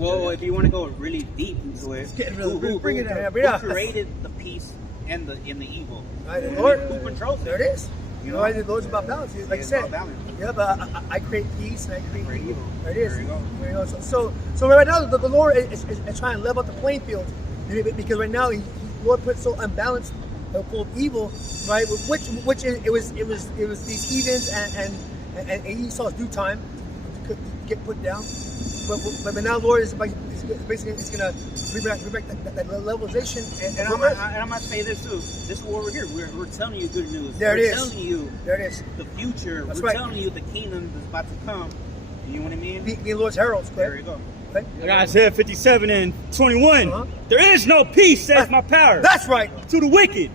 Well, if you want to go really deep into it, who created the peace and the evil? Right, the Lord. Who controls it? There it is. You know, the Lord's about balance. Like I said, yeah, but I create peace and I create evil. There it is. There you go. So right now, the Lord is trying to level out the playing field, because right now, the Lord put so unbalanced, full of evil, right? Which it was these heathens and Esau's due time to get put down. But now, Lord is basically it's gonna bring back that levelization. And I'm gonna say this too. This is what we're here. We're telling you good news. There it is. We're telling you. There it is. The future. That's we're right. telling you the kingdom is about to come. You know what I mean? Be Lord's heralds. There you go. Okay. I got Isaiah 57 and 21. There is no peace, says my power. That's right. To the wicked.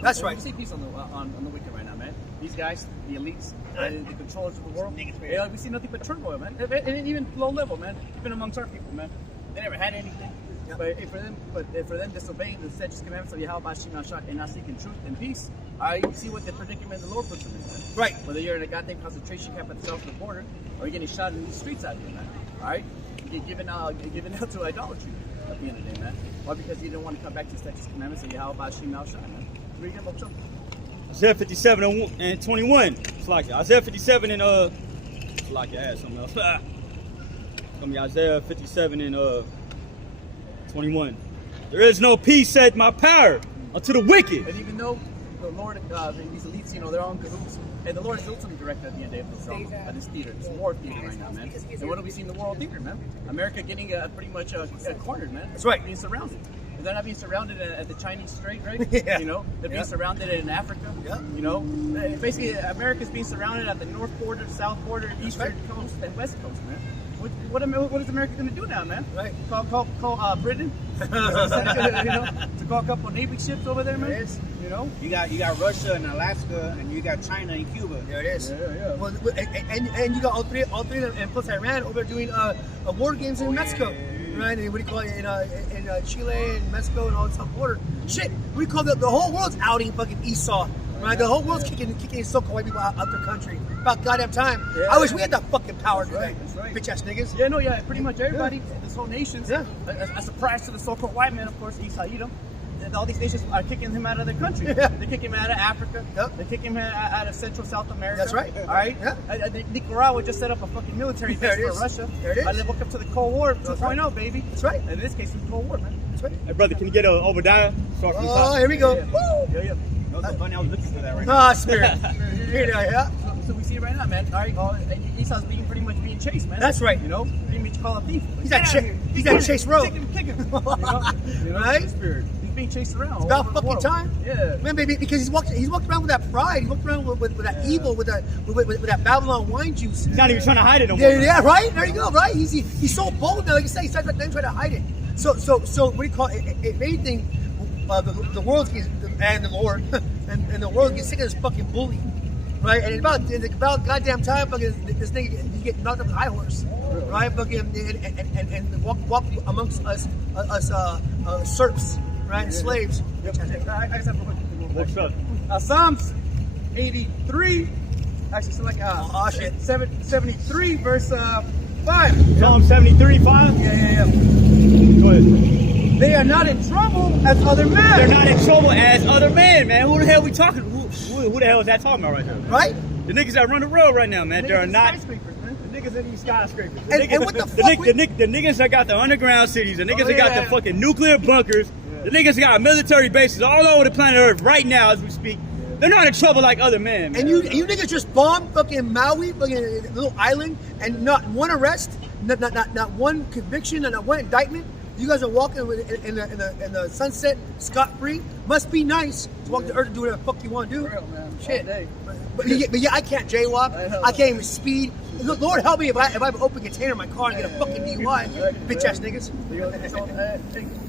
That's right. We see peace on the wicked right now, man. These guys, the elites, the controllers of the world, we see nothing but turmoil, man. And even low level, man. Even amongst our people, man. They never had anything. Yep. But for them disobeying the statutes commandments of YAHAWASHI and not seeking truth and peace, you see what the predicament the Lord puts them in, man. Right. Whether you're in a goddamn concentration camp at the south of the border, or you're getting shot in the streets out here, man. All right. You get given out to idolatry at the end of the day, man. Why? Because you didn't want to come back to the statutes commandments of YAHAWASHI, man. Read him up, Isaiah 57 and 21. It's like Isaiah 57 and it's like I had something else. Isaiah 57 and 21. There is no peace, said my power, unto the wicked. And even though the Lord, these elites, they're on cahoots, and the Lord is ultimately directed at the end of the day of this theater, this war theater right now, man. And what do we see in the world theater, man? America getting pretty much cornered, man. That's right. Being surrounded. They're not being surrounded at the Chinese Strait, right? Yeah. They're being surrounded in Africa. Yeah. Basically, America's being surrounded at the north border, south border, eastern coast, and west coast, man. What is America going to do now, man? Right. Call Britain? To call a couple of Navy ships over there, man? There it is. You got Russia and Alaska, and you got China and Cuba. There it is. Yeah. Well, and you got all three of them, and plus Iran over there doing war games in Mexico. Yeah. Right, and what do you call it in Chile and Mexico and all the south border? Shit, we call the whole world's outing fucking Esau. Right, the whole world's kicking so-called white people out their country. About goddamn time. Yeah, I wish we had the fucking power today. That's right. Bitch ass niggas. Yeah, pretty much everybody, this whole nation, Yeah. a surprise to the so-called white man, of course, Esau Edom. All these nations are kicking him out of their country. Yeah. They kick him out of Africa. Yep. They kick him out of Central South America. That's right. All right. Yeah. Nicaragua just set up a fucking military base for Russia. There it is. They woke up to the Cold War 2.0, baby. That's right. And in this case, it's the Cold War, man. That's right. Hey, brother, can you get a Obadiah? Start from the Oh, top. here we go. Yeah. Woo! Yeah. That was so funny. I was looking for that right now. Ah, spirit. Here, yeah. So we see it right now, man. All right. And Esau's pretty much being chased, man. That's right. Pretty much call a thief. He's at Chase Road. Kick him. Right? Spirit. He's being chased around. It's about fucking time. Yeah. Man, baby, because he's walked around with that pride. He walked around with that evil, with that Babylon wine juice. He's not even trying to hide it no more. Yeah, right. There you go. Right. He's so bold now. Like you say, he's trying to hide it. So what do you call it? If anything, the world gets, and the Lord and the world gets sick of this fucking bully, right? And it's about goddamn time, fucking this thing you get knocked off the high horse, right? Fucking and walk amongst us serfs, right? And slaves. I just have a What's up? Psalms 83, actually, so like Shit. 73, verse 5. Psalm 73, 5? Yeah. Go ahead. They are not in trouble as other men. They're not in trouble as other men, man. Who the hell we talking? Who the hell is that talking about right now? Right? The niggas that run the road right now, man. They're not. Skyscrapers, man. The niggas in these skyscrapers. And what the fuck? The niggas that got the underground cities. The niggas that got the fucking nuclear bunkers. The niggas that got military bases all over the planet Earth right now as we speak. They're not in trouble like other men, man. And you niggas just bombed fucking Maui, fucking little island, and not one arrest, not one conviction, and not one indictment. You guys are walking in the sunset scot-free. Must be nice to walk the earth and do whatever the fuck you want to do. Real, man. Shit. But yeah, I can't jaywalk. I can't even speed. Look, Lord help me if I have an open container in my car and get a fucking DUI. Bitch ass niggas.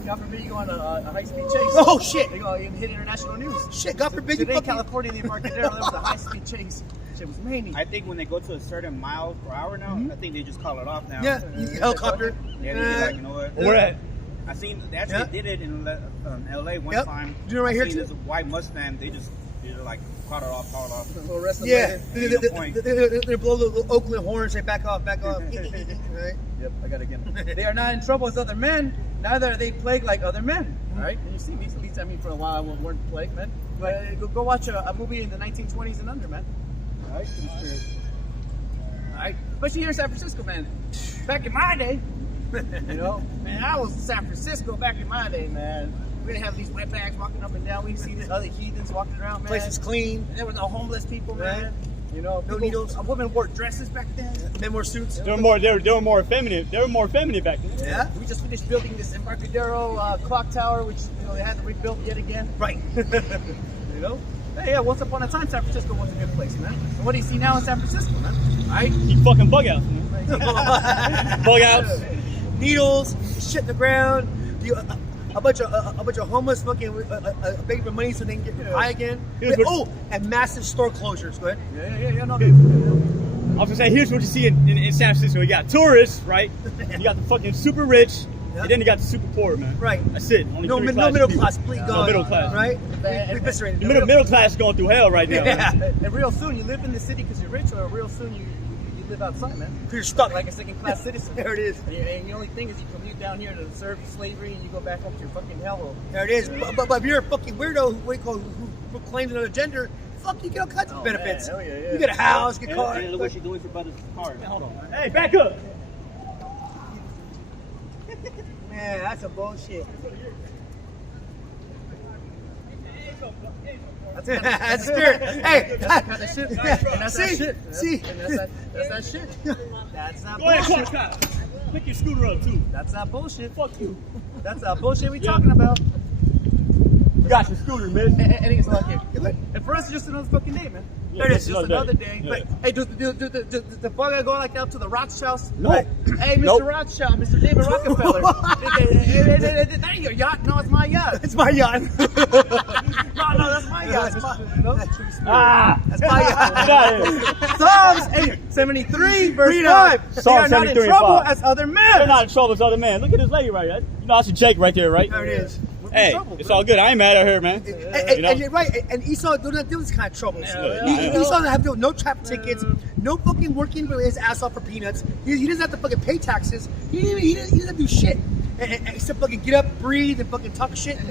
God forbid you go on a high-speed chase. Oh shit. You hit international news. Shit, God forbid you Today, fucking... California, the Embarcadero, there was a high-speed chase. Shit was manic. I think when they go to a certain mile per hour now, I think they just call it off now. Yeah, helicopter. Yeah, they're like, you know what? Where at? I seen they actually did it in LA one Yep. time. Do it right I here seen too. this white Mustang. They just like caught it off. A little rest of Yeah, No point. they blow the Oakland horn and say back off, right? Yeah. Yep, I got it again. They are not in trouble as other men, neither are they plagued like other men. All right? And you see these elites, I mean, for a while weren't plagued, man. But go watch a movie in the 1920s and under, man. All right? All right? Especially here in San Francisco, man. Back in my day, you know, man, I was in San Francisco back in my day, man. We didn't have these wet bags walking up and down. We see these other heathens walking around, man. Place is clean. And there was no homeless people, man. You know, no needles. Women wore dresses back then. Men wore suits. They were more feminine. They were more feminine back then. Yeah. We just finished building this Embarcadero clock tower, which they had to rebuild yet again. Right. You know. Hey, yeah. Once upon a time, San Francisco was a good place, man. And what do you see now in San Francisco, man? Right? Keep fucking bug outs, man. Bug outs. Needles, shit in the ground. A bunch of homeless fucking begging for money so they can get high again. And massive store closures. Go ahead. Yeah. No. I was gonna say, here's what you see in San Francisco. You got tourists, right? You got the fucking super rich, and then you got the super poor, man. Right. That's it. Only No middle class. Please No middle class. Right. We eviscerated. The middle class is going through hell right now. Yeah. And real soon, you live in the city because you're rich, or real soon you live outside, man. You're stuck like a second-class citizen. There it is. And the only thing is you commute down here to serve slavery, and you go back home to your fucking hellhole. There it is. But if you're a fucking weirdo who claims another gender, fuck, you get all kinds of benefits. Man, yeah. You get a house, get a car. And look what she's doing for Brother's car. Hold on. Hey, back up. Man, that's a bullshit. That's spirit. Hey, That's that shit. And that's that shit. See? And that's that shit. That's not Go ahead, bullshit. Kyle. Pick your scooter up too. That's not bullshit. Fuck you. That's not bullshit we talking about. You got your scooter, man. And it's like it. And for us, it's just another fucking day, man. There it is. It's just another day. Yeah. But, hey, do the bugger go like that to the Rothschilds? No. Like, hey, Mr. Nope. Rothschild, Mr. David Rockefeller. That ain't your yacht. No, it's my yacht. It's my yacht. No, that's my yacht. That's my yacht. Psalms 73, verse 5. They Psalm are not in 73 and trouble 5. as other They're men. not in trouble as other men. Look at this lady right there. You know, that's a Jake right there, right? There it is. Hey, it's all good. I ain't mad at her, man. And you're right. And Esau don't do this kind of troubles. Esau doesn't have to do no traffic tickets, no fucking working his ass off for peanuts. He doesn't have to fucking pay taxes. He doesn't do shit. Except fucking get up, breathe, and fucking talk shit. And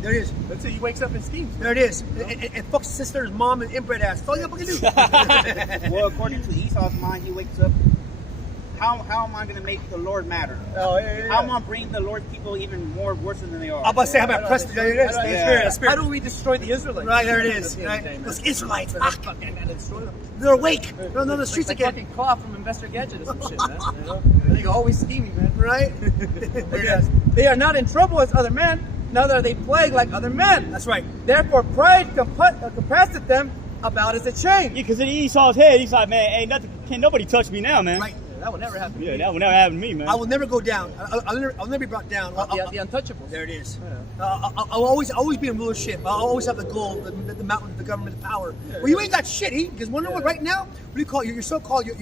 There it is. That's it. He wakes up and schemes. There it is. And fuck sister's mom and inbred ass. That's all you fucking do. Well, according to Esau's mind, he wakes up. How am I going to make the Lord matter? Oh, yeah. How am I bring the Lord's people even more worse than they are? I'm about to say how about Preston. There it is. Spirit. How do we destroy the Israelites? Right, there it is. Right. Those Israelites. Fucking gotta destroy them. They're awake. They're on the streets Like again. fucking Claw from Investor Gadget or some shit, man. You know? They always scheming, man. Right? Yes. They are not in trouble as other men, neither are they plagued like other men. That's right. Therefore, pride compasseth them about as a chain. Yeah, because in Esau's head, he's like, man, ain't nothing, can't nobody touch me now, man. Right. That would never happen. Yeah, that will never happen to me, man. I will never go down. I'll never be brought down. The untouchables. There it is. I'll always be in rulership. I'll always have the goal, the mountain, the government, the power. Well, you ain't got shit, because wonder what right now? What do you call it? Your so-called your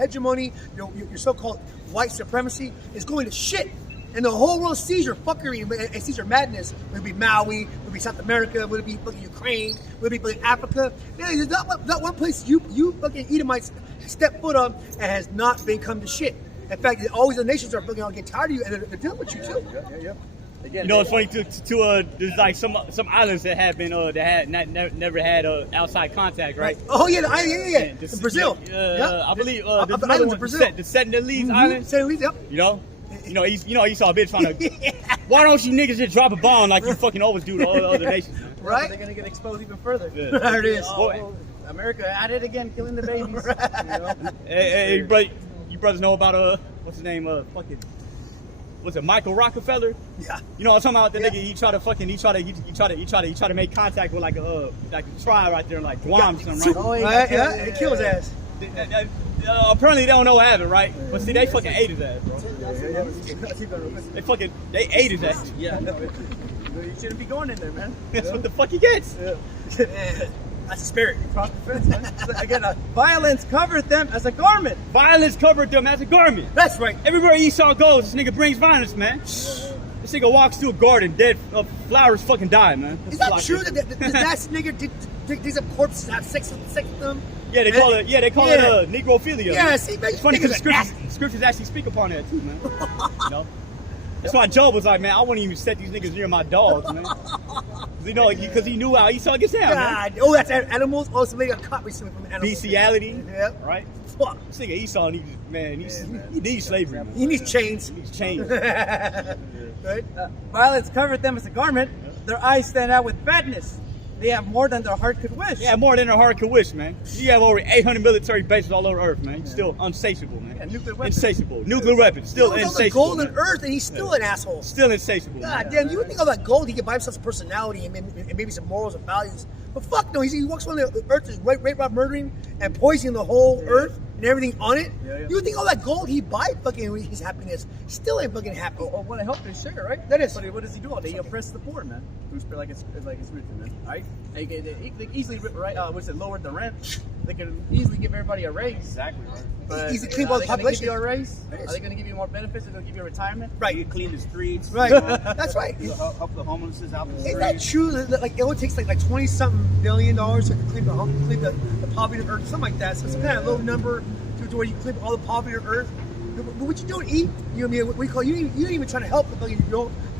hegemony, your so-called white supremacy is going to shit. And the whole world sees your fuckery and sees your madness. Would it be Maui? Would it be South America? Would it be fucking Ukraine? Would it be fucking Africa? Man, there's not one place you fucking Edomites step foot on and has not been come to shit. In fact, always the nations are fucking get tired of you and they're dealing with you too. Yeah. Again, You know, it's funny there's like some islands that have been that had never had outside contact, right? Oh yeah, yeah. And In Brazil. I believe the there's another islands one, of Brazil. the Sentinelese Islands. Sentinelese, yep. You know, Esau been trying to. Why don't you niggas just drop a bomb like you fucking always do to all the other nations? Man? Right? They're gonna get exposed even further. Yeah. There it is. Oh, America at it again, killing the babies. You know? Hey, you brothers know about what's his name? Fucking. Was it Michael Rockefeller? Yeah. You know what I'm talking about? The nigga, he try to make contact with like a tribe right there in like Guam or something, right? Oh, yeah. It kills his ass. Apparently they don't know what happened, right? But see, they fucking ate his ass, bro. They ate his ass. Yeah. You shouldn't be going in there, man. That's what the fuck he gets. That's the spirit. Cross the fence, man. Again, violence covered them as a garment. Violence covered them as a garment. That's right. Everywhere Esau goes, this nigga brings violence, man. This nigga walks through a garden, dead flowers fucking die, man. Is that true that this nasty nigga digs up corpses, have sex with them. Yeah, they call it negrophilia. Yeah, see, man, it's funny because niggas the scriptures actually speak upon that too, man. You know? That's why Job was like, man, I wouldn't even set these niggas near my dogs, man. You know, because he knew how Esau gets down, man. Oh, that's animals. Oh, somebody got caught recently from animals. Bestiality, yeah, right? Fuck. This nigga Esau needs, man, he needs slavery. Man. He needs chains. He needs chains. Right? Violence covered them as a garment. Their eyes stand out with fatness. They have more than their heart could wish. Yeah, more than their heart could wish, man. You have over 800 military bases all over Earth, man. You're still unsatiable, man. Yeah, nuclear weapons. Insatiable. Nuclear weapons. Still He owns all the insatiable. gold on Earth, and he's still an asshole. Still insatiable. God damn, you would think all that gold, he could buy himself some personality and maybe some morals and values. But fuck no, he walks around the Earth, is rape, rob, murdering, and poisoning the whole Earth and everything on it. Yeah. You would think all that gold he buy fucking his happiness. Still ain't fucking happy. Oh, what a help to share, right? That is. But what does he do all day? He oppresses the poor, man. Like it's written, man. Right? They easily lower the rent. They can easily give everybody a raise. Exactly right. But he's clean all the population. Are they going to give you a raise? Are they going to give you more benefits? Are they going to give you a retirement? Right. You clean the streets. Right. That's right. Help the homeless out the streets. Isn't that true? Like it only takes like $20-something billion to clean the poverty of Earth, something like that. So it's some kind of low number to where you clean all the poverty of Earth. But what you don't eat, you know what I mean? We call you ain't even trying to help the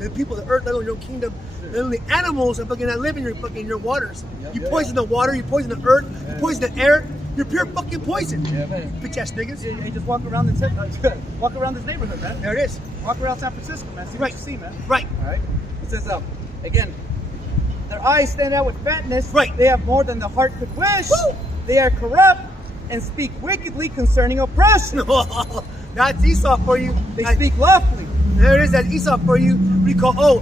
people of the Earth, let alone your kingdom, let alone the animals that live in your waters. You poison the water, you poison the earth, you poison the air. You're pure fucking poison. Yeah, man. Bitch ass niggas. You just walk around this neighborhood, man. There it is. Walk around San Francisco, man. See what you see, man. Right. All right. It says, again, their eyes stand out with fatness. Right. They have more than the heart could wish. Woo! They are corrupt and speak wickedly concerning oppression. That's Esau for you. They speak lawfully. There it is. That's Esau for you. We call,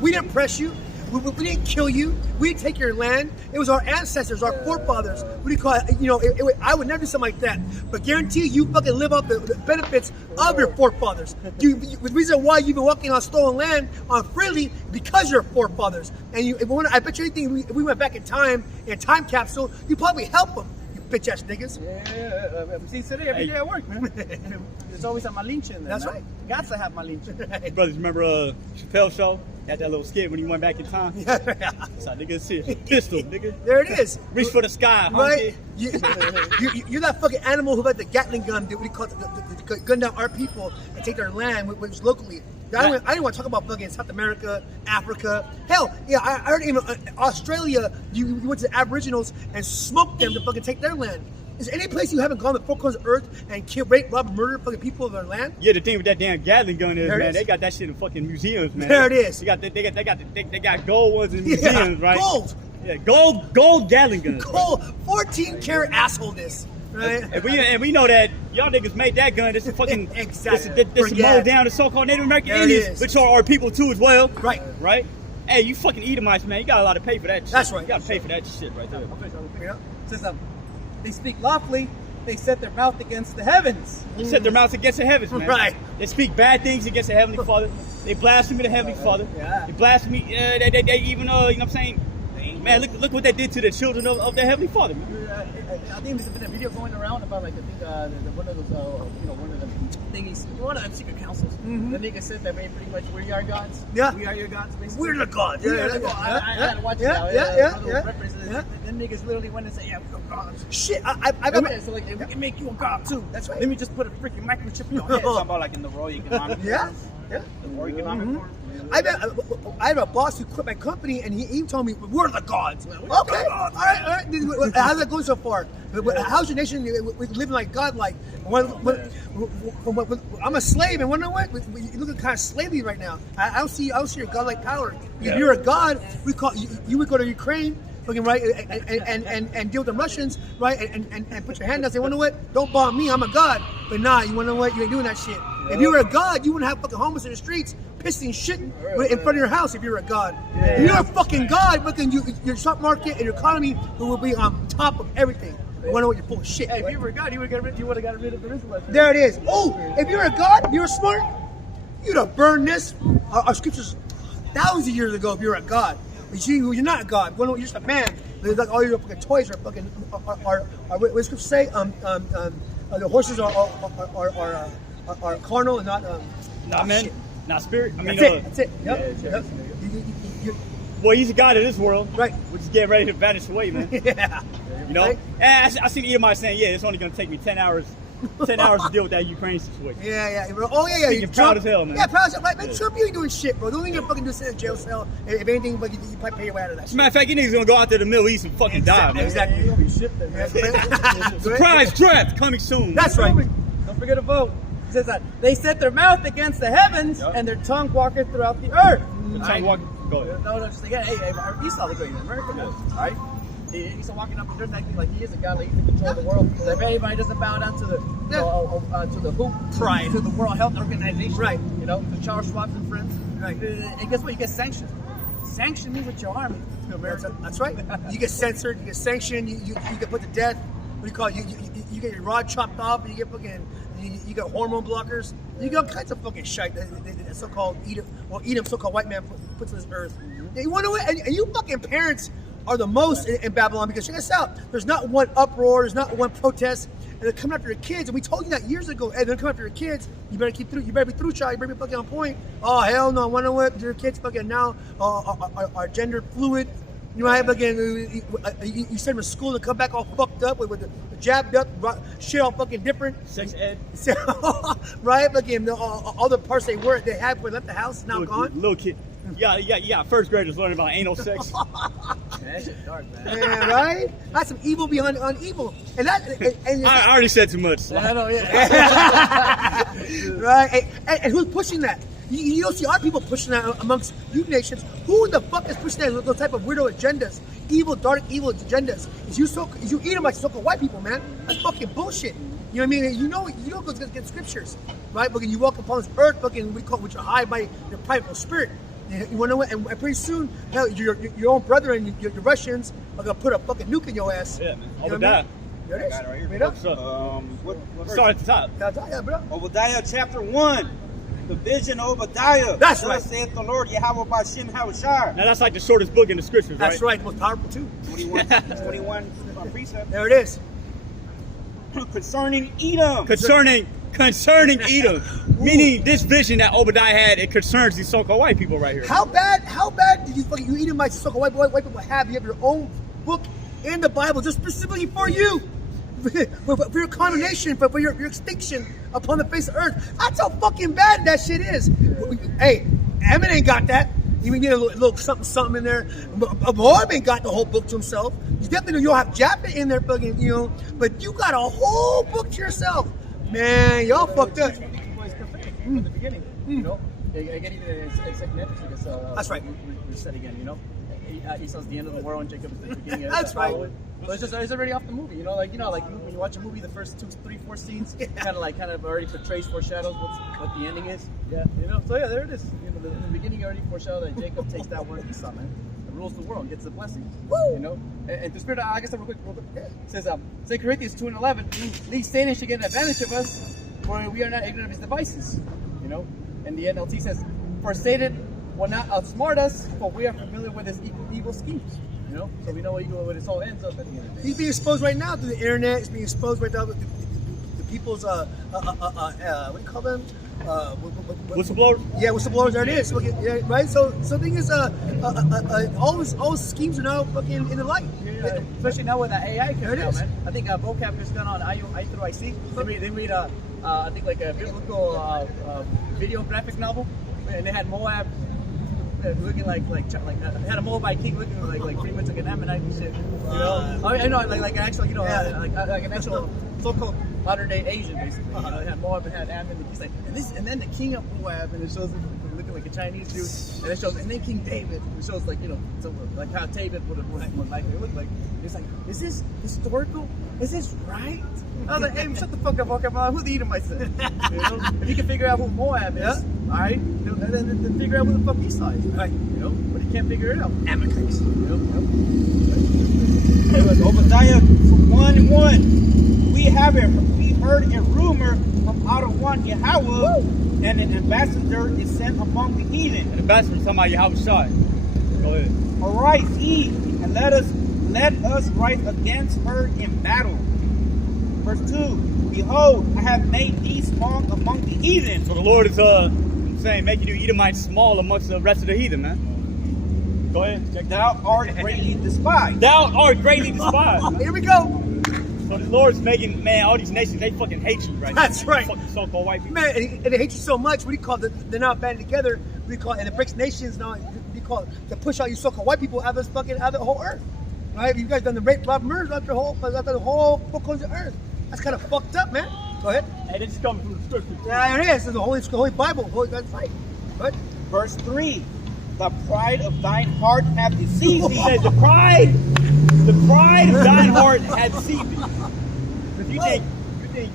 we didn't press you. We didn't kill you. We didn't take your land. It was our ancestors, our forefathers. What do you call it? I would never do something like that. But guarantee you fucking live off the benefits of your forefathers. The reason why you've been walking on stolen land freely because you're forefathers. And I bet you anything, if we went back in time, in a time capsule, you'd probably help them. Bitch ass niggas. Yeah, see today every day at work, man. There's always a malinche in there. That's man. right. Got to have malinche. Hey, brothers, remember Chappelle show? Had that little skit when he went back in time? Yeah. So nigga said, pistol, nigga. There it is. Reach for the sky, Right? You're that fucking animal who had the Gatling gun, what do you call it, the gun down our people and take their land, which is locally. I didn't want to talk about fucking South America, Africa. Hell, yeah, I heard even Australia, you went to the Aboriginals and smoked them to fucking take their land. Is there any place you haven't gone to the four corners of Earth and kill, rape, rob, and murder fucking people of their land? Yeah, the thing with that damn Gatling gun is, There it man, is. they got that shit in fucking museums, man. There it is. They got gold ones in museums, right? Gold. Yeah, gold Gatling guns. Gold, 14-karat assholeness. Right? And we know that y'all niggas made that gun. This is fucking Exactly. This is mowed down the so-called Native American There it Indians, is. which are our people too as well. Right. Right. Hey, you fucking Edomites, man. You got a lot to pay for that shit. That's right. You got to pay for that shit right there. Yeah. It says, they speak lawfully. They set their mouth against the heavens. They set their mouths against the heavens, man. Right. They speak bad things against the Heavenly Father. They blaspheme the Heavenly Father. Yeah. They blaspheme. They even you know what I'm saying. Man, look what they did to the children of their Heavenly Father. Man. I think there's been a video going around about one of those one of the thingies, one of them secret councils. The nigga said that pretty much we are gods. Yeah. We are your gods. Basically. We're the gods. We Yeah, are the yeah, gods. yeah, I had to watch it yeah, now. yeah. Them niggas literally went and said, yeah, we're gods. Shit, I got So like, we can make you a god too. That's right. Let me just put a freaking microchip in your head. Talking about like in the Royal Economic Yeah. Forum. Yeah. The Royal Economic Forum. I have a boss who quit my company, and he told me, we're the gods. Okay, all right. How's that going so far? How's your nation living like God-like? I'm a slave, and you know what? You're looking kind of slavey right now. I don't see your God-like power. If you're a god, you would go to Ukraine, fucking right, and deal with the Russians, right, and put your hand down and say, you know what? Don't bomb me, I'm a god. But nah, you know what? You ain't doing that shit. If you were a god, you wouldn't have fucking homeless in the streets pissing shit in front of your house if you're a god. If you're a fucking god, fucking your stock market and your economy will be on top of everything. You wanna know what you're full of shit. Hey, if you were a god, you would have got rid of the Israelites. There it is. Oh, if you're a god, you're smart, you'd have burned this. Our scriptures thousands of years ago, if you're a god. You see, you're not a god. You're just a man. There's like all your fucking toys are fucking. What does scripture say? The horses are carnal and not. Not men, shit. not spirit. I mean, That's it. Yep. Yeah, Yep. Well, he's a god of this world. Right. We're just getting ready to vanish away, man. Yeah. You know? Right? And I see the Edomites saying, yeah, it's only going to take me 10 hours. 10 hours to deal with that Ukraine situation. Yeah, bro. Oh, yeah. You're proud as hell, man. Yeah, proud as hell. Right, man, Trump, you ain't doing shit, bro. The only thing you're fucking doing is sit in a jail cell. If anything, but you probably pay your way out of that As a shit. matter of fact, you niggas going to go out there to the Middle East and fucking die, man. Exactly. You'll be shit then, man. Surprise draft coming soon. That's right. Don't forget to vote. It says that they set their mouth against the heavens and their tongue walketh throughout the earth. The tongue walking. Go ahead. No, just again, hey, Esau the great America was, right? He's walking up the earth acting like he is a god, like he can control the world. So if anybody doesn't bow down to the to the WHO, Pride, to the World Health Organization, right? You know, to Charles Schwab and friends, right? And guess what? You get sanctioned. Sanction means with your army to America. That's right. You get censored. You get sanctioned. You get put to death. What do you call it? You get your rod chopped off. And you get fucking. You got hormone blockers. You got all kinds of fucking shit that so-called Edom, so-called white man puts on this earth. You want to know what? And you fucking parents are the most in Babylon, because check this out. There's not one uproar. There's not one protest. And they're coming after your kids. And we told you that years ago. Hey, they're coming after your kids. You better keep through. You better be through, child. You better be fucking on point. Oh hell no! I wonder what your kids fucking now are gender fluid. You know, I have again. You send them to school and come back all fucked up with the jabbed up shit, all fucking different. Sex ed. Right? Again, all the parts they had when they left the house now gone. Little kid. Yeah. First graders learning about anal sex. Man, that shit's dark, man. Yeah, right? That's some evil beyond evil. And I already said too much. I know, yeah. Right? And who's pushing that? You don't see our people pushing that amongst you nations. Who the fuck is pushing that? Those type of weirdo agendas, dark evil agendas. Is you Edomites, so-called white people, man? That's fucking bullshit. You know what I mean? You know goes against scriptures, right? But you walk upon this earth, fucking which are high by your private spirit. You want to know what? And pretty soon, hell, your own brethren, your Russians, are gonna put a fucking nuke in your ass. Yeah, man. You know what I mean? There it is. Got it right here. Read up. Start at the top. Yeah, bro. Obadiah chapter 1. The vision of Obadiah. That's Thus right. saith the Lord Yahawah BAHASHAM HAWASHI. Now that's like the shortest book in the scriptures, right? That's right. Most powerful too. 21 precepts. There it is. Concerning Edom. Concerning Edom. Meaning this vision that Obadiah had, it concerns these so-called white people right here. How bad did you Edomites, so-called white people have? You have your own book in the Bible just specifically for you. For your condemnation, for your extinction upon the face of earth. That's how fucking bad that shit is. Hey, Emmett ain't got that. You can get a little something in there. Moab ain't got the whole book to himself. You definitely you'll have Japhet in there, fucking, you know. But you got a whole book to yourself, man. Y'all fucked up. From the beginning, you know. Again, even in second Exodus, that's right. We said again, you know. Esau's the end of the world and Jacob is the beginning of That's right. But it's already off the movie, you know, like when you watch a movie, the first 2, 3, 4 scenes kind of already portrays, foreshadows what the ending is. Yeah, you know. So yeah, there it is. You know, in the beginning already foreshadowed that Jacob takes that one Esau, man, and rules the world, gets the blessings. Woo! You know, and the spirit, I guess real quick. It says 2 Corinthians 2:11, lest Satan should get an advantage of us, for we are not ignorant of his devices. You know, and the NLT says, for Satan will not outsmart us, but we are familiar with his evil schemes. You know, so we know what his whole ends up at the end of the day. He's being exposed right now through the internet. He's being exposed right now to the people's what do you call them? Whistleblower? Yeah, whistleblowers. There it is. Yeah, right. So the thing is, all schemes are now fucking in the light. Yeah, especially now with that AI coming out, man. I think vocab just gone on I through IC. They made I think like a biblical video graphic novel, and they had Moab looking like had a Moabite king looking like pretty much like an Ammonite and shit. You know, I know like an actual, you know, like an actual so-called modern day Asian basically. You know, they had Moab and had Ammon. And he's like, and then the king of Moab, and it shows him looking like a Chinese dude, and it shows, and then King David, it shows like, you know, like how David would likely look like. It's like, is this historical? Is this right? I was like, hey, shut the fuck up, Walker. Who the Edomites is? You know, if you can figure out who Moab is, all right, then figure out who the fuck Esau is, right? You know, but he can't figure it out. Amalekites. You know. Obadiah 1:1. We heard a rumor from out of one Yahawah, and an ambassador is sent among the heathen. An ambassador is talking about YAHAWASHI. Go ahead. Arise ye, and let us rise against her in battle. Verse 2, behold, I have made thee small among the heathen. So the Lord is saying, making you Edomites small amongst the rest of the heathen, man. Go ahead. Thou art greatly despised. Thou art greatly despised. Here we go. So the Lord's making, man, all these nations, they fucking hate you right now. That's right. Fucking so-called white people. Man, and they hate you so much. What do you call it? They're not banding together. What do you call it? And it breaks nations now. What do you call it? To push out you so-called white people out of the whole earth. Right? You guys done the rape, rob, murder out the whole four corners of earth. That's kind of fucked up, man. Go ahead. Hey, this is coming from the scriptures. Yeah, it is. It's the Holy Bible. That's right. Right? Verse 3. The pride of thine heart hath deceived He thee. said, the pride of thine heart hath deceived thee. Because you think,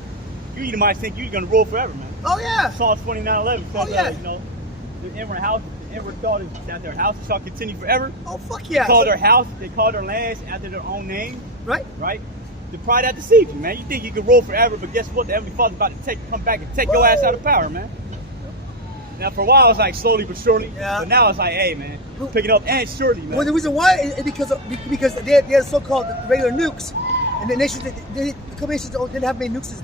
you Edomites think you're going to rule forever, man. Oh, yeah. Psalms 29:11 says, Oh, yeah. you know, the inward thought is that their house shall continue forever. Oh, fuck yeah. They call their house, they call their lands after their own name, Right? right? The pride that deceives you, man. You think you can rule forever, but guess what? The Heavenly Father's about to come back and take your ass out of power, man. Now, for a while, it's like slowly but surely. Yeah. But now it's like, hey, man, pick it up and surely, man. Well, the reason why is because they had so-called regular nukes, and the nations, the nations didn't have many nukes as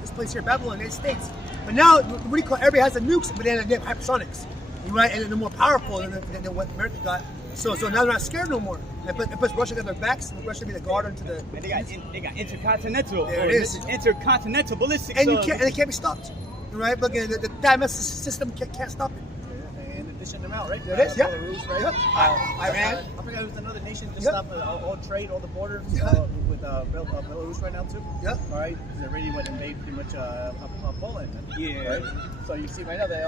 this place here, Babylon, the United States. But now, what do you call? Everybody has the nukes, but then they have hypersonics, right? And they're more powerful than what America got. So now they're not scared no more. And plus, Russia got their backs, and Russia be the guard onto the. And they got intercontinental. There it is. Intercontinental ballistic. And they can't be stopped, right? But the diamond system can't stop it. And they're dishing them out, right? There it is. Yep. Belarus, right? Yep. Iran. I forgot it was another nation just Yep. stopped all trade, all the borders Yep. with Belarus right now too. Yep. All right, because they already went and made pretty much Poland. Yeah. Right? So you see right now they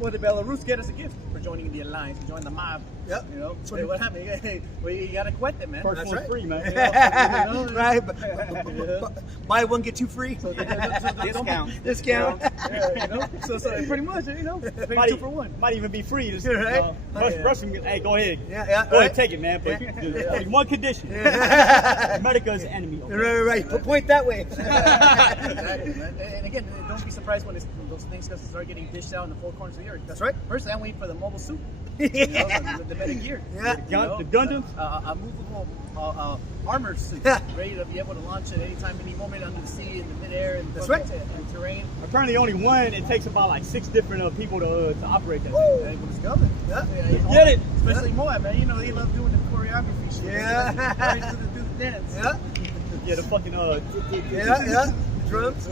what did Belarus get as a gift for joining the alliance, for joining the mob? Yep. You know, So hey, what happened? Hey, well, you gotta quit them, man. First That's one right. free, man. You know? Right? But buy one get two free. So Discount. Discount. Yeah, you know. So pretty much, you know, pay Might, 2 for 1. might even be free. Just, Right. Russian, hey, go ahead. Yeah. Go Right. ahead, take it, man. But there's only one condition. Right. America is the enemy. Okay? Right. Point that way. Exactly, man. And again, don't be surprised when those things start getting dished out in the four corners of the earth. That's right. First, I'm waiting for the mobile suit. You know, the better gear. Yeah. The Gundams? A movable armored suit, Yeah. ready to be able to launch at any time, any moment under the sea, in the midair, and That's right. and terrain. Apparently only one. It takes about like 6 different people to operate that. Yeah, it was coming. Yeah. Get it? Especially Moab, man. You know, they love doing the choreography shit. Yeah. Right to do the dance. Yeah. Yeah, the fucking Yeah. Drums.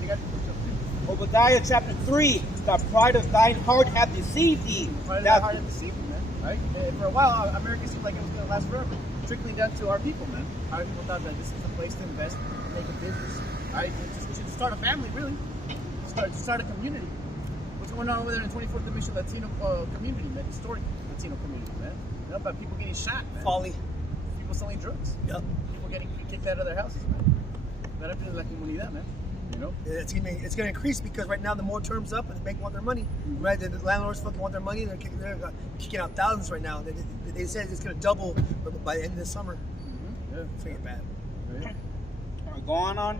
They got Obadiah chapter 3. The pride of thine heart hath deceived thee. Right, Thou- hard to deceive them, man. Right? And for a while, America seemed like it was going to last forever. Trickling down to our people, man. Our people thought that this is the place to invest, and make a business. Right? We should start a family, really. Start a community. What's going on over there in the 24th Dimension Latino community, man? Historic Latino community, man. You know, about people getting shot, man. Folly. People selling drugs. Yep. People getting kicked out of their houses, man. That happens in la comunidad, man. You know? It's gonna increase because right now the more terms up and the bank want their money, right? The landlords fucking want their money. They're kicking out thousands right now. They said it's gonna double by the end of the summer. Yeah. It's gonna get bad. Going on.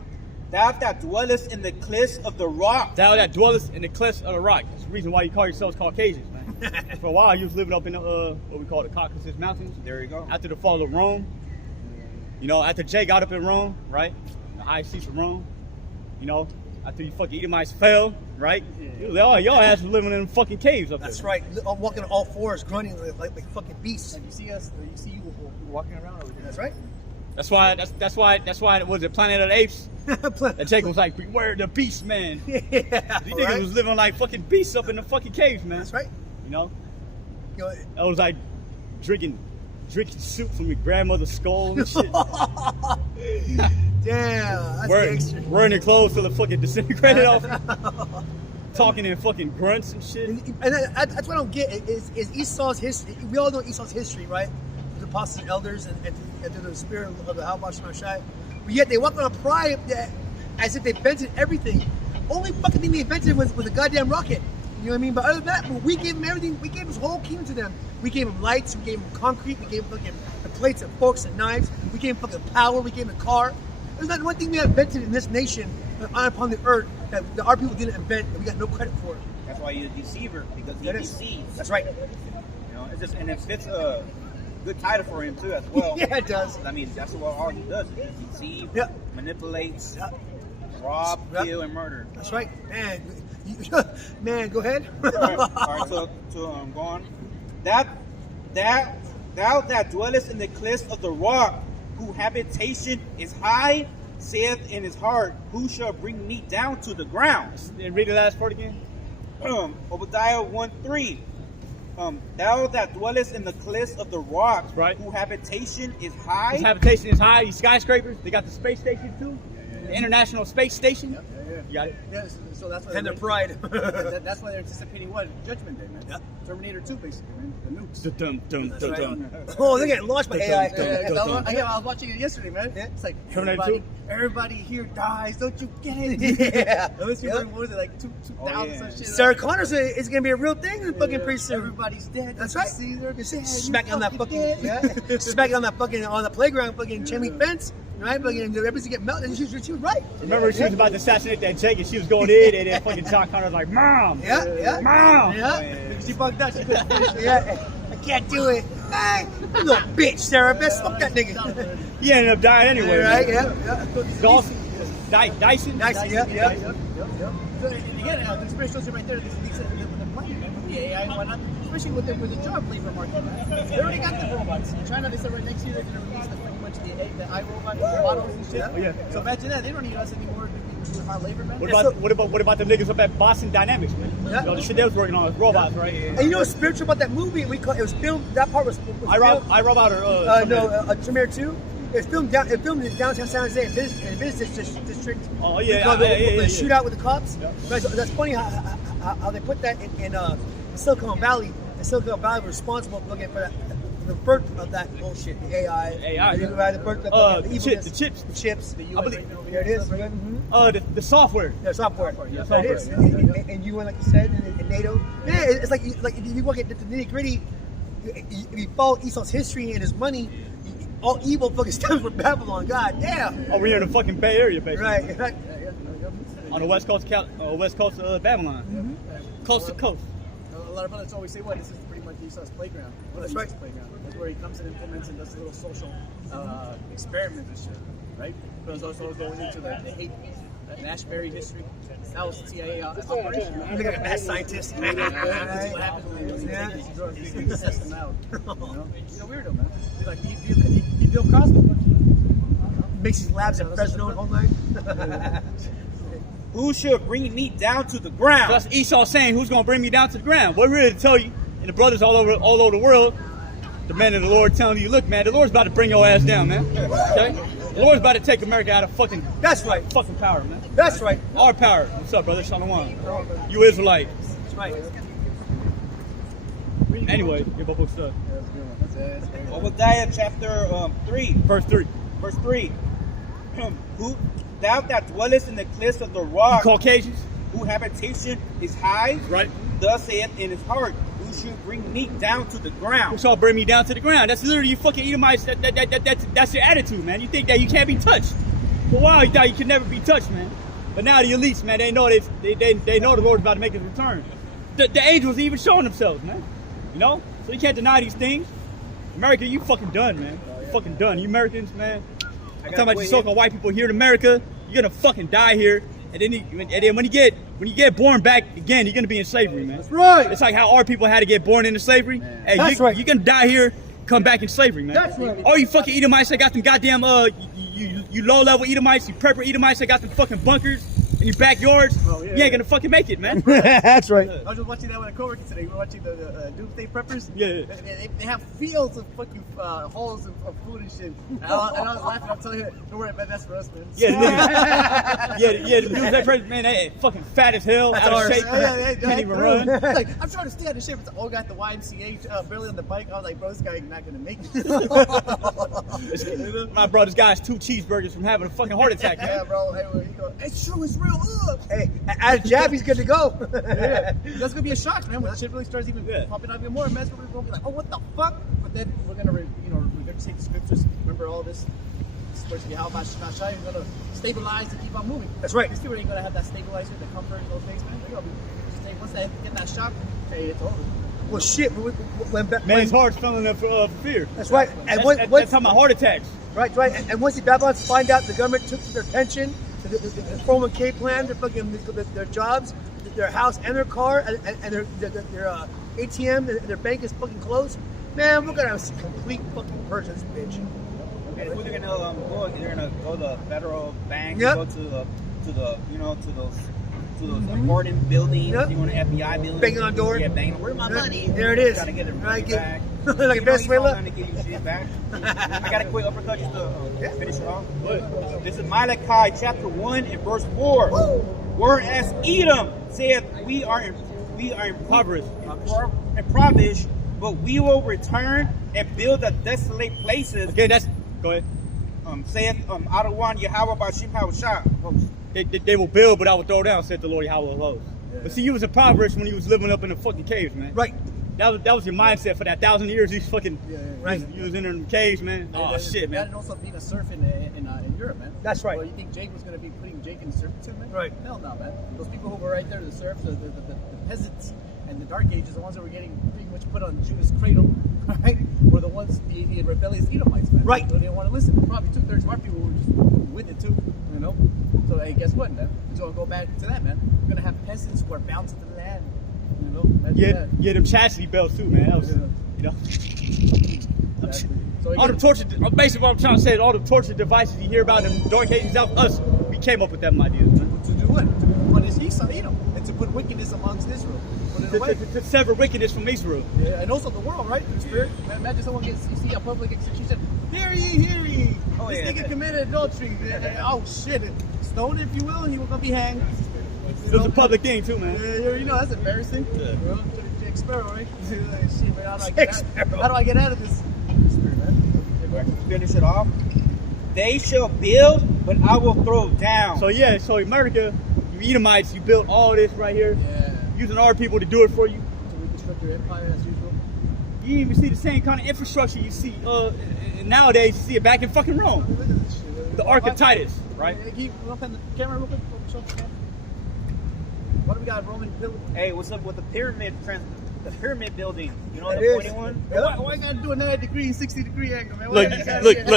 Thou that dwellest in the cliffs of the rock. Thou that dwellest in the cliffs of the rock. That's the reason why you call yourselves Caucasians, man. For a while, you was living up in the, what we call the Caucasus Mountains. There you go. After the fall of Rome, you know, after Jay got up in Rome, right? The high seas of Rome, you know, after you fucking Edomites fell, right? Yeah. Y'all ass was living in fucking caves up there. That's right. I'm walking on all fours, grunting like fucking beasts. And you see you walking around over here. That's right. That's why it was it Planet of the Apes? That Jacob was like, beware the beast, man. Yeah. These niggas Right? was living like fucking beasts up in the fucking caves, man. That's right. You know? You know, I was like drinking soup from your grandmother's skull and shit. damn, that's gangster. Wearing their clothes till the fucking disintegrated off. Talking in fucking grunts and shit. And that's what I don't get is Esau's history. We all know Esau's history, right? The apostles and elders and to the spirit of the HALALYAM. But yet they walk on a pride as if they invented everything. Only fucking thing they invented was a goddamn rocket. You know what I mean? But other than that, we gave them everything. We gave this whole kingdom to them. We gave them lights. We gave them concrete. We gave them fucking the plates and forks and knives. We gave them fucking power. We gave them a car. There's not one thing we have invented in this nation upon the earth that our people didn't invent and we got no credit for it. That's why he's a deceiver, because he That is. deceives. That's right. You know, it's just, and it fits a good title for him too, as well. Yeah, it does. I mean, that's what all he does. He deceives, Yeah. manipulates. Yeah. rob, kill, and murder. That's right, man. Man, go ahead. All right, so go on. Thou that dwellest in the cliffs of the rock, whose habitation is high, saith in his heart, who shall bring me down to the ground? And read the last part again. Obadiah 1:3. Thou that dwellest in the cliffs of the rock, right, whose habitation is high. His habitation is high. These skyscrapers. They got the space station too. The International Space Station. You got it. Yeah, so that's why And their pride. that's why they're anticipating what? Judgment Day, man. Terminator 2, basically, man. The nukes. Dum. Oh, they're getting launched by AI. I was watching it yesterday, man. Yeah. It's like Terminator everybody here dies. Don't you get it? Yeah. What was it, like 2,000 some shit? Sarah Connor said it's gonna be a real thing in fucking pretty soon. Everybody's dead. That's right. See, they're dead. Smacking on that fucking, smacking on that fucking on the playground, fucking chain link fence, right? Fucking everybody's get melted. And she was right. Remember, she was about to assassinate that chick, and she was going in, and then fucking John Connor was like, "Mom, Yeah. Mom." Because she bugged out. She couldn't finish it. Yeah. I can't do it. Hey, you little bitch, Sarah. Best fuck that nigga. He ended up dying anyway. Right? Man. Yeah. Dawson, Dyson. Nice. Yeah. So, and again, the experience shows you right there. This leaks with the money, man, with the AI and whatnot, especially with the job labor market. Man. They already got the robots. In China, they said right next year they're going to release pretty much the iRobot models and shit. Yeah. So imagine that. They don't need us anymore to do hard labor, man. What about the niggas up at Boston Dynamics, man? Yeah. You know, the shit they was working on was robots, right? And you know what's spiritual about that movie? It was filmed. That part was filmed. iRobot or Terminator 2. It filmed in downtown San Jose, in business district. Oh yeah, The shootout with the cops. Yeah. Right, so that's funny how they put that in Silicon Valley. And Silicon Valley was responsible for looking for that, the birth of that bullshit, the AI, the birth of the chips. I believe There it is. The software. Yeah, software. Yeah, There it is. And you went, like you said, in NATO. Man, it's like if you look at the nitty gritty. If you follow Esau's history and his money, all evil fucking stems from Babylon. God damn. Oh, we're here in the fucking Bay Area, basically. Right. On the west coast of Babylon. Coast to coast. A lot of brothers always say, "What? This is pretty much Esau's playground." That's right. Playground. That's where he comes and implements and does little social experiments and shit, right? But it's also going into the hate, Ashbury history. That was CIA operation. Look at a mad scientist. What happens when they take these drugs? They test them out. You know? He's a weirdo, man. He's like he Bill Cosby. Makes his labs at Fresno and online. Who shall bring me down to the ground? So that's Esau saying, "Who's gonna bring me down to the ground?" We're here to tell you, and the brothers all over the world, the men of the Lord telling you, "Look, man, the Lord's about to bring your ass down, man. Okay, the Lord's about to take America out of fucking fucking power, man. That's right. Our power. What's up, brother? Shalom. You Israelite. That's right. Anyway, give up what's up. Obadiah chapter 3. Verse 3. Verse 3. Who thou that dwellest in the cliffs of the rock, Caucasians, whose habitation is high, right? Thus saith in his heart, who should bring me down to the ground? Who shall bring me down to the ground? That's literally you fucking Edomites. That's your attitude, man. You think that you can't be touched. For a while, you thought you could never be touched, man. But now the elites, man, they know they know the Lord's about to make his return. The angels even showing themselves, man. You know? So you can't deny these things. America, you fucking done, man. You fucking done. You Americans, man. I'm talking about you so-called white people here in America. You're gonna fucking die here, and then when you get born back again, you're gonna be in slavery, man. That's right. It's like how our people had to get born into slavery. Man. Hey, That's right. You're gonna die here, come back in slavery, man. That's right. All you fucking Edomites that got them goddamn you low-level Edomites, you prepper Edomites that got them fucking bunkers in your backyards. You ain't gonna fucking make it, man. That's right. I was just watching that with a coworker today. We were watching the Doomsday Preppers. Yeah. They have fields of fucking holes of food and shit. And I was laughing. I'm telling you, don't worry, man. That's for us, man. Yeah, the Doomsday Preppers, man, they ain't fucking fat as hell, out of shape, can't even run. Like, I'm trying to stay out of shape. It's an old guy at the YMCA, barely on the bike. I was like, bro, this guy's not gonna make it. My brother's guy's 2 cheeseburgers from having a fucking heart attack, man. Yeah, bro. Hey, he goes, it's true, it's real. Hey, at a jab, he's good to go. Yeah. That's gonna be a shock, man. When that shit really starts even popping out even more, man, we're gonna be like, oh, what the fuck? But then we're gonna, regurgitate the scriptures. Remember all this. Where's YAHAWASHI is gonna stabilize and keep on moving. That's right. These people ain't gonna have that stabilizer, the comfort in those things, man. They're gonna be once they get that shock, hey, it's over. Well, shit. When Man's heart's filling up for fear. That's right. And that's talking about heart attacks. Right. And once the Babylons find out the government took their pension, their 401k plan, their jobs, their house and their car, and their ATM, and their bank is fucking closed. Man, we're gonna have a complete fucking purge of this bitch. And who they're gonna go? They're gonna go to the federal bank. Yep. Go to the important buildings. Yep. You go to FBI buildings. Banging on door. Yeah, banging. Where's my money? There it is. Gotta get it Right, back. like You know he's not gonna give you shit back. I got a quick uppercut just to finish it off. This is Malachi chapter 1 and verse 4. Whereas Edom saith, we are impoverished, but we will return and build the desolate places. Okay, go ahead. Saith Adawan Yahawah Bashim Hawashah. They will build, but I will throw down, said the Lord Yahweh of hosts. But see, you was impoverished when you was living up in the fucking caves, man. Right. That was your mindset for that 1,000 years. These fucking right. You was in the caves, man. Oh shit, man. And also being a serf in Europe, man. That's right. Well, you think Jake was going to be putting Jake in servitude, man? Right. Hell no, man. Those people who were right there, the serfs, the peasants, and the Dark Ages, the ones that were getting pretty much put on Judah's cradle, right, were the ones, the rebellious Edomites, man. Right. So they didn't want to listen. Probably 2/3 of our people were just with it too, you know. So hey, guess what, man? So I'll go back to that, man. We're gonna have peasants who are bound to the land, you know. Yeah, them chastity belts too, man. That was, you know. Exactly. So All the torture, basically what I'm trying to say is all the torture devices you hear about in the Dark Ages, we came up with them ideas, man. To do what? To punish Esau, Edom, and to put wickedness amongst Israel. Put it away. To sever wickedness from Israel. Yeah, and also the world, right? The spirit. Man, imagine someone you see a public execution. Hear ye, hear ye. Oh, this yeah. nigga committed adultery. Oh shit. Stone, if you will, he will be hanged. It was a public thing too, man. Yeah, you know, that's embarrassing. Yeah. Bro, Jake Sparrow, right? Shit, man, how do I get out of this? Spirit, man. Finish it off. They shall build, but I will throw down. So yeah, so America, you Edomites, you built all this right here, using our people to do it for you. To reconstruct your empire as usual. You didn't even see the same kind of infrastructure you see nowadays. You see it back in fucking Rome. Look at this shit. The Archetitus, right? Can you open the camera real quick? Show the camera. What do we got? Roman pillars. Hey, what's up with the pyramid building? You know, It the is. 41? Why gotta do a 90-degree, 60-degree angle, man? Look,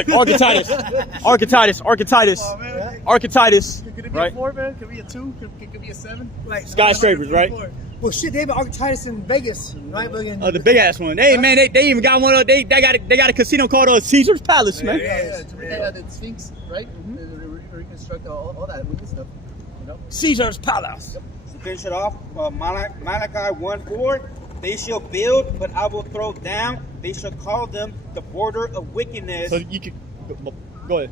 Archetitus, Oh, man. Archetitus, Could it be right? a 4, man? Could it be a 2? Could it be a 7? Right. Skyscrapers, right? Well, shit, they have an Archetitus in Vegas, right? The big ass one. Hey, man, they even got one. They got a casino called Caesar's Palace, man. Yeah, to recreate the Sphinx, right? Reconstruct all that wicked stuff, you know? Caesar's Palace. To finish it off, Malachi 1:4. They shall build, but I will throw down. They shall call them the border of wickedness, So you can go ahead.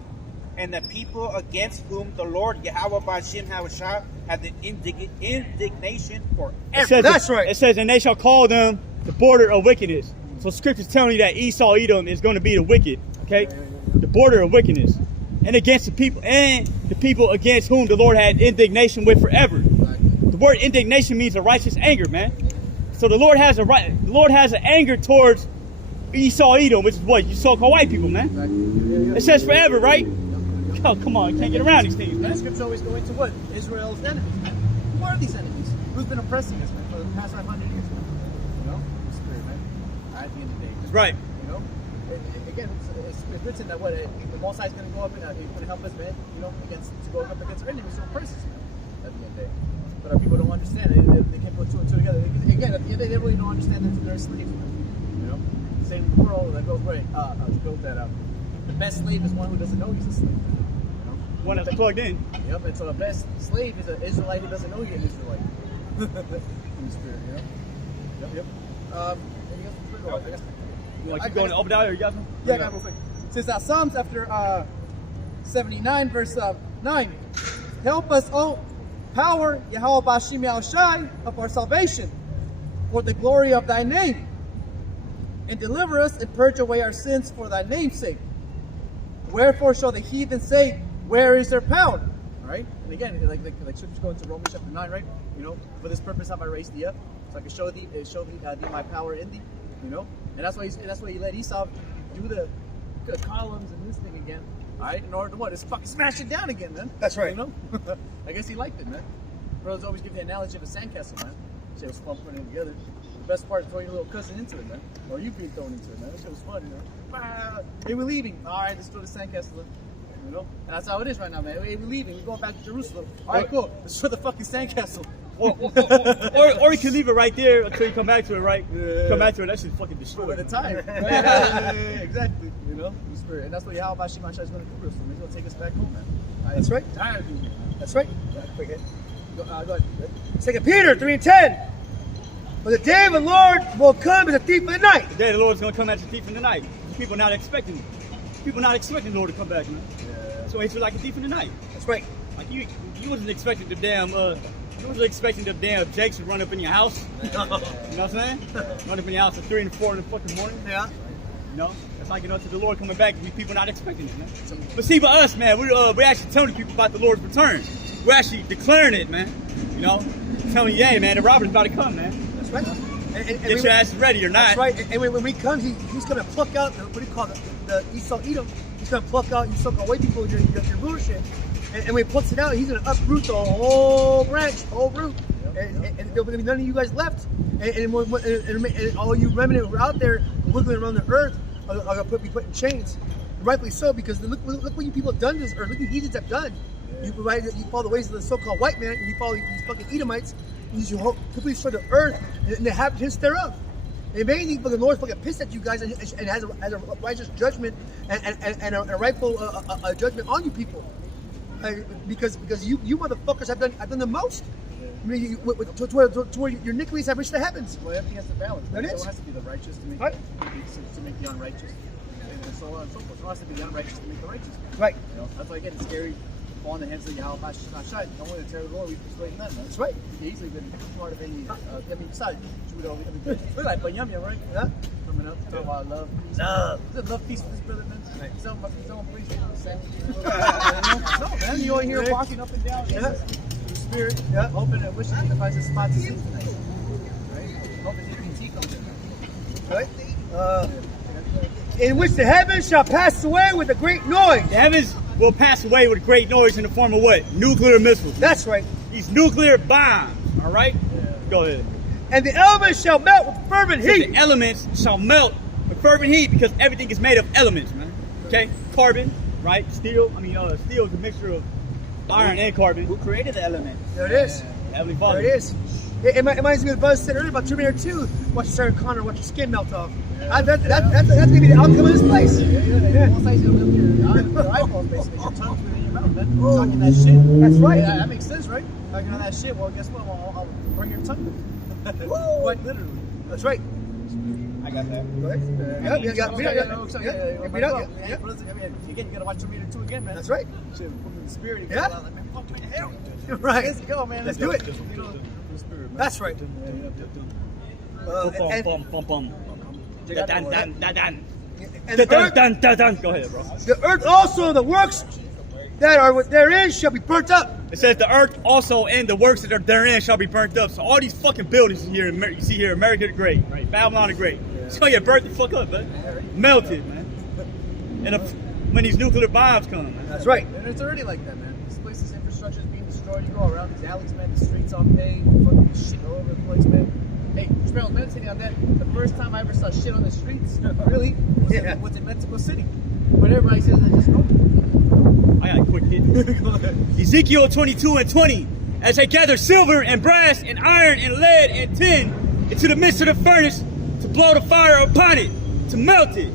and the people against whom the Lord Yahawah Bashim Hawashah had the indignation forever. It says, That's right. It says, and they shall call them the border of wickedness. So Scripture's telling you that Esau, Edom is going to be the wicked, okay? The border of wickedness, and against the people against whom the Lord had indignation with forever. The word indignation means a righteous anger, man. So the Lord has an anger towards Esau, Edom, which is what you so-called white people, man. It says forever, right? Oh, come on, you can't get around these things, man. And scripture always going to what? Israel's enemies, man. Who are these enemies? Who's been oppressing us, man, for the past 500 years? You know? The spirit, man. At the end of the day. That's right. You know? Again, it's written that what? The Most High is going to go up and he's going to help us, man, you know, to go up against our enemies to oppress us, man, at the end of the day. But our people don't understand it. They can't put two and two together. Again, at the end of the day, they really don't understand that they're slaves, man. You know? Same in the world that goes right. The best slave is one who doesn't know he's a slave. You know? One that's plugged in. Yep, and so the best slave is an Israelite who doesn't know he's an Israelite. In the spirit, you know? Yep. You want to keep going to Obadiah, or you got some? Yeah, I got real quick. It says Psalms after 79, verse 9. Help us, O power, Yahawah Bashim Yahushai, of our salvation, for the glory of thy name. And deliver us and purge away our sins for thy name's sake. Wherefore shall the heathen say, where is their power? Right? And again, like scriptures go into Romans chapter 9, right? You know, for this purpose have I raised thee up, so I can show thee my power in thee. You know, and that's why he let Esau do the columns and this thing again. All right, in order to what? Just fucking smash it down again, man. That's right. You know, I guess he liked it, man. Brothers always give the analogy of a sandcastle, man. Shit was fun putting it together. The best part is throwing your little cousin into it, man. Or you being thrown into it, man. That shit was fun, you know. Hey, we're leaving. All right, let's throw the sandcastle in. You know, and that's how it is right now, man. We're leaving. We're going back to Jerusalem. All right, cool. Let's show the fucking sandcastle. Or you can leave it right there until you come back to it, right? Yeah. Come back to it, that shit's fucking destroyed. At a time. Exactly. You know, the spirit. And that's what YAHAWASHI is going to do. So he's going to take us back home, man. That's right. Tired of you. That's right. Okay. Go ahead. 2 Peter 3:10. But the day of the Lord will come as a thief in the night. The day of the Lord is going to come as a thief in the night. People not expecting it. People not expecting the Lord to come back, man. Yeah. So it's like a thief in the night. That's right. Like you wasn't expecting the damn you wasn't expecting the damn Jakes to run up in your house. You know what I'm saying? Run up in your house at 3 and 4 in the fucking morning. Yeah. You know? That's like, you know, to the Lord coming back, people not expecting it, man. But see, for us, man, we're actually telling people about the Lord's return. We're actually declaring it, man. You know? Telling you, hey, man, the robber's about to come, man. That's right. Get your ass ready or not. That's right. And when he comes, he's going to pluck out, what do you call it, the Esau Edom. He's going to pluck out you so-called white people, your rulership. And when he plucks it out, he's going to uproot the whole branch, the whole root. And there'll be none of you guys left. And all you remnant who are out there wiggling around the earth are going to be put in chains. Rightfully so, because look what you people have done to this earth. Look what heathens have done. You follow the ways of the so-called white man, and you follow these fucking Edomites, and you completely destroy the earth and the inhabitants thereof. And maybe the Lord's fucking pissed at you guys and has a righteous judgment and a rightful judgment on you people. Because you motherfuckers have done the most. I mean, to where your iniquities have reached the heavens. Well, everything has to balance. That is. It has to be the righteous to make, right. to make the unrighteous, and so on and so forth. So it has to be the unrighteous to make the righteous. Right. You know, that's why again it's scary. Fall in the hands of YAHAWASHI. Don't want to tear the Lord. We persuade them. That's right. You can easily been part of any. I mean, besides Judo, we're like Banyamia, right? Yeah. Coming up, talking about love. Peace. Love, peace with this brother, man. Right. Someone please do the same. No, man. You only hear him walking up and down. Yeah. Spirit, hoping and wishing he finds a spot to sleep tonight. Right? Hoping EPT comes in. Right? In which the heavens shall pass away with a great noise. The heavens will pass away with great noise in the form of what? Nuclear missiles. That's right. These nuclear bombs. All right? Yeah. Go ahead. And the elements shall melt with fervent heat. The elements shall melt with fervent heat because everything is made of elements, man. Okay? Carbon, right? Steel. I mean, steel is a mixture of iron and carbon. Who created the element? There it is. Heavenly Father. There it is. It reminds me of the buzz said earlier about Terminator 2. Watch Sarah Connor, watch your skin melt off. Yeah. That's going to be the outcome of this place. Yeah. Almost like your eyeballs, basically. Your tongue's within your mouth, man. Talking that shit. That's right. Yeah, that makes sense, right? Talking on that shit. Well, guess what? I'll burn your tongue. Quite literally. That's right. I got that. Again, you gotta watch Terminator 2 again, man. That's right. Shit, from the spirit. Yeah. Like, man, fuck my hell. Right. Let's go, man. Let's do it. That's right. And the earth, go ahead, bro. The earth also, the works that are therein shall be burnt up. It says the earth also and the works that are therein shall be burnt up. So all these fucking buildings you see here, America the Great, right? Babylon the Great. It's gonna get burnt the fuck up, man. Melted, man. And when these nuclear bombs come, man. That's right. And it's already like that, man. This place's infrastructure is being destroyed. You go around these alleys, man. The streets all paved, fucking shit all over the place, man. Hey, Sparrow, meditating on that. The first time I ever saw shit on the streets, really, was in Mexico City. But everybody says I just know. I got a quick hit. Ezekiel 22:20. As they gather silver and brass and iron and lead and tin into the midst of the furnace to blow the fire upon it, to melt it.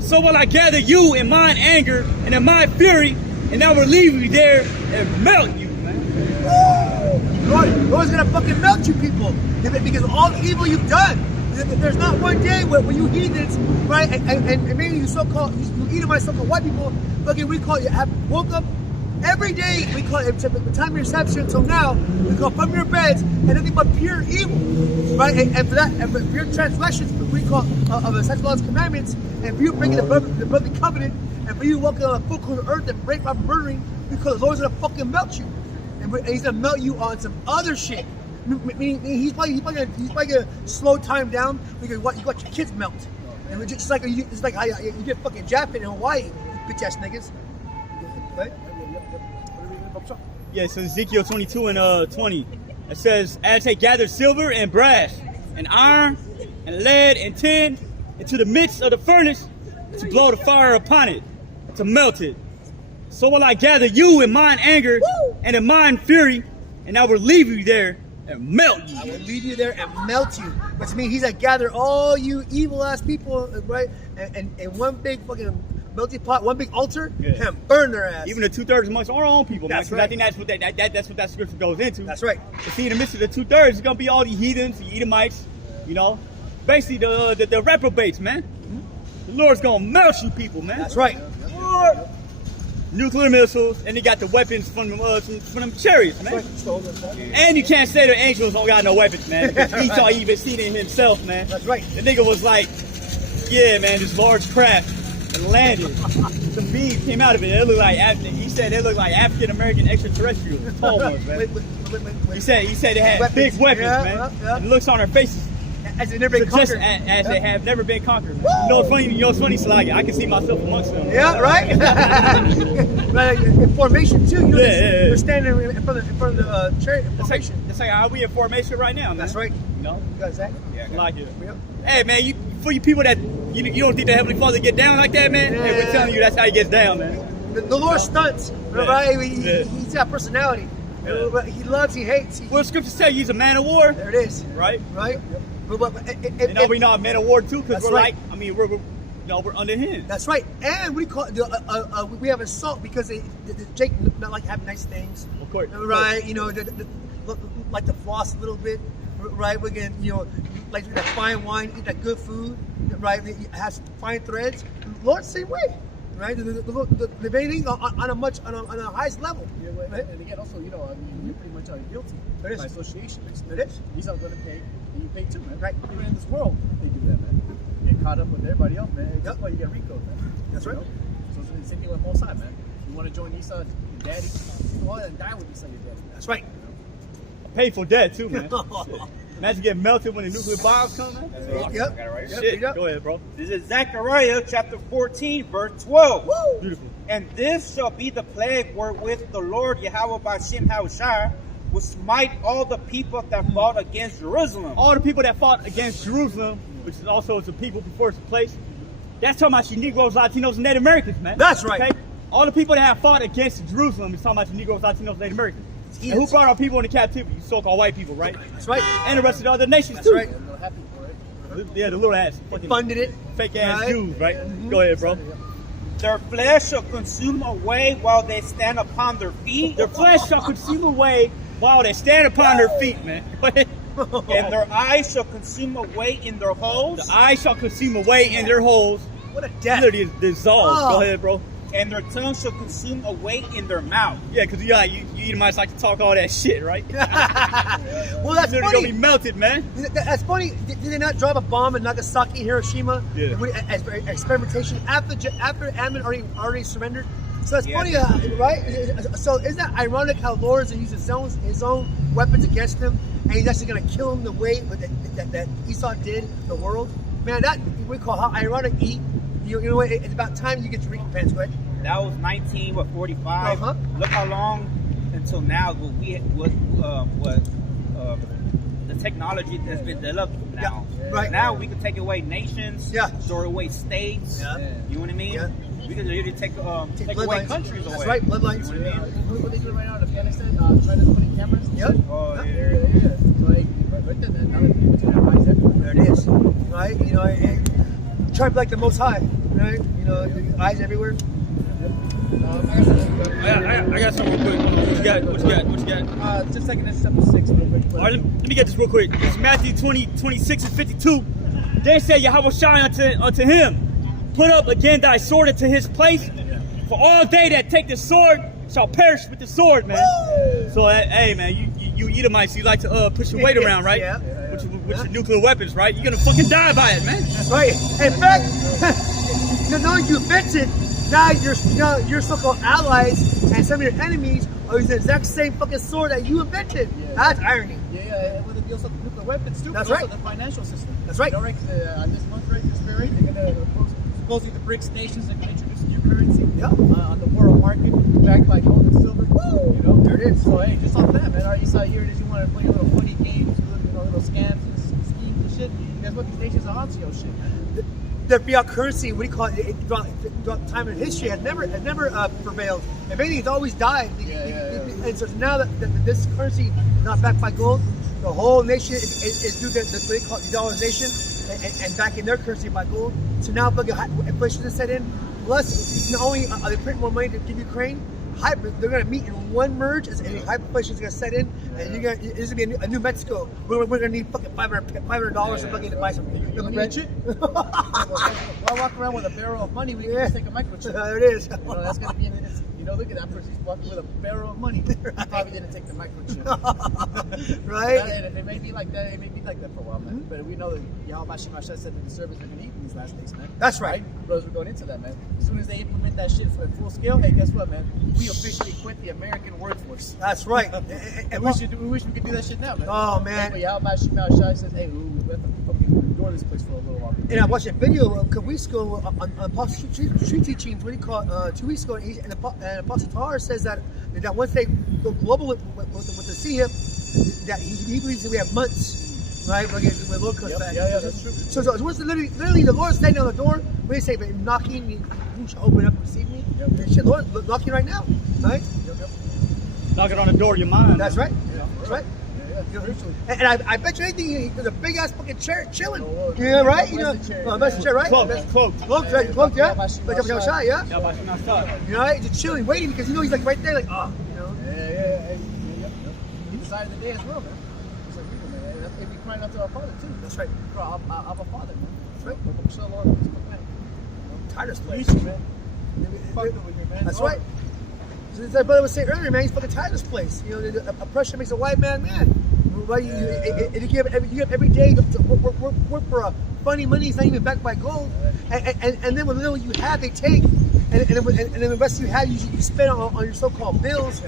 So will I gather you in mine anger and in my fury, and I will leave you there and melt you, man. Lord's gonna fucking melt you people because of all the evil you've done. There's not one day where you heathens, right, and maybe you so-called, you Edomite, so-called white people, fucking we call you, have woke up every day, we call it, from the time of your inception until now, we call from your beds, and nothing but pure evil, right, and for that, and for your transgressions, we call of the sexual laws commandments, and for you breaking the brotherly covenant, and for you walking on a full court of earth and break by murdering, because the Lord's gonna fucking melt you, and He's gonna melt you on some other shit. Meaning he's probably gonna slow time down because you got your kids melt, and it's like how you get fucking Japan in Hawaii, bitch ass niggas. Right? Yeah, so Ezekiel 22:20. It says, as they gather silver and brass and iron and lead and tin into the midst of the furnace to blow the fire upon it, to melt it. So will I gather you in mine anger and in mine fury, and I will leave you there and melt you. I will leave you there and melt you. Which means he's like gather all you evil ass people, right? And one big fucking melting pot, one big altar, and burn their ass. Even the 2/3 amongst our own people, man. That's Because right. I think that's what that scripture goes into. That's right. But see, in the midst of the 2/3, it's gonna be all the heathens, the Edomites, you know, basically the reprobates, man. The Lord's gonna melt you people, man. That's right. Nuclear missiles, and they got the weapons from them chariots, man. And you can't say the angels don't got no weapons, man. Because Esau even seen it himself, man. That's right. The nigga was like, yeah, man, this large craft and landed. Some beams came out of it. It looked like he said it looked like African American extraterrestrials, tall ones, man. He said it had Weapons. big weapons, Yeah, man. yeah. And the looks on their faces. As they never been Just conquered. as they have never been conquered. Man. You know what's funny, Slag? I can see myself amongst them. Yeah, right? Like, in formation too. You know, Yeah, they're standing in front of the chariot in That's like, formation. that's like how we in formation right now, man. That's right. You know? You got that? Yeah, I like it. Yep. Hey, man, for you people that you don't think the Heavenly Father get down like that, man? Hey, we're telling you that's how he gets down, man. The Lord stunts, right? He's got personality. Yeah. He loves, he hates. Well, the scriptures tell you he's a man of war, There it is. right? Right? And are we not men of war too? Because That's we're right. like, I mean, we're under him. That's right. And we call we have assault because Jake not like having nice things. Of course. Right? You know, like to floss a little bit. Right? We can, you know, like that fine wine, eat that good food. Right? It has fine threads. Lord, same way. Right? The bathing on a highest level. Yeah, and again, also, you know, I mean, you're pretty much guilty It is. by association. It is. He's not going to pay, and you pay too, man. Right. Even in this world, they do that, man. Get caught up with everybody else, man. That's Yep. why you get RICO, man. That's right. You know? So it's the same thing with both sides, man. You want to join Esau, your daddy, go ahead and die with Esau, your daddy. That's right. Paid for debt too, man. Imagine getting melted when the nuclear bombs come, man. That's right. Yep. I got it right here. Shit. Yep. Go ahead, bro. This is Zechariah chapter 14, verse 12. Woo! Beautiful. And this shall be the plague wherewith the Lord Yahawah BAHASHAM HALALYAM will smite all the people that fought against Jerusalem. All the people that fought against Jerusalem, which is also the people before it's a place, that's talking about you Negroes, Latinos, and Native Americans, man. That's right. Okay? All the people that have fought against Jerusalem is talking about you Negroes, Latinos, Native Americans. And who brought our people into captivity? You so-called white people, right? That's right. And the rest of the other nations, That's too. right. I'm not happy for it. Yeah, the little ass. Fucking Funded it. fake ass Right. Jews, right? Go ahead, bro. Their flesh shall consume away while they stand upon their feet. Their flesh shall consume away while they stand upon their feet, man. And their eyes shall consume away in their holes. The eyes shall consume away in their holes. What a death. Literally dissolved. Oh. Go ahead, bro. And their tongue shall consume away in their mouth. Yeah, because you Edomites like to talk all that shit, right? Well, that's Literally funny. gonna be melted, man. That's funny. Did they not drop a bomb in Nagasaki, Hiroshima? Yeah. As experimentation after Ammon already surrendered. So that's Yeah. funny, right? So isn't that ironic how Lord is using his own weapons against him, and he's actually going to kill him the way that Esau did the world? Man, that we call how ironic. You know what? It's about time you get your recompense, right? That was 1945. Uh-huh. Look how long until now the technology that's been developed now. Yeah, right. Now we can take away nations, Yeah. destroy away states. Yeah. You know what I mean? Yeah. We can literally take away bloodlines. countries away. That's right, bloodlines. You know what I mean? What they do right now in Afghanistan, China's putting cameras. Yep. Oh, Yep. yeah. So, like, right there, man. Now that people have eyes everywhere. There it is, right? You know, try to be like the Most High, right? You know, eyes everywhere. I got something real quick. What you got? Just like in chapter 6, real quick. All right, let me get this real quick. It's Matthew 20, 26 and 52. Then said YAHAWASHI unto him, put up again thy sword into his place, for all they that take the sword shall perish with the sword, man. So, hey, man, you Edomites, you like to push your weight around, right? Yeah. With your nuclear weapons, right? You're gonna fucking die by it, man. That's right. In fact, knowing you invented, now your so-called allies and some of your enemies are using the exact same fucking sword that you invented. Yeah. That's irony. Yeah, with the deals of nuclear weapons too. That's but also right. the financial system. That's right. You know, right? 'Cause, this month, right, this February, they're gonna supposedly the BRICS nations are gonna introduce a new currency on the world market, backed by gold and silver. Woo! You know, There it is. So hey, just off that, man. Our Esau here it is. You want to play little funny games, little scams and schemes and shit. Guess what? These nations are onto your shit, man. their fiat currency, what do you call it, throughout time in history, had never prevailed. If anything, it's always died. And so now that this currency is not backed by gold, the whole nation is due to what they call de-dollarization and backing their currency by gold. So now inflation is set in. Plus, not only are they printing more money to give Ukraine, they're going to meet in one merge, and hyperinflation is going to set in, and it's going to be a new Mexico. We're going to need fucking $500 to fucking buy some bread. Why walk around with a barrel of money? We can just take a microchip. There it is. That's going to be look at that person. He's walking with a barrel of money. He probably didn't take the microchip. Right? And it may be like that. It may be like that for a while, man. But we know that YAHAWASHI said that the servants are going to eat in these last days, man. That's right. Brothers, we're going into that, man. As soon as they implement that shit for full scale, hey, guess what, man? We officially quit the American workforce. That's right. And we wish we could do that shit now, man. Oh, man. But YAHAWASHI says, hey, we have to fucking endure this place for a little while. And I watched a video a couple weeks ago on Apostle Street Teachings, 2 weeks ago, and Apostle Tahar says that once they go global with the CHIP, that he believes that we have months, right? When the Lord comes back. Yeah, that's true. So what's literally the Lord standing on the door? When they say, knocking, who shall open up and receive me? Yep. Shit, Lord, knocking right now, right? Yep. Knocking on the door of your mind. That's right. Yeah, That's right. Yeah. And I bet you anything, there's a big ass fucking chair chilling. Yeah, right? That's the chair, right? Cloaked, right? Cloaked, yeah? Like YAHAWASHI, yeah? You know, right? Just chilling, waiting, because he's like right there, like, oh, you know? Yeah. He decided the day as well, man. He's like, man, if we crying out to our Father, too. That's right. Bro, I'm a father, man. That's right. Tired of place. man. Fucking with me, man. That's right. So as my brother was saying earlier, man, he's fucking tired of this place. You know, oppression makes a white man man. Right? You give every day to work for a funny money. It's not even backed by gold. And then what little you have, they take. And then the rest you have, you spend on your so-called bills.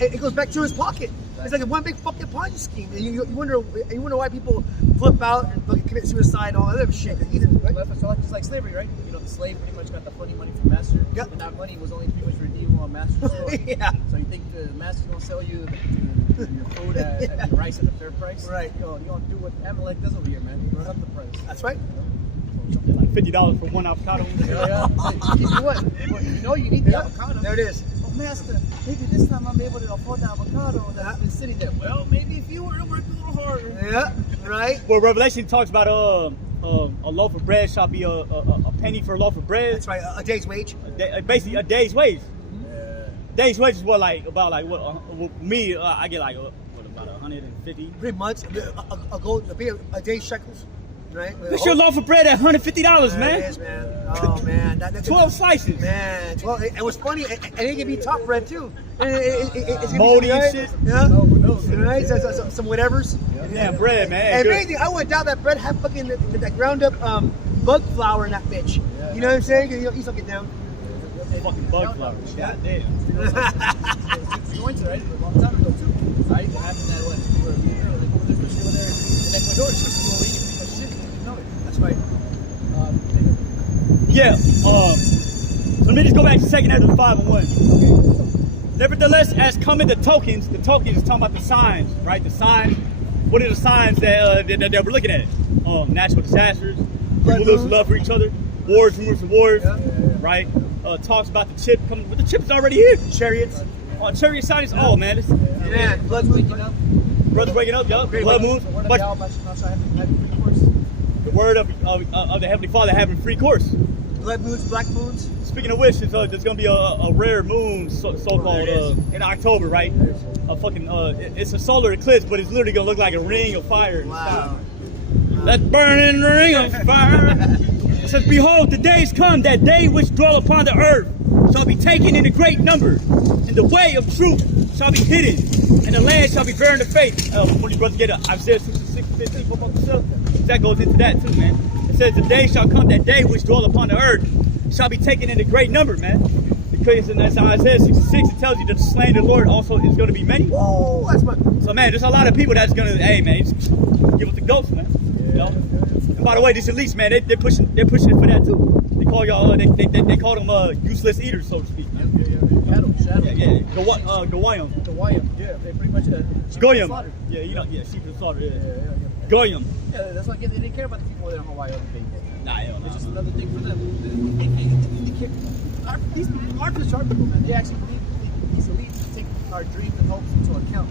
It goes back to his pocket. It's like a one big fucking Ponzi scheme. And you wonder why people flip out and fucking commit suicide and all that other shit. So just like slavery, right? You know, the slave pretty much got the funny money from master. Yep. And that money was only pretty much redeemable on master's store. Yeah. So you think the master's gonna sell you your food and your rice at a fair price? Right. You don't do what Amalek does over here, man. You run up the price. That's right. Something like $50 for one avocado. Yeah. What? You know you need the avocado. There it is. Oh, master, maybe this time I'm able to afford the avocado that's been sitting there. Well, maybe if you were to work a little harder. Yeah. Right. Well, Revelation talks about a loaf of bread shall be a penny for a loaf of bread. That's right. A day's wage. Basically, a day's wage. Yeah. Day's wage is what me I get like about 150. 3 months. A day's shekels. Right. What's your loaf of bread at $150, man? It is, man. Oh man. That's 12 slices. Man. 12. And what's funny, and it can be top bread too. It's moldy and shit. Yeah. Who knows? Right. So, some whatevers. Yeah, bread, man. And amazing. I wouldn't doubt that bread had fucking that ground up bug flour in that bitch. You know what I'm saying? You suck it down. Fucking bug flour. Yeah. God damn. It's going to, right? A long time ago too. Right? It happened that what? Over there in Ecuador. That's right. Yeah. So let me just go back to 2 Ezra 5:1. Okay. Nevertheless, as coming the tokens is talking about the signs, right? The signs. What are the signs that we're looking at? Natural disasters, people lose love for each other, wars, rumors of wars, right? Talks about the chip coming, but the chip is already here. Chariots. Chariot signs. Oh man, Man, blood's waking up. Brothers waking up, yup. Blood moons. But the word of the Heavenly Father having free course. Blood moons, black moons. Speaking of which, there's going to be a rare moon, so-called, in October, right? It's a solar eclipse, but it's literally going to look like a ring of fire. Wow. That burning ring of fire. It says, behold, the days come, that they which dwell upon the earth shall be taken in a great number, and the way of truth shall be hidden, and the land shall be barren of faith. When you brothers get Isaiah 66:15, that goes into that too, man. It says, the day shall come, that they which dwell upon the earth shall be taken in a great number, man. Because in Isaiah 66, it tells you that the slain of the Lord also is going to be many. Whoa, that's my... So, man, there's a lot of people that's going to, hey, man, just give us the ghost, man. You know? And by the way, these elites, man, they're pushing it for that too. They call y'all, they call them useless eaters, so to speak. Shadow. Yeah. Gawayam. Yeah, they pretty much Goyam. slaughtered. Yeah, sheep and slaughter. Yeah. Goyam. Yeah, that's why they didn't care about the people there in Hawaii on the day. Nah, hell no. It's just another thing for them. These people aren't the sharp people, man. They actually believe these elites take our dreams and hopes into account.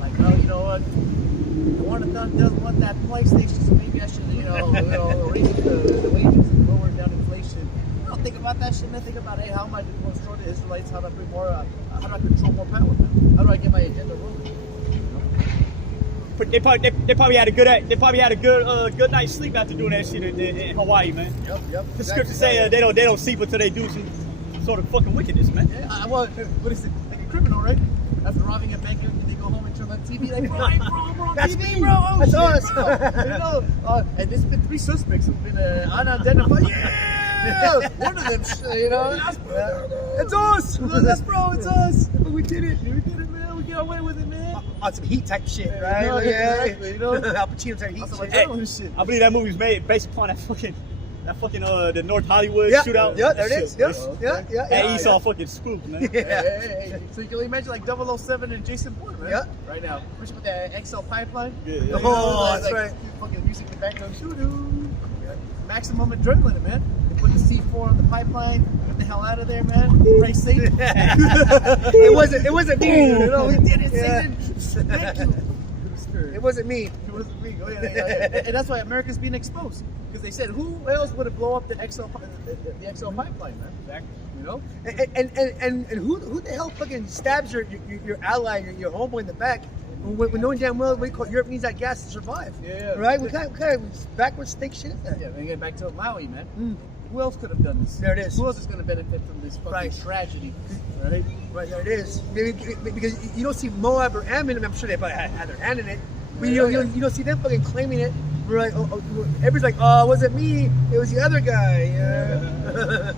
Like, well, you know what? Jonathan doesn't want that PlayStation, so maybe I should, raise the wages and lower down inflation. I don't think about that shit, man. Think about, hey, how am I going to destroy the Israelites? How do I bring more? How do I control more power, man? How do I get my agenda rolling? They probably had a good night's sleep after doing that shit in Hawaii, man. Yep. The scriptures say they don't sleep until they do some sort of fucking wickedness, man. Yeah, well, what is it? Like a criminal, right? After robbing a bank, they go home and turn on TV like, bro, on That's TV, me, bro. Oh, that's shit, us. bro. And there's been 3 suspects who've been unidentified. Yeah, one of them, It's us. That's bro, it's us. We did it, man. We get away with it, man. On some heat type shit, right? No, exactly, you know? Al Pacino type heat shit. Hey, I believe that movie was made based upon that fucking the North Hollywood Yeah, shootout. yeah, there it is. Yeah. And Esau fucking spooked, man. Hey. So you can imagine like 007 and Jason Bourne, man. Yeah. Right now, especially with that XL pipeline. Yeah. You know, Oh, like, that's right. Fucking music in the background. Shoo-doo. Maximum adrenaline, man. They put the C4 on the pipeline. Get the hell out of there, man. Pray Satan. It wasn't me. You know, we did it, Yeah. Satan. Thank you. It wasn't me. It wasn't me. Oh, yeah. And that's why America's being exposed. Because they said, who else would have blow up the XL pipeline, man? Exactly. You know? And who the hell fucking stabs your ally, your homeboy in the back when knowing damn well Europe needs that gas to survive? Yeah. Right? We kind of backwards think shit is that? Yeah, and get back to Maui, man. Who else could have done this? There it is. Who else is going to benefit from this fucking tragedy? Right? Right, there it is. Because you don't see Moab or Ammon. I'm sure they probably had their hand in it. But you don't see them fucking claiming it. We're like, everybody's like, oh, it wasn't me. It was the other guy.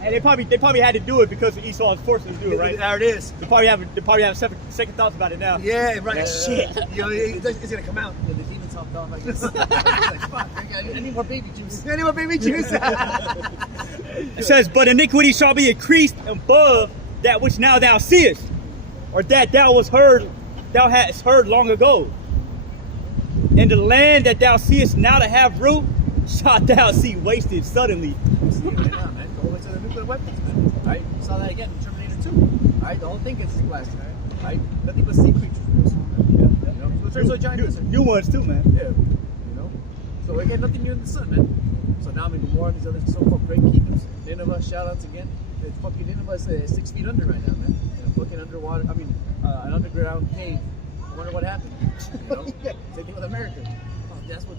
And they probably had to do it because Esau was forced to do it, right? There it is. They probably have second thoughts about it now. Yeah, right. Shit. It's gonna come out. Yeah, the demons hopped off, I guess. Like, fuck, I need more baby juice. Any more baby juice? It says, but iniquity shall be increased above that which now thou seest, or that thou hast heard long ago. And the land that thou seest now to have root, shalt thou see wasted suddenly. See it right now, man. Go over to the nuclear weapons, man. Right? You saw that again in Terminator 2. Right? The whole thing gets blasted. Right? Nothing but sea creatures. You know? So it turns out giant lizard. New ones too, man. Yeah. You know? So again, nothing new in the sun, man. So now I'm in Gomorrah and these other so-called great kingdoms. Nineveh, shout outs again. It's fucking Nineveh is 6 feet under right now, man. Fucking underwater. I mean, an underground cave. I wonder what happened. You know? Same thing with America. Oh, that's what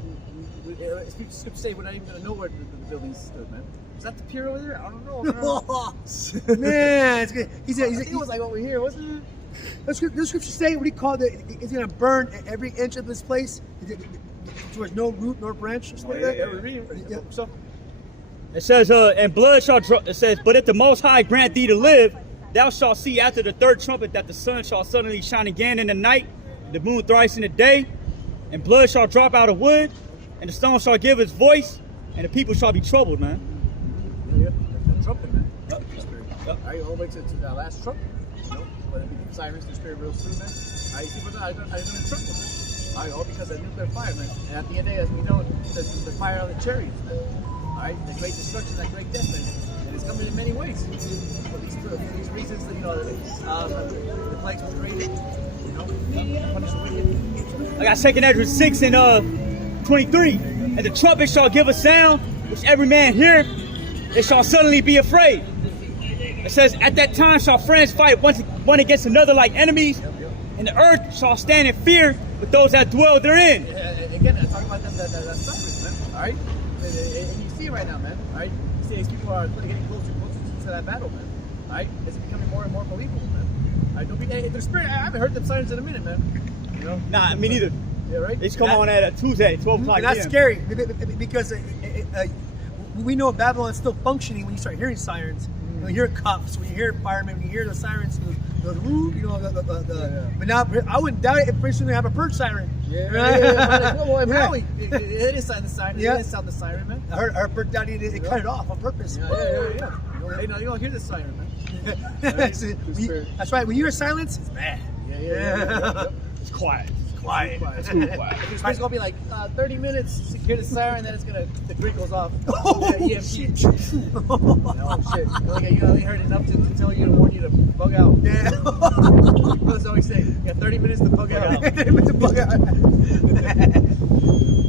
scripture say. We're not even going to know where the buildings stood, man. Is that the pier over there? I don't know, man. Man, it's good. I think it was like over here, wasn't it? The scripture say, what do you call it? It's going to burn every inch of this place. There's no root nor branch or something like that. We're reading it. Yeah. So, It says, and blood shall it says, but if the Most High grant thee to live, thou shalt see after the third trumpet that the sun shall suddenly shine again in the night, the moon thrice in the day, and blood shall drop out of wood, and the stone shall give its voice, and the people shall be troubled, man. yeah, that trumpet, man. All right, all the way to that last trumpet. You know, but it became sirens to spirit real soon, man. All right, you see what I'm going to trumpet, man. All right, all because of nuclear fire, man. And at the end of the day, as we know, the fire on the chariots, man. All right, the great destruction, that great death, man. And it's coming in many ways. For these reasons, that, you know, the plagues were created. You know, punish the wicked. I got 2 Ezra 6 and 23. And the trumpet shall give a sound, which every man hear, they shall suddenly be afraid. It says, at that time shall friends fight one against another like enemies, and the earth shall stand in fear with those that dwell therein. Again, I'm talking about that Cyrus, man. All right, and you see it right now, man. All right, you see these people are getting closer and closer to that battle, man. All right, it's becoming more and more believable, man. All right, don't be. The spirit. I haven't heard them sirens in a minute, man. You know? Nah, me neither. Yeah, right. They come on at Tuesday, 12 o'clock. That's scary because we know Babylon's still functioning when you start hearing sirens. When you hear cuffs, when you hear firemen, when you hear the sirens, the whoop, you know, but now I wouldn't doubt it if pretty soon they have a bird siren. Yeah, right. Well, in Maui, it didn't sound the siren. It didn't sound the siren, man. I heard bird daddy they cut it off on purpose. Yeah. Hey, now you don't hear the siren, man. That's right. When you hear silence, it's bad. Yeah. It's quiet. quiet. It's too quiet. It's gonna be like 30 minutes. You hear the siren, then the grid goes off. Oh, EMP. shit. Oh shit! Okay, you only heard enough to tell you to warn you to bug out. Yeah. Brothers always say, you got 30 minutes to bug out.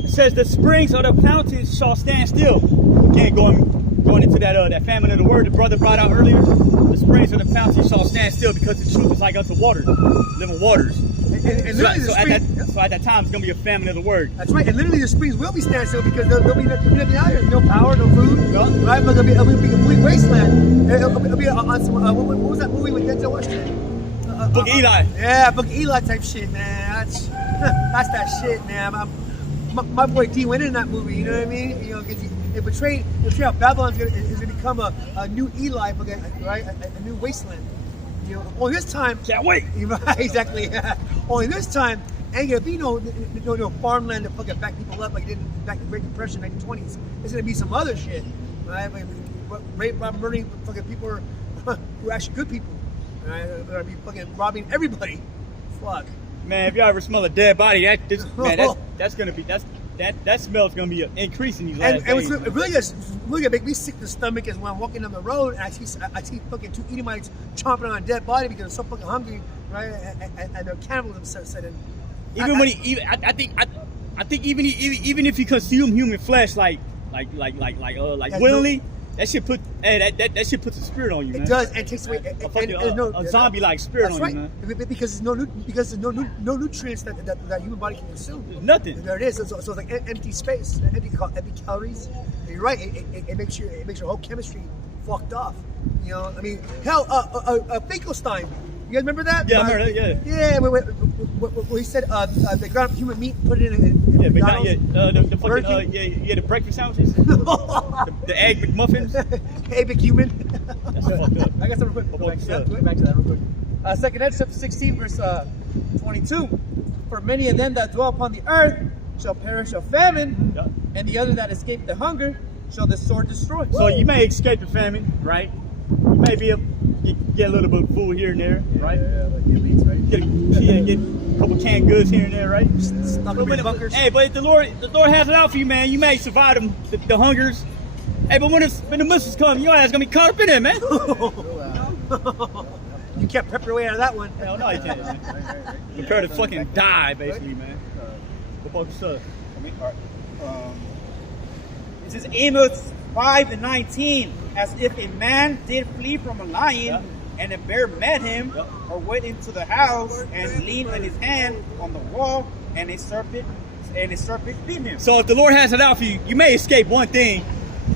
It says the springs of the fountains shall stand still. Again, going into that famine of the word the brother brought out earlier. The springs of the fountains shall stand still because the truth is like unto water, living waters. And So at that time, it's gonna be a famine of the word. That's right. And literally, the springs will be standing still because there'll be nothing out here. No power, no food. Right? But it'll be a complete wasteland. It'll be on some. What was that movie with Denzel Washington? Book of Eli. Yeah, Book of Eli type shit, man. That's that shit, man. My boy D went in that movie. You know what I mean? You know, because it portrayed how Babylon is going to become a new Eli, right? A new wasteland. You know, only this time. Can't wait. Right, exactly. Only this time, ain't gonna be no farmland to fucking back people up like it did back in the Great Depression, 1920s. It's gonna be some other shit, right? Rape, rob, murdering fucking people who are actually good people. Right? They're gonna be fucking robbing everybody. Fuck. Man, if y'all ever smell a dead body, that's gonna be that smell's gonna be increasing these last days. And it really gonna make me sick to the stomach is when I'm walking down the road and I see fucking two Edomites chomping on a dead body because they're so fucking hungry, right? And their cannibalism set in. I think even if you consume human flesh like willingly, that shit puts a spirit on you, man. It does, and it takes away a zombie-like spirit on you, man. Because there's no nutrients that human body can consume. There's nothing. There it is. So it's like empty space, empty calories. And you're right. It makes your whole chemistry fucked off. You know, I mean, hell, Finkelstein. You guys remember that? Yeah, I remember that. Yeah. Yeah. When he said they ground up human meat, put it in. Yeah, but not yet. The fucking the breakfast sandwiches, the egg McMuffins. Egg McHuman. That's fucked up. I got something real quick. Go back to that real quick. Second Ed, chapter 16, verse 22. For many of them that dwell upon the earth shall perish of famine, and the other that escape the hunger shall the sword destroy. So you may escape the famine, right? You may be able to get a little bit of food here and there, right? Yeah, like the elites, right? Get a couple canned goods here and there, right? Hey, but if the Lord has it out for you, man. You may survive the hungers. Hey, but when the missiles come, your ass gonna be caught up in it, man. You can't prep your way out of that one. Hell no, you can't, man. Prepare to fucking die, basically, man. What fuck up? It says Amos 5:19, as if a man did flee from a lion, and a bear met him, or went into the house and leaned on his hand on the wall, and a serpent bit him. So if the Lord has it out for you, you may escape one thing,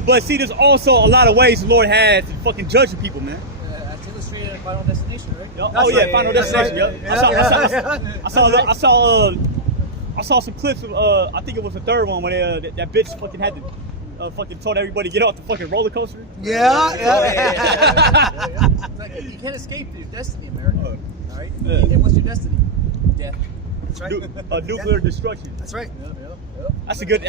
but see, there's also a lot of ways the Lord has to fucking judge people, man. That's illustrated in Final Destination, right? Final Destination. I saw some clips of I think it was the third one when that bitch fucking had to fucking told everybody to get off the fucking roller coaster. Yeah. It's like, you can't escape your destiny, America. All right. And what's your destiny? Death. That's right. Nuclear destruction. That's right. That's a good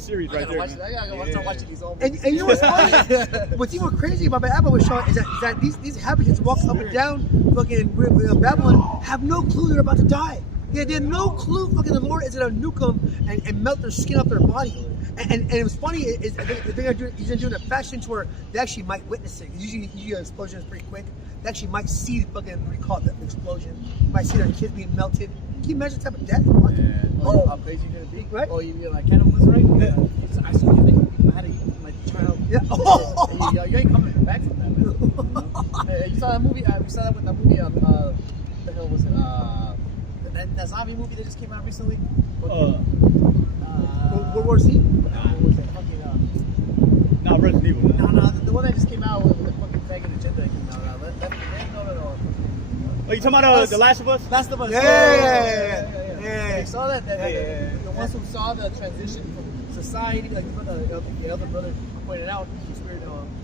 series right there. I gotta start watching these all. And you know what's funny? What's even crazy about Babylon, Sean, is that these inhabitants walk up and down fucking Babylon have no clue they're about to die. They had no clue fucking the Lord is gonna nuke them and melt their skin off their body. And it was funny is they're gonna do it. He's gonna do it in a fashion to where they actually might witness it. Usually an explosion is pretty quick. They actually might see the fucking the explosion. You might see their kids being melted. Can you imagine the type of death? How crazy you're gonna be, right? Oh, you're like cannibalism, right? Yeah. I saw I had my child. Yeah. You ain't coming back from that, man. You saw that movie? We saw that with that movie. What the hell was it? That zombie movie that just came out recently. World War Z? No, Resident Evil. No, the one that just came out with the fucking faggot agenda. No. Oh, you talking about The Last of Us? Last of Us. Yeah. You saw that? The ones who saw the transition from society, like the elder brother pointed out,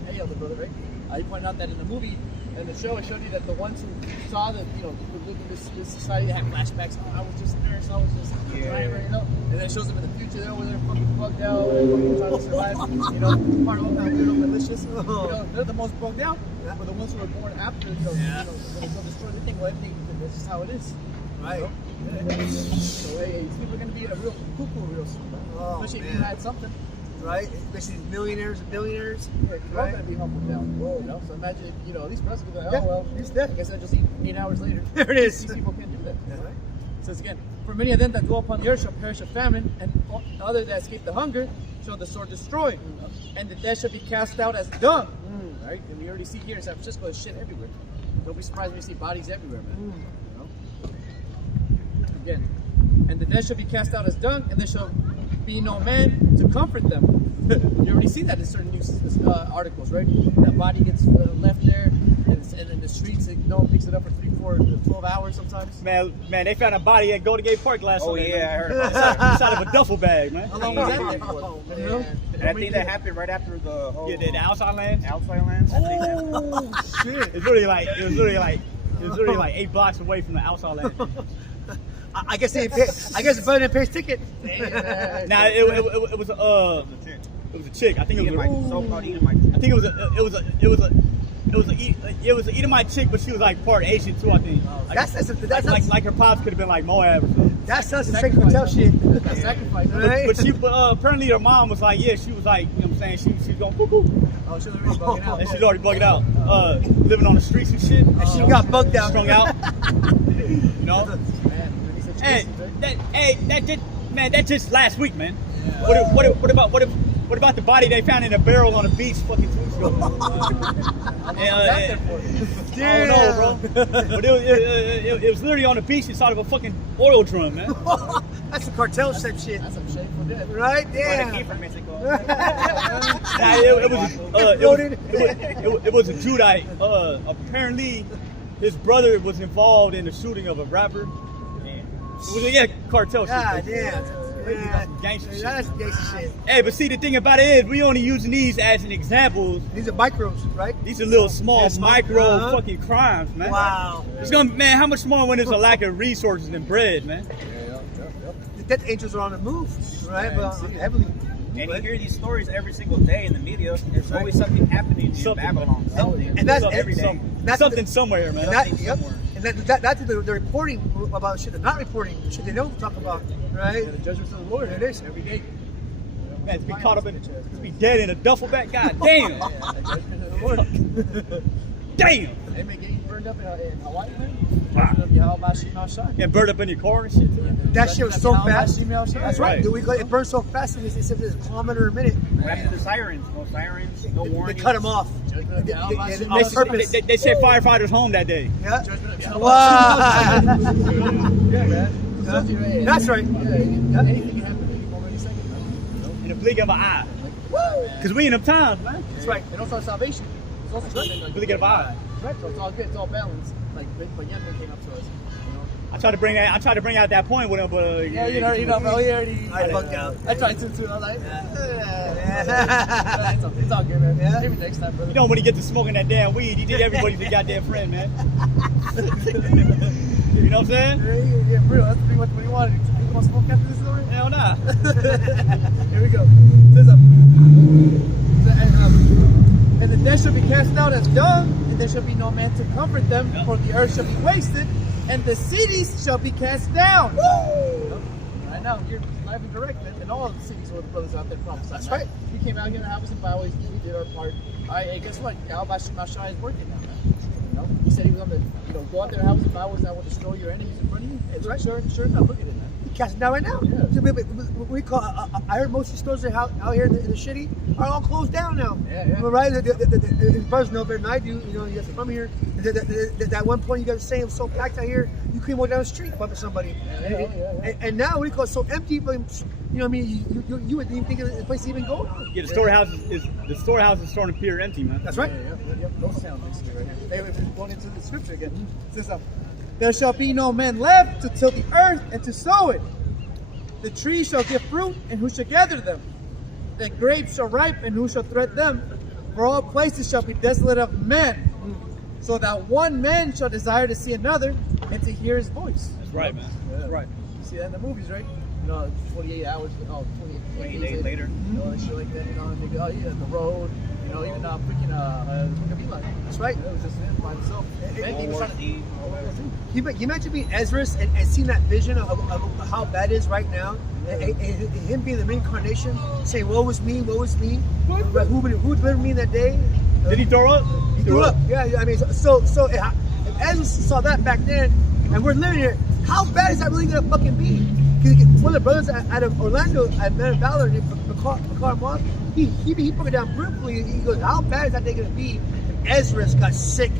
hey, elder brother, right? He pointed out that in the movie and the show, it showed you that the ones who saw that, people live in this society, they had flashbacks. Oh, I was just a nurse, I was just a driver, And then it shows them in the future, they're over there fucking bugged out, fucking trying to survive, part of the malicious. They're the most bugged out. But the ones who were born after, they'll destroy everything. Well, everything, that's just how it is. Right. So hey, these people are gonna be a real cuckoo real soon. Oh, Especially if man. you had something. Right? Especially millionaires and billionaires. Yeah, you're all gonna be humbled down. You know? So imagine if, you know, these press people are like, Yeah, oh well, he's dead. I guess I just eat 8 hours later. There it is. These people can't do that. Yeah. Right? It says again, for many of them that dwell upon the earth shall perish of famine, and other that escape the hunger shall the sword destroy, and the dead shall be cast out as dung. Right? And we already see here in San Francisco, there's shit everywhere. Don't be surprised when you see bodies everywhere, man. You know? Again, and the dead shall be cast out as dung, and there shall be no man to comfort them. You already see that in certain news articles, right? That body gets left there, and in the streets, no one picks it up for 3, 4, 12 hours sometimes. Man, they found a body at Golden Gate Park last Sunday. yeah, man. I heard about that. Inside of a duffel bag, man. How long was that there for? Oh, You know? man. And I think that happened right after the whole Yeah, the outside lands. outside lands. Oh, shit. It was literally like 8 blocks away from the outside land. I guess they pay, I guess the brother didn't pay his ticket. Now it was a chick. I think it was a, So-called Edomite. I think it was an Edomite chick, but she was like part Asian too. I think. Like her pops could have been like Moab or something. That's such a fake hotel shit. That sacrifice. Right? But apparently her mom was like, yeah, she was like, you know what I'm saying, she's going cuckoo. Oh, she was already bugging out. And she's already bugged out, living on the streets and shit. And she got bugged out. Strung out. You know. Man, That just last week, man. What about the body they found in a barrel on a beach fucking 2 weeks ago? I don't know, bro. But it was literally on the beach inside of a fucking oil drum, man. That's a cartel type shit. That's some shameful death. Right? But Damn. it came from Mexico. It was a Judite. Apparently, his brother was involved in the shooting of a rapper. It was cartel shit. God damn. Gangster shit. That's gangster shit. Hey, but see, the thing about it is, we only using these as an example. These are micros, right? These are little small, Yes, micro fucking crimes, man. Wow. It's gonna, man, how much more when there's a lack of resources and bread, man? The death angels are on the move, right? Yeah, But see it. heavily. And you hear these stories every single day in the media. There's always something happening in Babylon. Something. And that's every day. That's Something somewhere, man. That, yep. And that's the reporting about shit they're not reporting, shit they don't talk about, right? The judgments of the Lord. It is. Every day. Man, to be caught up in, to be dead in a duffel bag, god damn. The judgment of the Lord. Damn. They may get you burned up in Hawaii, man. Judgment of YAHAWASHI. And burned up in your car and shit, too. That shit was so fast. That's That's right. right. It burned so fast, it said it's a kilometer a minute. After the sirens, no They warning. cut them off. Judgment of They- YAHAWASHI. on purpose. They sent firefighters home that day. Yeah. Judgment of Wow. Yeah, man. That's right. Yeah, anything can happen any moment, any second, man. In the blink of an eye. Because we in them times, man. That's right. And also salvation. It's also judgment. Like, Blink of an eye. right, so it's all good. It's all balanced. Like, but Yemen came up to us. You know? I tried to bring out that point with him, but Yeah, you know, bro. He already. I bugged out. I tried to too. I was like, Yeah. it's all good, man. Yeah. Maybe next time, brother. you know when he gets to smoking that damn weed, he did everybody's a goddamn friend, man. You know what I'm saying? Yeah, bro. That's pretty much what he wanted. You want to smoke after this story? Hell nah. Here we go. Says, and the dead shall be cast out as dung, and there shall be no man to comfort them, for the earth shall be wasted, and the cities shall be cast down. Right now, you're live and direct, man. And all of the cities where the brothers out there prophesied. That's right. We came out here in the houses and byways, we did our part. Hey, guess what? YAHAWASHI is working now, man. You know, he said he was on the, go out there, houses and byways that will destroy your enemies in front of you. It's right. Sure enough, look at it, man. Casting down right now. Yeah. So we call. I heard most of the stores that are out here in the city are all closed down now. Yeah. Right? The brothers know better than I do. You know, you guys are from here. That one point you guys were saying it was so packed out here, you couldn't walk down the street bumping somebody. Yeah. And now we call it so empty, but you know what I mean? You wouldn't even think of the place to even go. Yeah, the storehouse is starting to appear empty, man. That's right. Yeah. Ghost town, basically, right here. Hey, we're going into the scripture again. It says, there shall be no man left to till the earth and to sow it. The trees shall give fruit, and who shall gather them? The grapes shall ripe, and who shall thread them? For all places shall be desolate of men, so that one man shall desire to see another and to hear his voice. That's right, man. That's right. You see that in the movies, right? 28 hours, 28 days later. You know, and shit like that, and maybe, the road, You know, even freaking Kabila. That's right. It was just him by himself. And he was trying to Can you imagine being Ezra and seeing that vision of how bad it is right now? And him being the reincarnation, saying, woe is me, woe is me. But who delivered me in that day? Did he throw up? He threw up. Yeah, I mean, so if Ezra saw that back then, and we're living here, how bad is that really going to fucking be? One of the brothers out of Orlando, at Man of Valor, McCar Moss, he broke it down briefly. He goes, how bad is that day going to be if Ezra's got sick?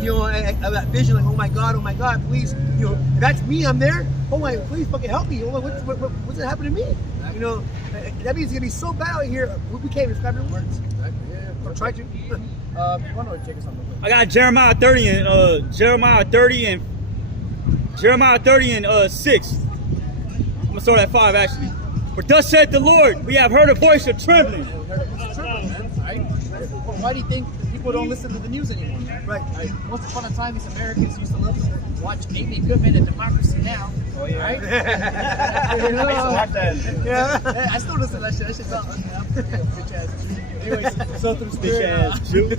You know, of that vision, like, oh my God, please, you know, if that's me, I'm there. Oh my, please fucking help me. Oh, what's that happening to me? You know, that means it's gonna be so bad out here. We can't even describe it in words. Or try to. Why don't we take us on? I got Jeremiah 30 and Jeremiah 30 and 6. I'm gonna start at 5 actually. For thus said the Lord, we have heard a voice of trembling. Why do you think people don't listen to the news anymore? Right. Once upon a time, these Americans used to love to watch Amy Goodman and Democracy Now! Oh, yeah. Right? I used to watch that. Yeah. I still listen to that shit. That shit's all bitch ass. Anyways, so through Bitch spirit, ass Jew.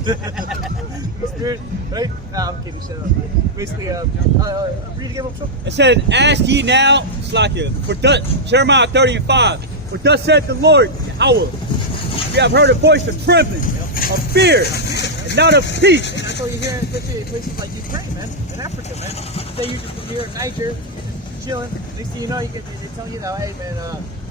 spirit, right? Nah, I'm kidding. Shut up. Basically, read again. It says, ask ye now, Slakia, for thus, Jeremiah 30 and 5. For thus said the Lord, YAHAWAH, we have heard a voice of trembling, of fear, and not of peace. And that's what you hear, especially in places like Ukraine, man, in Africa, man. Say you're just here in Niger, you're just chilling. Next thing you know, they're telling you that, hey, man,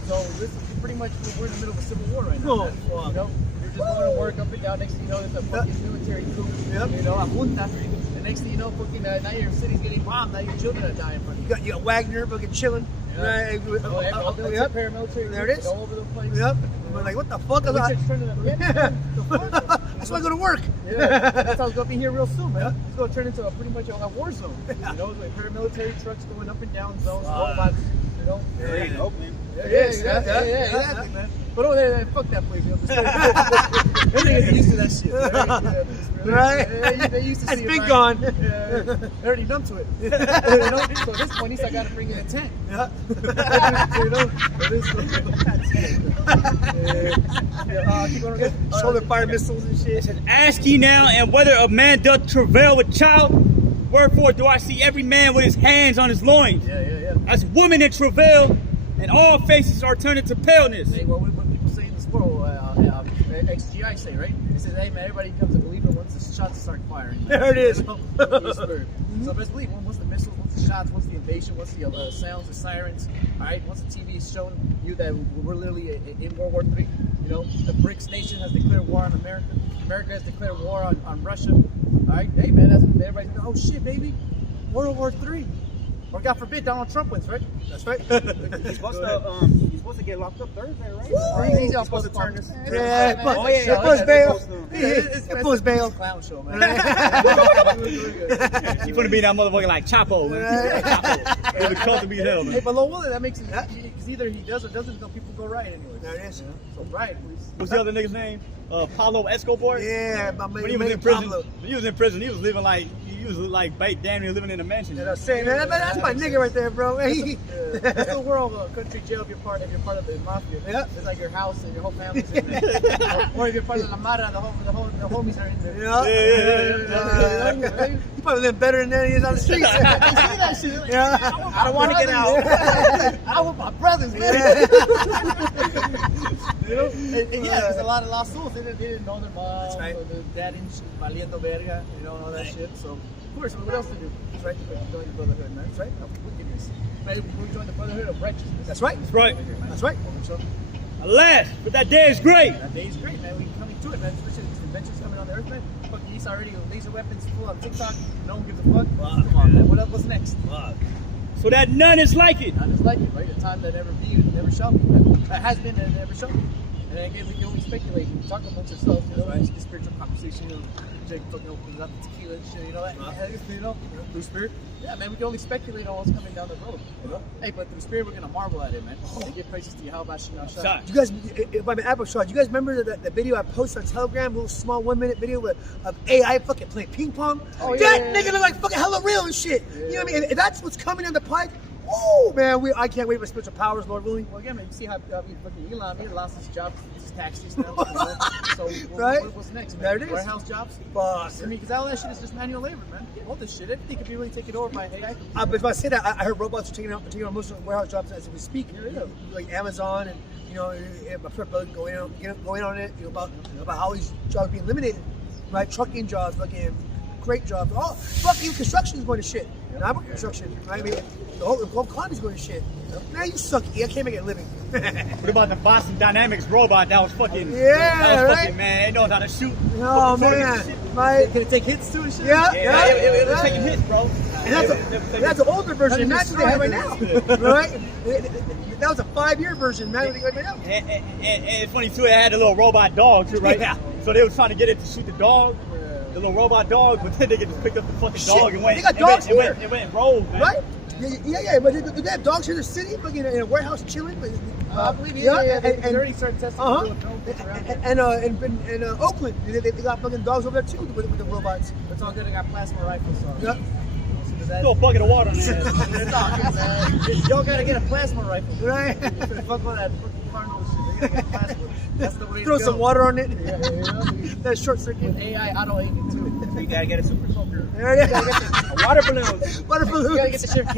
so this is pretty much, we're in the middle of a civil war right now. Man. You know, you're just going to work up and down. Next thing you know, there's a fucking military coup. You know, a junta. And next thing you know, fucking now your city's getting bombed. Now your children are dying from you. You got Wagner fucking chilling. Right. Paramilitary. There it is. All over the place. Yep. We're like, what the fuck? That's why I go to work. Yeah, that's how it's going to be here real soon, man. It's going to turn into pretty much a war zone. You know, like paramilitary trucks going up and down zones, robots, you know. There ain't Oakland. Yeah, exactly, man. But over there, fuck that place. You know, they're used to that shit. Right? They used to see It's it. been Right? gone. They're already numb to it. You know? So at this point, at least I got to bring in a tent. Yeah. You know? Keep going. Shoulder fire missiles and shit. It says, ask ye now, and whether a man doth travail with child, wherefore do I see every man with his hands on his loins, Yeah. as women in travail, and all faces are turned into paleness. Hey, what people say in this world, XGI say, right? It says, hey man, everybody becomes a believer once the shots start firing. There it is. So best believe, once the missiles, once the shots, once the invasion, once the sounds, the sirens, all right, once the TV is showing you that we're literally in World War III, you know, the BRICS nation has declared war on America. America has declared war on Russia. All right, hey man, everybody's going, oh shit, baby, World War III. Or God forbid, Donald Trump wins, right? That's right. He's supposed to get locked up Thursday, right? He's supposed to turn this. Yeah, Oh, it puts bail. It's It puts bail. a clown show, man. You finna be that motherfucker like Chapo, man. Chapo. It would come to be hell, Hey, man. but low wallet, that makes it, because either he does or doesn't, people go right anyways. There it is. So right, please. What's the other nigga's name? Paulo Escobar? Yeah, my man. When he was in prison, he was living like, damn near living in a mansion. You know what I'm saying, man? That's my nigga right there, bro. Hey. That's the world country jail if you're part of the mafia. Yeah. It's like your house and your whole family's in there. Or if you're part of La Mara, the homies are in there. Yeah. He probably live better than he is on the streets. I see that shit. Yeah. I don't want to get out. I want my brothers, man. You know? And yeah, there's a lot of lost souls. They didn't know their mom. That's right. Or their dad valiendo verga, you know, and all that shit. So, of course, what else to do? That's right. Join the brotherhood, man. That's right. We join the brotherhood of righteousness. That's right. That's right. That's right. So, Alas, but that day is great. that day is great, man. We're coming to it, man. Especially these inventions coming on the earth, man. Fuck, he's already laser weapons full on TikTok. No one gives a fuck. Come on, man. What's next? So that none is like it. None is like it, right? A time that never be, never shall be, man. That has been and never shall be. And then again, we can only speculate and talk amongst ourselves, you know, right? The spiritual conversation, you know, Jake fucking opens up the tequila and shit, you know, you know, through spirit. Yeah, man, we can only speculate on what's coming down the road, you know? Hey, but through spirit, we're going to marvel at it, man. And give praises to YAHAWASHI. You guys, if I'm an Apple shot, you guys remember the video I posted on Telegram, a little small 1 minute video of AI fucking playing ping pong? Oh, that yeah. nigga look like fucking hella real and shit. You know what I mean? If that's what's coming in the pipe, Woo, man, I can't wait for spiritual powers, Lord willing. Well, again, man, you see how fucking Elon, he lost his job, his taxis now. So Right? what's next, man? There it is. Warehouse jobs? Fuck. I mean, because all that shit is just manual labor, man. All this shit, everything could be really taken over by AI. But if I say that, I heard robots are taking on most of the warehouse jobs as we speak. Yeah. Like Amazon and my friend going on it. About how these jobs being eliminated, right? Trucking jobs, fucking crate jobs. Oh, fucking construction is going to shit. And I work in construction, right? I mean, the whole economy is going to shit. Man, you suck. I can't make a living. What about the Boston Dynamics robot that was fucking? Yeah, that was right? fucking, man. It knows how to shoot. Oh fucking man, shit. right? Can it take hits too and shit? Yeah, It was taking hits, bro. And that's an older version. Imagine what they have right now, right? That was a 5-year version. Man, what they have right now. And it's funny too. It had a little robot dog too, right? Yeah. So they was trying to get it to shoot the dog, the little robot dog, but then they just picked up the fucking Shit, dog and went. they got dogs here. It went and rolled, man. Right? Yeah. But do they have dogs here in the city, fucking in a warehouse chilling? I believe They already started testing. And in Oakland, they got fucking dogs over there too with the robots. It's all good. I got plasma rifles. So. Yep. Throw a bucket of water on it. It's all good, man. Y'all gotta get a plasma rifle. Right. Fuck all that fucking carnal shit. They gotta get plasma. That's the way Throw to some go. water on it. Yeah, That short circuit. AI auto aiming too. You gotta get a super soaker. There it is. A water balloon. Water You gotta balloons. get the shit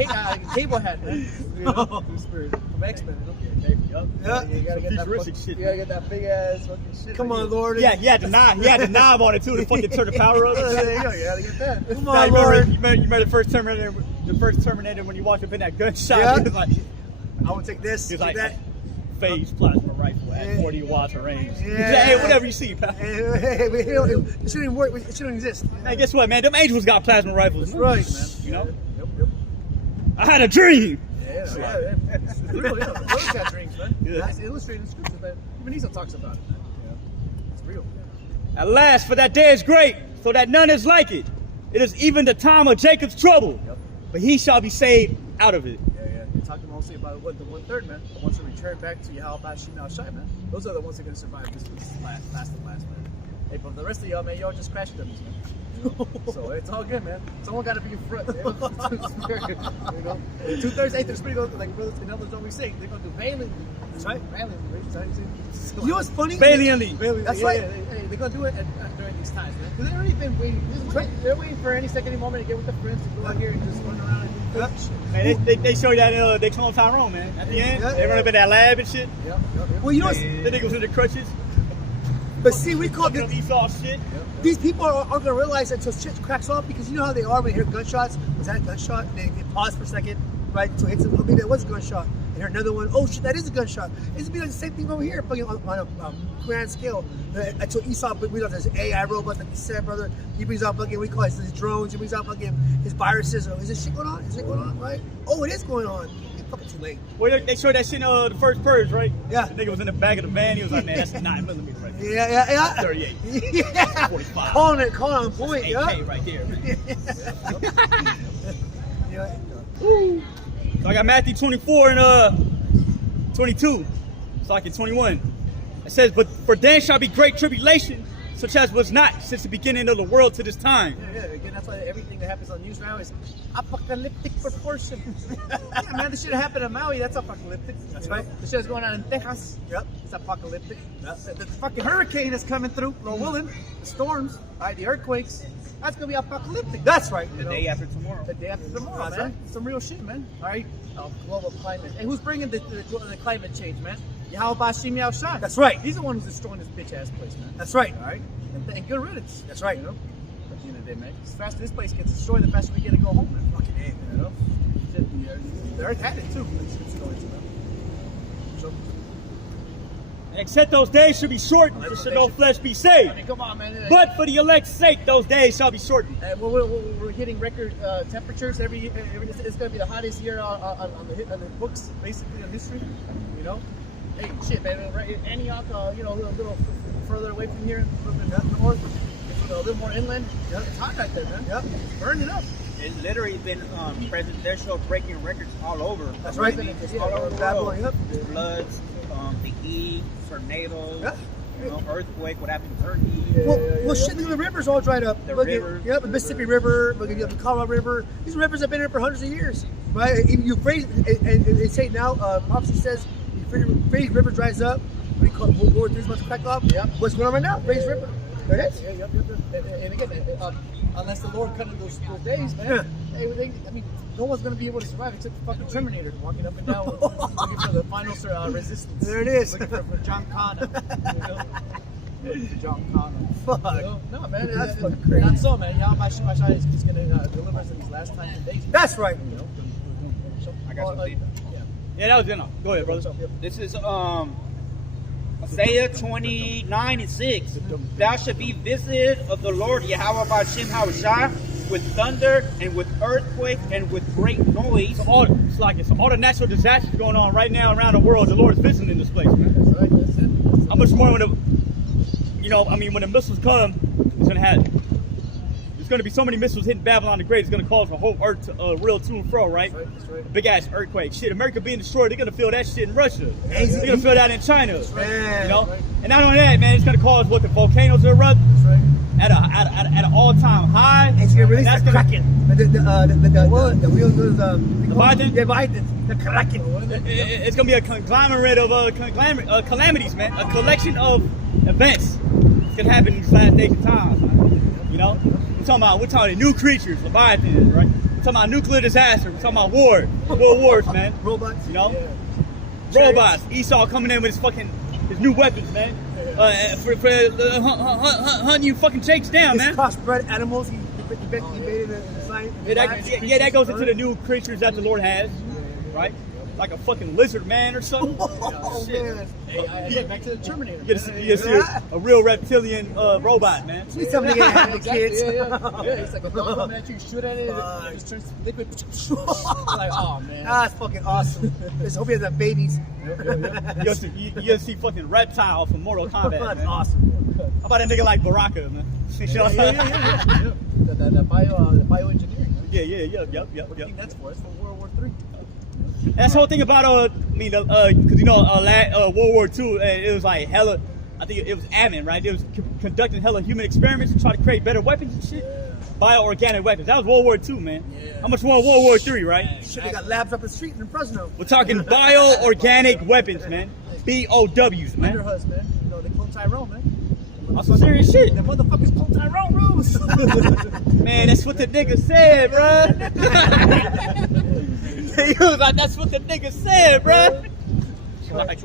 cable head, man. From X-Men. Yeah. You gotta get that Futuristic fuck- shit, You gotta get that big ass fucking shit. Come right on, here. Lord. Yeah, he had the knob on it too to fucking turn the power up. There you go. You gotta get that. Come Now, on, you Lord. remember the first Terminator when you walked up in that gunshot? Yeah. He was like, I would take this. he was take like that. phase plasma rifle at Yeah. 40 watts of range. He Yeah. said, hey, whatever you see, pal. Hey, it shouldn't even work. It shouldn't exist. Hey, guess what, man? Them angels got plasma rifles. That's right, man. You know? Yep. I had a dream. Yeah. It's real, yeah. Those got dreams, man. Yeah. It's illustrated in scriptures, man. Even Esau talks about it, man. Yeah. It's real. At last, for that day is great, so that none is like it. It is even the time of Jacob's trouble, Yep. but he shall be saved out of it. Yeah. You're talking mostly about the 1/3, man. The ones who return back to YAHAWASHI now shine, man. Those are the ones that are gonna survive this last, man. Hey, but the rest of y'all, man, y'all just crash dummies, man. So it's all good, man. Someone got to be in front. You know, 2/3, 1/8, pretty good. Like brothers and elders always say, they're gonna do valiantly. That's right. Valiantly, right? That's how you say it. You know what's funny? Valiantly. That's Yeah, right. yeah, they're gonna do it during these times, man. Because they've already been waiting. They're waiting for any second, any moment to get with the friends to go out here and just run around and do Yep. shit. Man, they show you that they clone Tyrone, man. At the end, Yeah. they run up in that lab and shit. Yep. Well, you know what's, The niggas in the crutches, but see, we call fucking up Esau shit. these people aren't going to realize until shit cracks off because you know how they are when they hear gunshots. Was that a gunshot? And they pause for a second, right? So it hits them. Maybe that was a gunshot. And hear another one. Oh shit, that is a gunshot. It's be like the same thing over here, fucking on a grand scale. Until Esau brings out this AI robot, like you said, brother. He brings out fucking, we call it his drones. He brings out fucking his viruses. Is this shit going on? Is it going on? Right? Oh, it is going on. It's fucking too late. Well, they showed that shit in the first Purge, right? Yeah. The nigga was in the back of the van. He was like, man, that's a 9mm right there. Yeah. 38. Yeah. 45. Calling on point. AK Yeah. right there, man. Yeah. So I got Matthew 24 and 22. So like in 21. It says, but for then shall be great tribulation, such as was not since the beginning of the world to this time. Yeah. Again, that's why everything that happens on news now is apocalyptic proportion. Yeah, man, this shit happened in Maui. That's apocalyptic. That's You know? right. The shit is going on in Texas. Yep. It's apocalyptic. The fucking hurricane is coming through. Lord willing. The storms, right? The earthquakes. That's gonna be apocalyptic. That's right. The day after tomorrow. The day after tomorrow, That's man. right. Some real shit, man. All right. Global climate. And who's bringing the climate change, man? YAHAWASHI YAHAWASHI. That's right. He's the one who's destroying this bitch ass place, man. That's right. All right. And good riddance. That's right. You know. At the end of the day, man. The faster this place gets destroyed, the faster we get to go home, man. Fucking A, you know. Shit, the earth had it too. It's going to, man. So, Except those days should be shortened, for should no flesh be I saved. mean, come on, man. But for the elect's sake, those days shall be shortened. We're hitting record temperatures every. It's going to be the hottest year on the books, basically, in history. You know, hey, shit, man. Right, Antioch, you know, a little further away from here, a little bit north, a little more inland. It's hot right there, man. Yep. It's burning up. It's literally been presidential breaking records all over. That's right. It's Yeah, all over the Babylon, world. yep. Floods, the heat, tornadoes. Yep. You know, earthquake, what happened in Turkey. Well, shit, the rivers all dried up. The Look rivers. at the Mississippi River, look at the Colorado River. These rivers have been here for hundreds of years, right? Even Euphrates, and they say now, prophecy says, Euphrates River dries up. What do you call it? World War III is about to crack off. Yep. What's going on right now? Euphrates River. There it is. And again, unless the Lord cut in those days, man, I mean, no one's gonna be able to survive except the fucking Terminator walking up and down looking for the final resistance. There it is. Looking for John Connor. John Connor. Fuck. No, man, That's fucking crazy. Not so, man. YAHAWASHI is gonna deliver us in these last times and days. That's right. You know? I got some feedback. Yeah, that was enough. Go ahead, brother. This is Isaiah 29:6. Thou shalt be visited of the Lord Yahawah BAHASHAM HAWASHI with thunder and with earthquake and with great noise. All the natural disasters going on right now around the world. The Lord is visiting this place, man. That's right. That's it. How much more when the missiles come, there's gonna be so many missiles hitting Babylon the Great. It's gonna cause the whole earth to reel to and fro, right? That's right. Big ass earthquake. Shit, America being destroyed. They're gonna feel that shit in Russia. Easy. They're gonna feel that in China. Man. You know, and not only that, man, it's gonna cause the volcanoes to erupt That's right. at an all-time high. It's gonna release That's the gonna- Kraken. The wheel goes Leviathan? The Kraken. It's gonna be a conglomerate of calamities, man. A collection of events that's gonna happen in these last days of time, man. You know, we're talking new creatures, Leviathan, right? We're talking about nuclear disaster. We're talking about world wars, man. Robots. You know, robots. Esau coming in with his new weapons, man. For hunting you fucking Jakes down, These man. crossbred animals he invaded the science. Yeah, that goes into the new creatures that the Lord has, right? Like a fucking lizard man or something. Oh, Shit. man. Hey, I back to the Terminator. You get to see a real reptilian robot, man. Sweet something to get the kids. Yeah, it's like a dog, man. You shoot at it, it just turns liquid. Like, oh, man. That's fucking awesome. Just hope he has babies. You'll see fucking reptile from Mortal Kombat, That's man. awesome. How about a nigga like Baraka, man? You know what I'm saying? The bioengineering. Yeah. What do you think that's for? It's for World War III. That's the whole thing about because World War II, it was like hella. I think it was Ammon, right? It was conducting hella human experiments to try to create better weapons and shit. Bioorganic weapons. That was World War II, man. Yeah. How much more World War III, right? Shit, they got labs up the street in Fresno. We're talking bioorganic weapons, man. BOWs, man. Underhus, man. You know, they clone Tyrone, man. That's some serious shit. The motherfuckers clone Tyrone, Rose. Man, that's what the nigga said, bruh. He was like, that's what the nigga said, bruh. Isaiah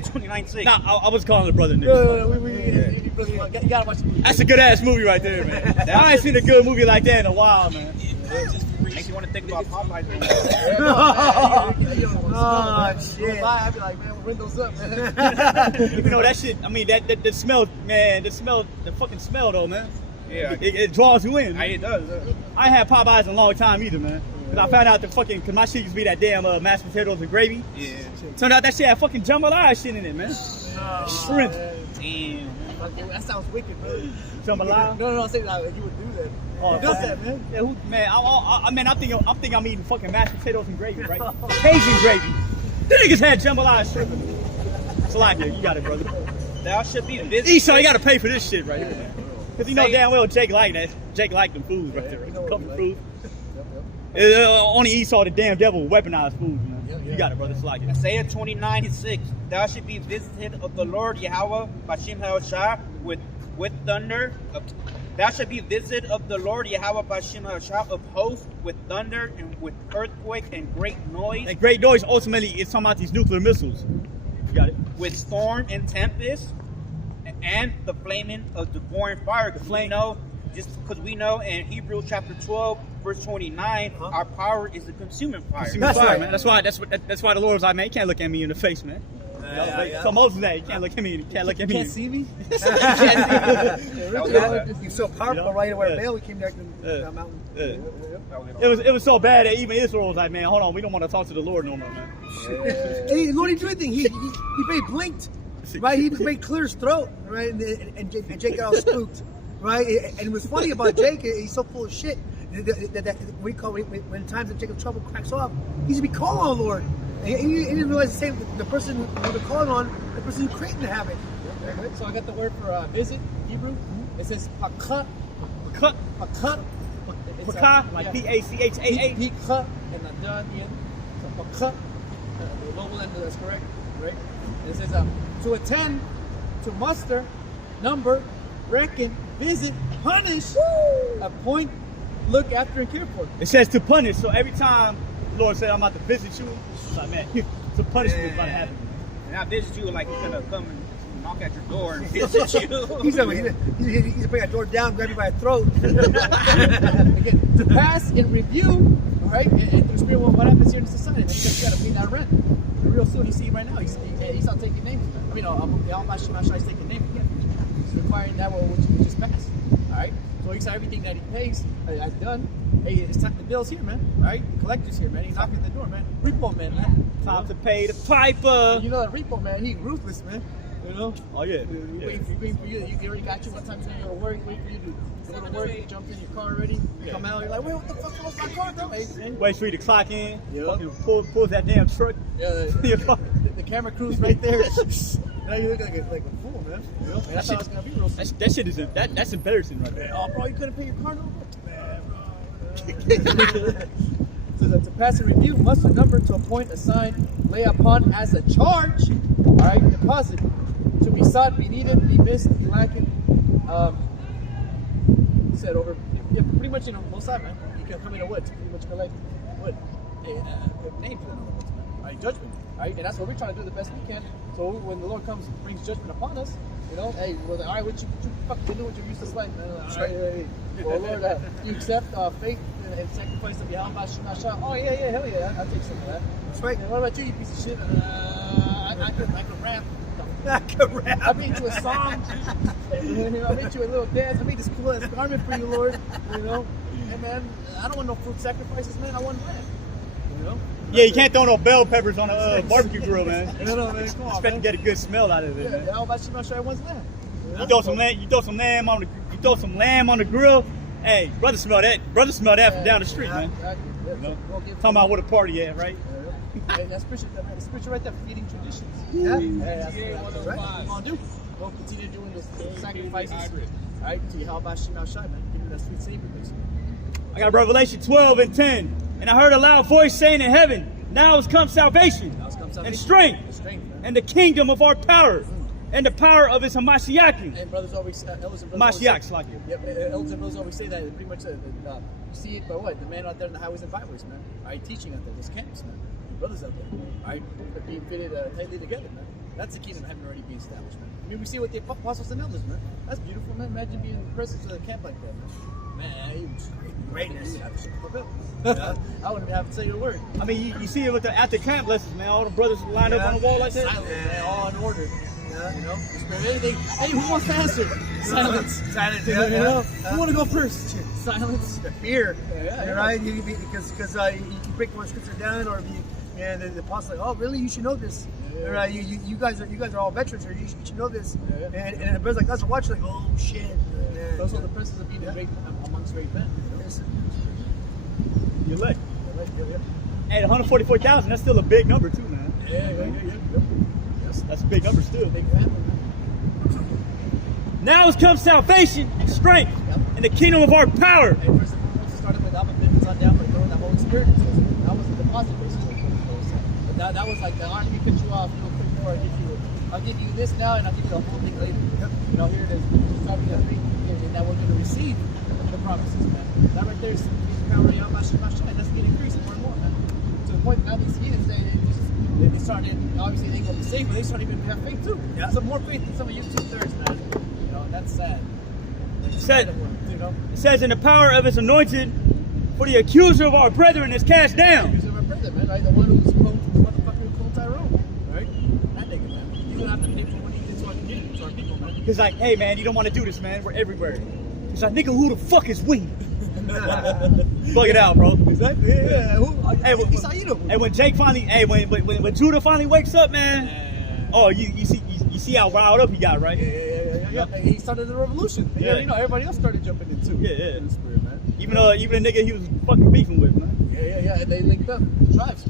29:6. Nah, I was calling the brother nigga. You gotta watch the movie. That's a good ass movie right there, man. I ain't seen a good movie like that in a while, man. Makes you want to think about Popeyes. Oh, shit. I'd be like, man, windows up, man. You know that shit. I mean, the smell, man. The fucking smell, though, man. Yeah, It draws you in. Man. it does. I ain't had Popeyes in a long time either, man. Cause I found out because my shit used to be that damn mashed potatoes and gravy. Yeah. Turned out that shit had fucking jambalaya shit in it, man. Shrimp. Damn. That sounds wicked, bro. Jambalaya. No, I'm saying like, you would do that. Oh, Who does that, man? Yeah, I'm thinking I'm eating fucking mashed potatoes and gravy, right? Cajun gravy. The niggas had jambalaya shrimp. Salakia, you got it, brother. Thou should be visited. Esau, you gotta pay for this shit right here, man. Cause you know damn well Jake like that. Jake like them foods right there. Comfort food. Only Esau, the damn devil, weaponized foods, man. You got it, brother. Salakia. Isaiah 29:6. Thou should be visited of the Lord Yahawah BAHASHAM HAWASHI with thunder. Thou should be visited of the Lord Yahawah BAHASHAM HAWASHI of hosts with thunder and with earthquake and great noise. That great noise ultimately is talking about these nuclear missiles. You got it. With storm and tempest and the flaming of devouring fire. Because we know, just because we know in Hebrews chapter 12, verse 29, our power is the consuming fire. Consuming fire, man. That's why the Lord was like, man, you can't look at me in the face, man. So Moses said, you can't look at me. You can't look at me. You can't see me? You're so powerful, right? Where Baal came down to the mountain. It was so bad that even Israel was like, man, hold on, we don't want to talk to the Lord no more, man. And the Lord didn't do anything. He very blinked, right? He made clear his throat, right? And Jake got all spooked, right? And what's funny about Jake, he's so full of shit. That when times that Jacob's trouble cracks off, he's gonna be calling on the Lord. And he didn't realize the person they're calling on, the person who created the habit. Very good. So I got the word for visit, Hebrew. It says pakat. Cut. Pakat. Paka, like P-A-C-H-A-A. P-cut and the dot at the end. So pakat. The global end, that's correct. Right? And it says to attend, to muster, number, reckon, visit, punish, appoint, look after, and care for. It says to punish, so every time the Lord said, I'm about to visit you, it's like, man, some punishment is about to happen. And I visit you like he's gonna come and knock at your door and visit you. He's gonna bring a door down, grab you by the throat. Again, to pass in review, all right, and through spirit, what happens here in society? And you got to pay that rent. And real soon, you see him right now. He's not taking names. I mean, YAHAWASHI is taking names again. He's requiring that which is passed. All right. So he's everything that he pays has done. Hey, it's time. The bill's here, man. All right, the collector's here, man. He's knocking at the door, man. Repo man, man. Time to pay the piper. You know that repo man, he's ruthless, man. You know? Oh, yeah. Waiting for you. He already got you. What time is it? You're to work. Wait for you to go to work. You jump in your car already. You come out. You're like, wait, what the fuck was my car though? Hey, Wait for you to clock in. Yep. Fucking pulls that damn truck. yeah, the camera crew's right there. Now you look like a fool, man. You know? And I thought it was gonna be real soon. That shit is that's embarrassing right there. Oh, bro, you couldn't pay your car note? So to pass a review, must a number to appoint, assign, lay upon as a charge, all right, deposit, to be sought, be needed, be missed, be lacking. He said over, yeah, pretty much in both sides, man. You can come in a wood to pretty much collect wood. Name for the number, man. All right, judgment, all right, and that's what we're trying to do the best we can. So when the Lord comes and brings judgment upon us, you know, hey, well, all right, what you fucking been doing with your useless life, man? All right, hey. Well, Lord, you accept faith and sacrifice of YAHAWASHI. Oh, yeah, hell yeah, I'll take some of that. That's right. And what about you, you piece of shit? I could rap. I can rap. I made you a song. I made you a little dance. I made this cool ass garment for you, Lord. You know? Hey, man, I don't want no fruit sacrifices, man. I want lamb. You know? Yeah, you can't throw no bell peppers on a barbecue grill, man. No, man, come on, Expect to get a good smell out of it, man. Yeah, YAHAWASHI wants lamb. You throw some lamb on the grill. Hey, brother smell that from down the street, man. Talking about what a party at, right? Hey, that's spiritual, man. The spiritual right there, feeding traditions. Yeah. Hey, that's right. What we're gonna do. We'll continue doing those sacrifices, all right, to YAHAWASHI, man. Give you that sweet savor, basically. I got Revelation 12:10, and I heard a loud voice saying in heaven, "Now has come salvation, and strength, and the kingdom of our power, and the power of his Hamashiach." And brothers always, elders and brothers Mashiach, like it. Yep, elders and brothers always say that. Pretty much, you see it by what? The man out there in the highways and byways, man. All right, teaching out there, those camps, man. The brothers out there, all right, being fitted tightly together, man. That's the kingdom of heaven already being established, man. I mean, we see what the apostles and elders, man. That's beautiful, man. Imagine being in the presence of a camp like that, man. Man, greatness. I wouldn't have to say a word. I mean, you see it with the after camp lessons, man. All the brothers lined up on the wall like that. Silence, man. All in order. You know, anything. Hey, who wants to answer? Silence. Silence. You know, who want to go first? Silence. The fear. Yeah. Right? Because you break one scripture down, or and the apostle like, oh, really? You should know this. Yeah. Right? You guys are all veterans, or you should know this. Yeah. And the brothers like us are watching, like, oh shit. Yeah. Those are the princes of being great amongst great men. You're right. Yeah. Hey, 144,000. That's still a big number too, man. Yeah. That's a big number still. Big family, man. Now has come salvation and strength, and the kingdom of our power. Hey, first and foremost, it started with Abba Bivens on down, but throwing that Holy Spirit. That was the deposit, basically. But that was like the army cut you off real quick more. I'll give you this now, and I'll give you the whole thing later. You know, here it is. Just talking to me, and now we're going to receive the promises, man. That right there is the power of YAHAWASHI, and that's getting increased more and more, man. To the point now these heathens, they started, obviously they ain't going to be saved, but they started even to have faith too. Yeah. Some more faith than some of you two-thirds, man. You know, that's sad. It says, in the power of his anointed, for the accuser of our brethren is cast down. Accuser of our brethren, man, right? The one who's cloned, Tyrone, right? That nigga, man. He's going to have to pay for what he did to our community, to our people, man. He's like, hey man, you don't want to do this, man. We're everywhere. He's like, nigga, who the fuck is we? Bug it out, bro. Exactly. Yeah. Hey, when Jake finally, when Judah finally wakes up, man. Oh, you see how riled up he got, right? Yeah. He started the revolution. Yeah. You know, everybody else started jumping in too. Yeah. In the spirit, man. Even a nigga he was fucking beefing with, man. Yeah. And they linked up. Tribes.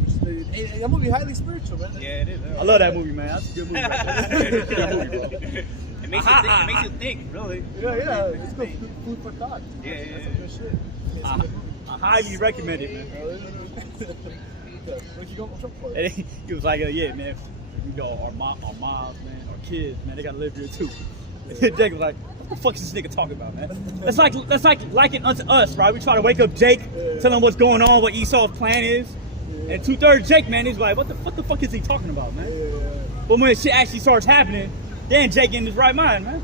Hey, that movie highly spiritual, man. Yeah, it is. I love that movie, man. That's a good movie. Right there. Good movie, bro. It makes you think, really. Yeah. It's good food for thought. Yeah. That's some good shit. I highly recommend it, man. What you going for? And he was like, yeah, man, you know, our moms, man, our kids, man, they gotta live here too. Jake was like, what the fuck is this nigga talking about, man? That's like liking unto us, right? We try to wake up Jake, tell him what's going on, what Esau's plan is. And 2/3 Jake, man, he's like, what the fuck is he talking about, man? But when shit actually starts happening, then Jake in his right mind, man.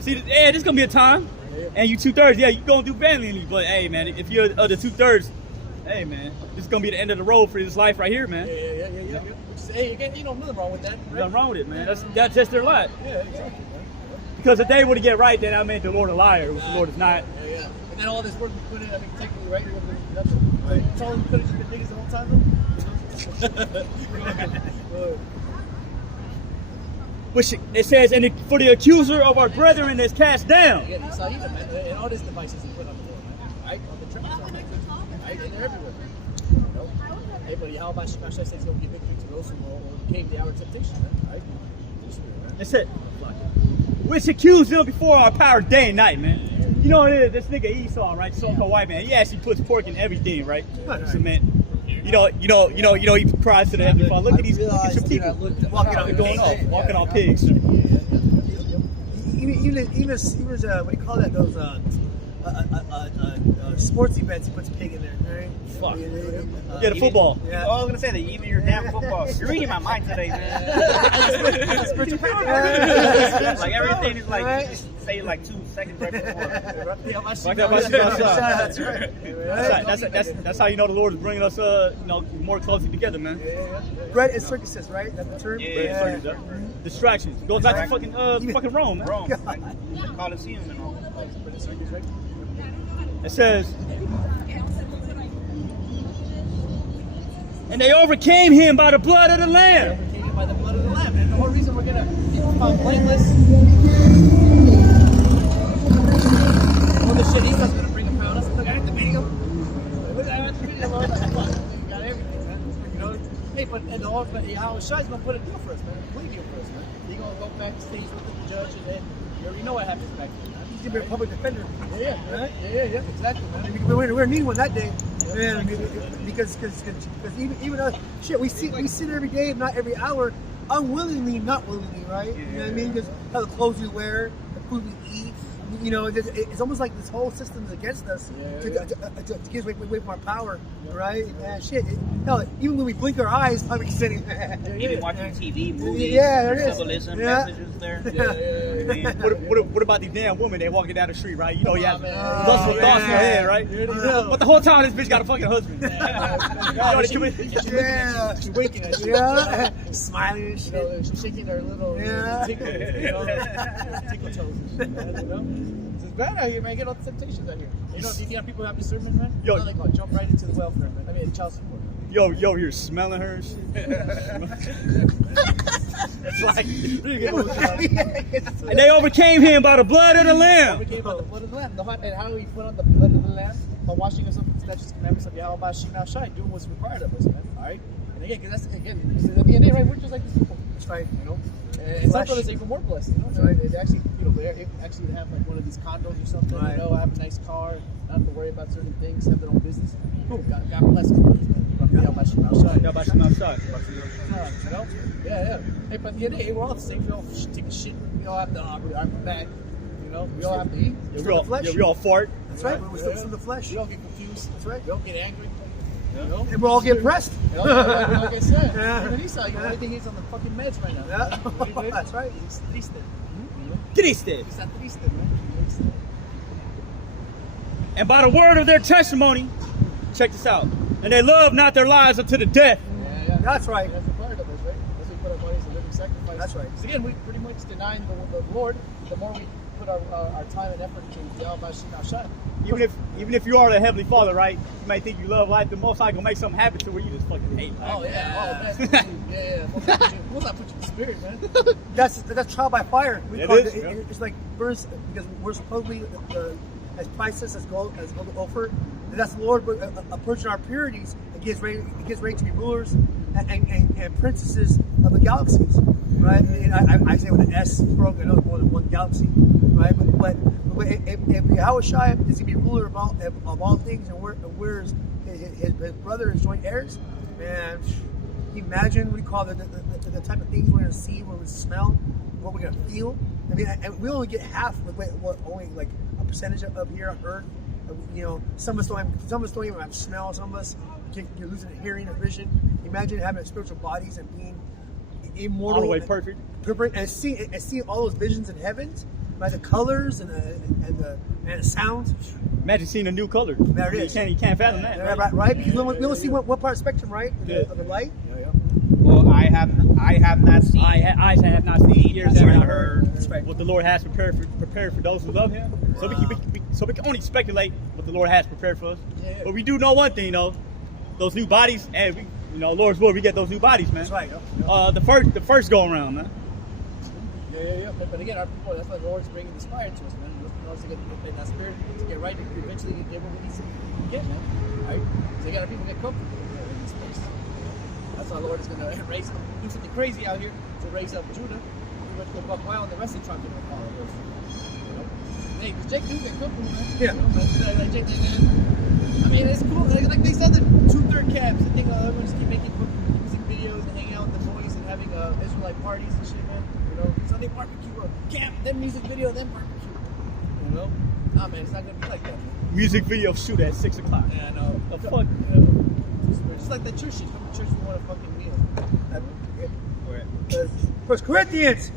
See, yeah, this gonna be a time. And you 2/3, yeah, you gonna do valiantly, but hey, man, if you're the 2/3, hey, man, this is gonna be the end of the road for this life right here, man. Yeah. Hey, again, you know, nothing wrong with that. Right? Nothing wrong with it, man. That's just their lot. Yeah, exactly. Because if they were to get right, then I meant the Lord a liar, which the Lord is not. Yeah. And then all this work we put in, I mean, technically, right? That's all we could have just been niggas the whole time, though. Which it says, and for the accuser of our brethren is cast down. Yeah, you saw even, man. And all these devices he put on the board, man. Right? On the tracks, on the right? And they're everywhere. You know? Hey, but YAHAWASHI says he's going to give victory to those who overcame the hour of temptation, man. Right? It said, which accused them before our power day and night, man. You know what it is? This nigga Esau, right? So-called white man. He actually puts pork in everything, right? Cement. You know, he cries to the heavenly Father. Look at these people walking on pigs. Even what do you call that? Those sports events. He puts pig in there, right? Fuck. Yeah, the football. Yeah. Oh, I was gonna say that even your damn football. You're reading my mind today, man. Spiritual power. Like everything is like you just say it like 2 seconds right before. That's right. That's how you know the Lord is bringing us, more closely together, man. Bread and circuses, right? That's the term. Yeah. Distractions. Goes back to fucking Rome, man. Rome, Colosseum and all. It says, and they overcame him by the blood of the Lamb. Overcame him by the blood of the Lamb. And the whole reason we're going to get found blameless. All the shit Esau's going to bring upon us. Look, I got the video. Look, I got the video. Lord. You got everything, man. You know? Hey, but YAHAWASHI is going to put a deal for us, man. A plea deal for us, man. He's going to go backstage with the judge, and then you already know what happens back there. He's gonna be a public defender. Yeah, exactly, man. We're gonna need one that day, man. Because even us, shit, we sit every day, if not every hour, unwillingly, not willingly, right? You know what I mean? Just how the clothes we wear, the food we eat. You know, it's almost like this whole system is against us to get away from our power, right? Man, shit. Hell, even when we blink our eyes, probably sitting. Even watching TV, movies, there is. symbolism, messages there. What about these damn women? They walking down the street, right? You know, you have lustful thoughts in your head, right? But the whole time, this bitch got a fucking husband. She's winking at you. Yeah, smiling and shit. You know, she's shaking her little tickle toes and shit, man, you know? It's bad out here, man. Get all the temptations out here. You know, do you think people have discernment, man? Yo, they're like, jump right into the welfare, man. I mean, child support. Yo, you're smelling her and shit. It's like, and they overcame him by the blood of the Lamb. Overcame by the blood of the Lamb. And how do we put on the blood of the Lamb? By washing us up with the statutes and commandments of YAHAWASHI, doing what's required of us, man. All right? And again, because that's, again, the DNA, right? We're just like these people. That's right, you know? And some brothers are even more blessed, you know? Right? They actually, they actually have like one of these condos or something, right. You know, have a nice car, not have to worry about certain things, have their own business. Cool. God bless us, brothers, man. You know? Yeah. Hey, but at the end of the day, we're all the same. We all take a shit. We all have to our back. You know, we all have to eat. We all fart. That's right. We're still from the flesh. We all get confused. That's right. We all get angry. You know? And we all get pressed. Like I said, even Esau, you know, I think he's on the fucking meds right now. Yeah. That's right. He's triste. Triste. He's not triste, man. And by the word of their testimony, check this out. And they love not their lives unto the death. Yeah. That's right. That's required of us, right? That's why we put our bodies as a living sacrifice. That's right. Because again, we pretty much denying the Lord, the more we put our time and effort into YAHAWASHI. Even if you are the Heavenly Father, right? You may think you love life, the Most High gonna make something happen to where you just fucking hate life. Oh yeah, yeah. Most I put you in the spirit, man. That's trial by fire. It's like it's like burns because we're supposedly as priceless as gold, Ophir. And that's the Lord purging our purities and gets ready to be rulers and princesses of the galaxies, right? And I say with an S stroke. I know it's more than one galaxy, right? But if YAHAWASHI is to be ruler of all things, and where's his brother is joint heirs, man. Can you imagine what we call the type of things we're going to see, what we smell, what we're going to feel? I mean, and we only get half of what only like a percentage of here on Earth. You know, some of us don't even have smell. Some of us you're losing hearing or vision. Imagine having spiritual bodies and being immortal, all the way perfect, and seeing all those visions in heavens, right? The colors and the sounds. Imagine seeing a new color. There it is. You can't fathom that. Right? Because we only see one part of the spectrum, right? Of the light. Well, I have not seen. Eyes have not seen, ears have not heard. That's right. What the Lord has prepared for those who love Him. So we can only speculate what the Lord has prepared for us. Yeah. But we do know one thing, though. Those new bodies, and we, Lord's will, we get those new bodies, man. That's right. The first go around, man. Yeah. But again, our people, that's why the Lord's bringing this fire to us, man. To get that spirit to get right, to eventually get what we need to get, man. Right? So you got our people get comfortable in this place. That's why the Lord is going to do something crazy out here to raise up Judah. We're going to buck wild and the rest of the tribes are going to follow us. Hey, Jake do get comfortable, man. Yeah. Like Jake, man. I mean, it's cool. Like they said, the 2/3 cabs. I think everyone just keep making music videos and hanging out with the boys and having Israelite parties and shit, man. Sunday barbecue, camp, then music video, then barbecue. Nah, man, it's not gonna be like that. Music video shoot at 6 o'clock. Yeah, I know. The fuck? Just like the church shit. Come to church, we want a fucking meal. 1 Corinthians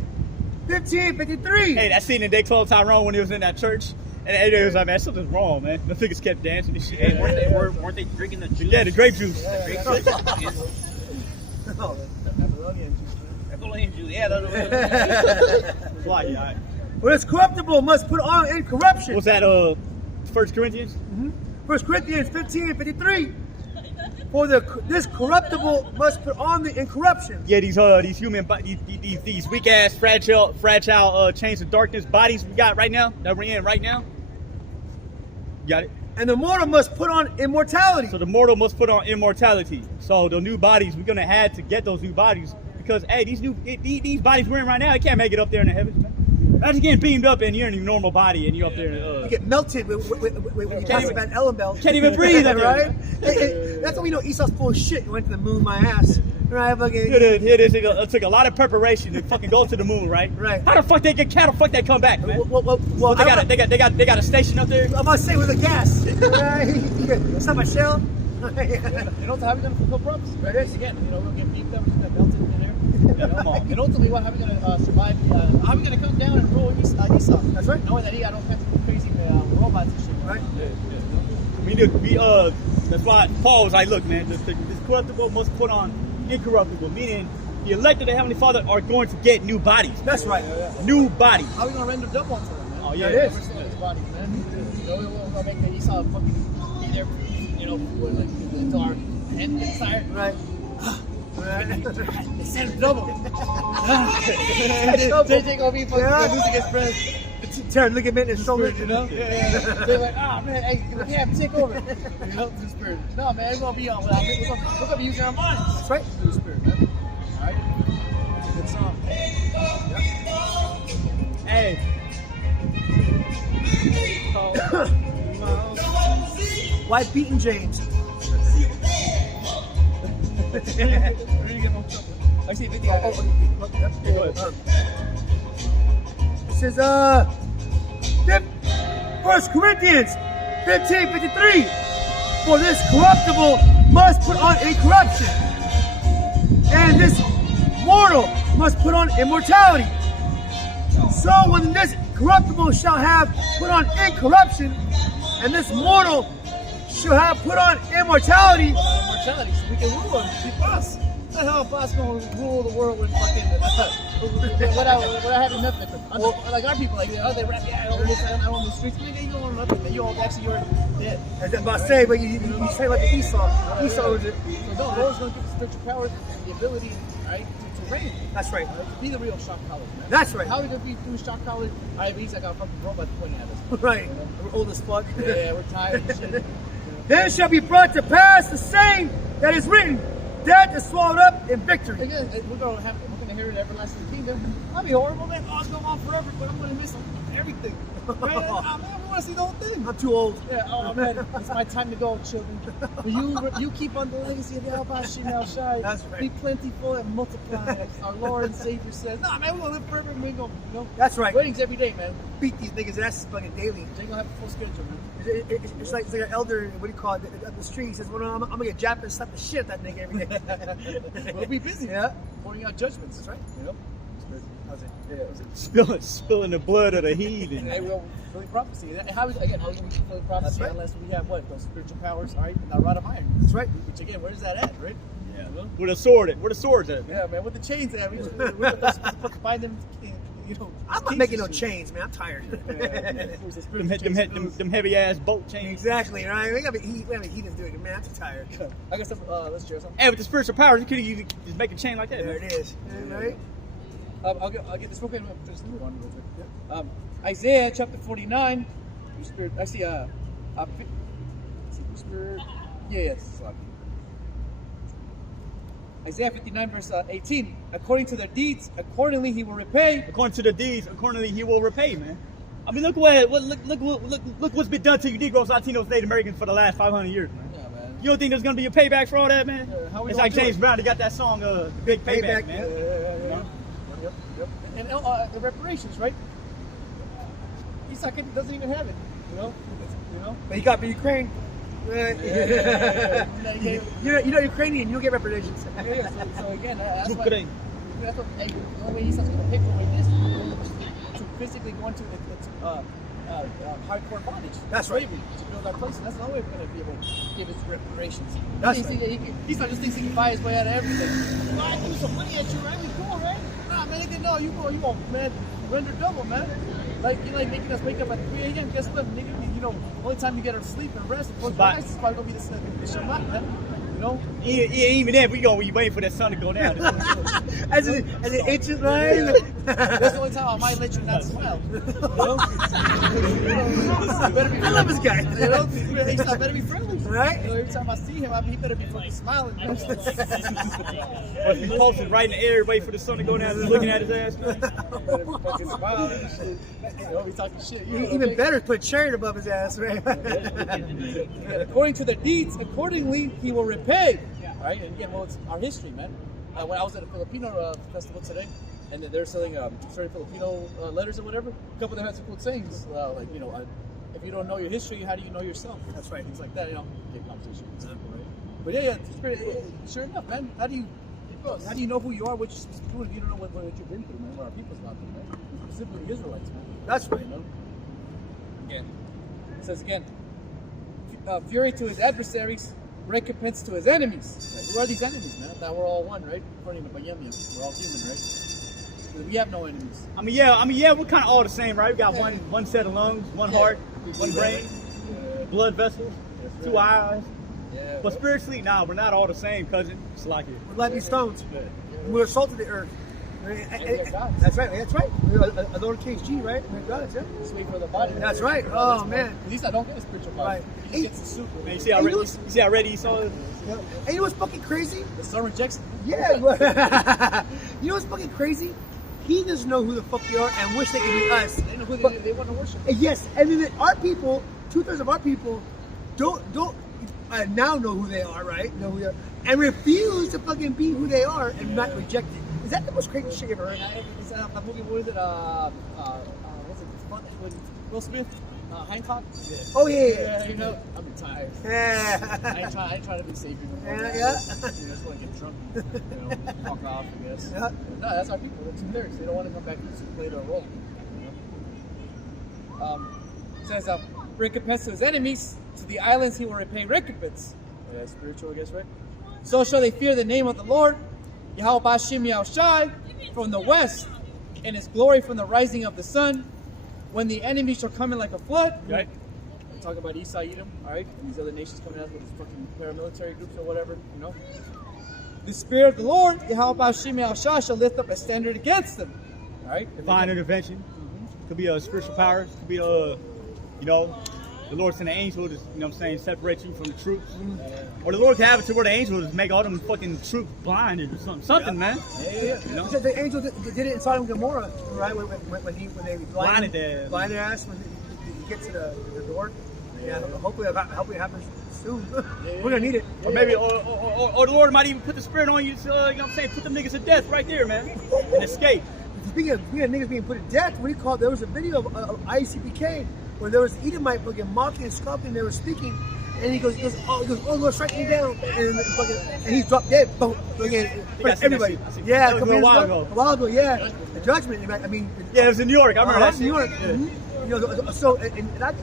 15:53. Hey, that scene in Day 12 Tyrone when he was in that church, and they was like, man, something's wrong, man. The niggas kept dancing and shit. Hey, weren't they drinking the juice? Yeah, the grape juice. Yeah, that's Why, yeah. What is corruptible must put on incorruption. What's that, 1 Corinthians? 1 Corinthians 15:53. For this corruptible must put on the incorruption. Yeah, these human, these weak ass, fragile chains of darkness bodies we got right now, that we're in right now. You got it? And the mortal must put on immortality. So the mortal must put on immortality. So the new bodies, we're gonna have to get those new bodies because hey, these bodies we're in right now, they can't make it up there in the heavens, man. Imagine getting beamed up and you're in your normal body and you're up there. You get melted when you pass about Ellen Bell. Can't even breathe, right? Hey, that's how we know Esau's full of shit. He went to the moon, my ass. Right? It took a lot of preparation to fucking go to the moon, right? Right. How the fuck they come back, man? Well, they got a station up there. I'm about to say with the gas. Right? Some shell. How are we gonna fulfill promise? Right? Again, we'll get beamed up, get melted in there. And ultimately, how are we gonna survive? How are we gonna come down and rule Esau? That's right. Knowing that I don't have to do crazy robots and shit. Right. That's why Paul was like, look, man, this corruptible must put on incorruptible, meaning the elect of the Heavenly Father are going to get new bodies. That's right. New bodies. How are we gonna render double onto them, man? Oh yeah, it is. These bodies, man. We'll make the Esau fucking be there, until our end gets tired. Right. It's said double. JJ gonna be fucking losing his breath. Tearing ligament in his shoulder. Yeah. They're like, man, hey, we have to take over. The spirit. No, man, we're gonna be on. We're gonna be using our minds. That's right. The spirit, man. All right. It's a good song. Hey. Why beating James? I see 50. It says, 1 Corinthians 15:53. For this corruptible must put on incorruption, and this mortal must put on immortality. So when this corruptible shall have put on incorruption, and this mortal shall have put on immortality. Immortality, so we can rule and be boss. That's how a boss gonna rule the world when fucking without having nothing. Like our people, they rap, I own the streets. Nigga, you don't own nothing. You own actually you're dead. As I'm about to say, but you say like Esau. Esau was it. So no, the Lord's gonna give us spiritual powers, the ability, right? To reign. That's right. To be the real shock collars, man. That's right. How are we gonna be doing shock collars? Alright, means I got a fucking robot pointing at us. Right. We're old as fuck. Yeah, we're tired and shit. Then shall be brought to pass the same that is written. Death is swallowed up in victory. Again, we're gonna hear an everlasting kingdom. That'd be horrible, man. Oh, it's going on forever, but I'm gonna miss everything. Right? Man, we want to see the whole thing. I'm too old. Yeah. Oh man, it's my time to go, children. But you keep on the legacy of YAHAWASHI now, Shai. That's right. Be plentiful and multiply. As our Lord and Savior says. Nah, man, we're gonna live forever and we go. You know. That's right. Weddings every day, man. Beat these niggas' asses fucking daily. They gonna have a full schedule, man. It's like an elder, what do you call it, up the street. He says, well, no, I'm gonna get japped and slap the shit out that nigga every day. We'll be busy. Yeah. Pouring out judgments. That's right. You know. How's it? Yeah. Spilling the blood of the heathen. Hey, we'll fulfill prophecy. How is we fulfill prophecy right. unless we have what? Those spiritual powers, all right? And our rod of iron. That's right. Which again, where is that at, right? Yeah. You know? Where the sword at? Where the swords at? Yeah, man. With the chains at, we're supposed to bind them. You know. I'm not making no chains, man. I'm tired. Them heavy ass bolt chains. Exactly, right? We gotta be heathens doing it, man. I'm too tired. I got some. Let's share something. Hey, with the spiritual powers, you could have just make a chain like that. There Man. it is. Right? I'll get this real quick. Just move on real quick. Isaiah chapter 49. Spirit. I see. Spirit. Yes. Isaiah 59 verse 18. According to their deeds, accordingly he will repay. According to the deeds, accordingly he will repay, man. I mean, look what's been done to you Negroes, Latinos, Native Americans for the last 500 years, man. Yeah, man. You don't think there's gonna be a payback for all that, man? How we It's gonna like do James it? Brown, he got that song, The Big Payback, man. Yep. And the reparations, right? Isaac doesn't even have it, you know. But he got the Ukraine. Yeah. You're not Ukrainian, you don't get reparations. Yeah, so again, that's why. Ukraine. That's what, the only way Isaac's going to pay for it is to physically go into hardcore bondage. That's right. Slavery, to build our place. And that's the only way we're going to be able to give his reparations. That's he just thinks he can buy his way out of everything. Well, I threw some money at you, right? We cool, right? Nah, man, no, you go, man, render double, man. Like, you like making us wake up at 3 a.m. Guess what, nigga? You know, only time you get our sleep and rest and close your eyes is probably going to be the Shabbat, man. You know? Even then, we waiting for that sun to go down. as it itches, right? That's the only time I might let you not smile. You know? I love this guy. You know? He better be friendly. Right? You know, every time I see him, he better be fucking smiling. Or he posted right in the air, waiting for the sun to go down, just looking at his ass. Man. Better be fucking smiling and shit. You know, he's talking shit. You know, Even better, put chariot above his ass, right? According to their deeds, accordingly he will repay. Right? And again, well, it's our history, man. When I was at a Filipino festival today, and they're selling certain Filipino letters or whatever, a couple of them had some cool sayings, like, you know, if you don't know your history, how do you know yourself? That's right, things like that, you know. Get competition, example, right? But yeah, it's pretty, sure enough, man. How do you know who you are, what you're supposed to do, if you don't know what you've been through, man? What our people's not through, man. Specifically the Israelites, man. That's right. You know? Again, it says again, fury to his adversaries, recompense to his enemies. Right? Who are these enemies, man? Now we're all one, right? According to Miami, we're all human, right? We have no enemies. I mean, yeah, we're kind of all the same, right? We got one set of lungs, one heart, one brain, blood vessels, two eyes. Yeah, But spiritually, nah, we're not all the same, cousin. It's like it. We're like these stones. We're salt of the earth. That's right. That's right. A lowercase g, right? We're gods, yeah. Sweet for the body. That's right. Oh man. At least I don't get a spiritual body. Right. He gets the soup. Man, you see how ready he saw it? And you know what's fucking crazy? The sun rejects. Yeah. You know what's fucking crazy? He doesn't know who the fuck they are and wish they could be us. They know who they want to worship. Yes, and then our people, 2/3 of our people, don't now know who they are, right? Know who they are, and refuse to fucking be who they are and not reject it. Is that the most crazy shit you ever heard? Is that a movie? What is it? What's it? Will Smith. Hancock. Yeah. Oh yeah. You know, I'm tired. Yeah. I ain't trying to be savior no more. Yeah. You know, just want to get drunk. You know, fuck off, I guess. Yeah. No, that's our people. They're too lyrics. They don't want to come back and play their role. You know? It says, recompense to his enemies. To the islands he will repay recompense. Oh, that's spiritual, I guess, right? So shall they fear the name of the Lord, YAHAWASHI YAHAWASHI, from the west, and his glory from the rising of the sun. When the enemy shall come in like a flood. Right. We're talking about Esau, Edom, all right, and these other nations coming out with these fucking paramilitary groups or whatever, you know. the Spirit of the Lord, YAHAWASHI shall lift up a standard against them. All right? Divine intervention. Could be a spiritual powers. Could be a, the Lord sent an angel to, separate you from the truth. Or the Lord could have it to where the angel just make all them fucking truth blind or something, man. Yeah. The angel did it in Sodom and Gomorrah, right? When they blinded their ass when he gets to the door. Yeah, hopefully it happens soon. We're gonna need it. Or maybe, or the Lord might even put the Spirit on you. Put them niggas to death right there, man, and escape. Speaking of niggas being put to death, there was a video of ICPK where there was Edomite fucking mocking and scoffing. They were speaking, and he goes, oh Lord, strike me down, and he's dropped dead. Boom, everybody. Yeah, that was a while ago. Yeah, the judgment. I mean, yeah, it was in New York. I remember that. New York. Yeah. So and that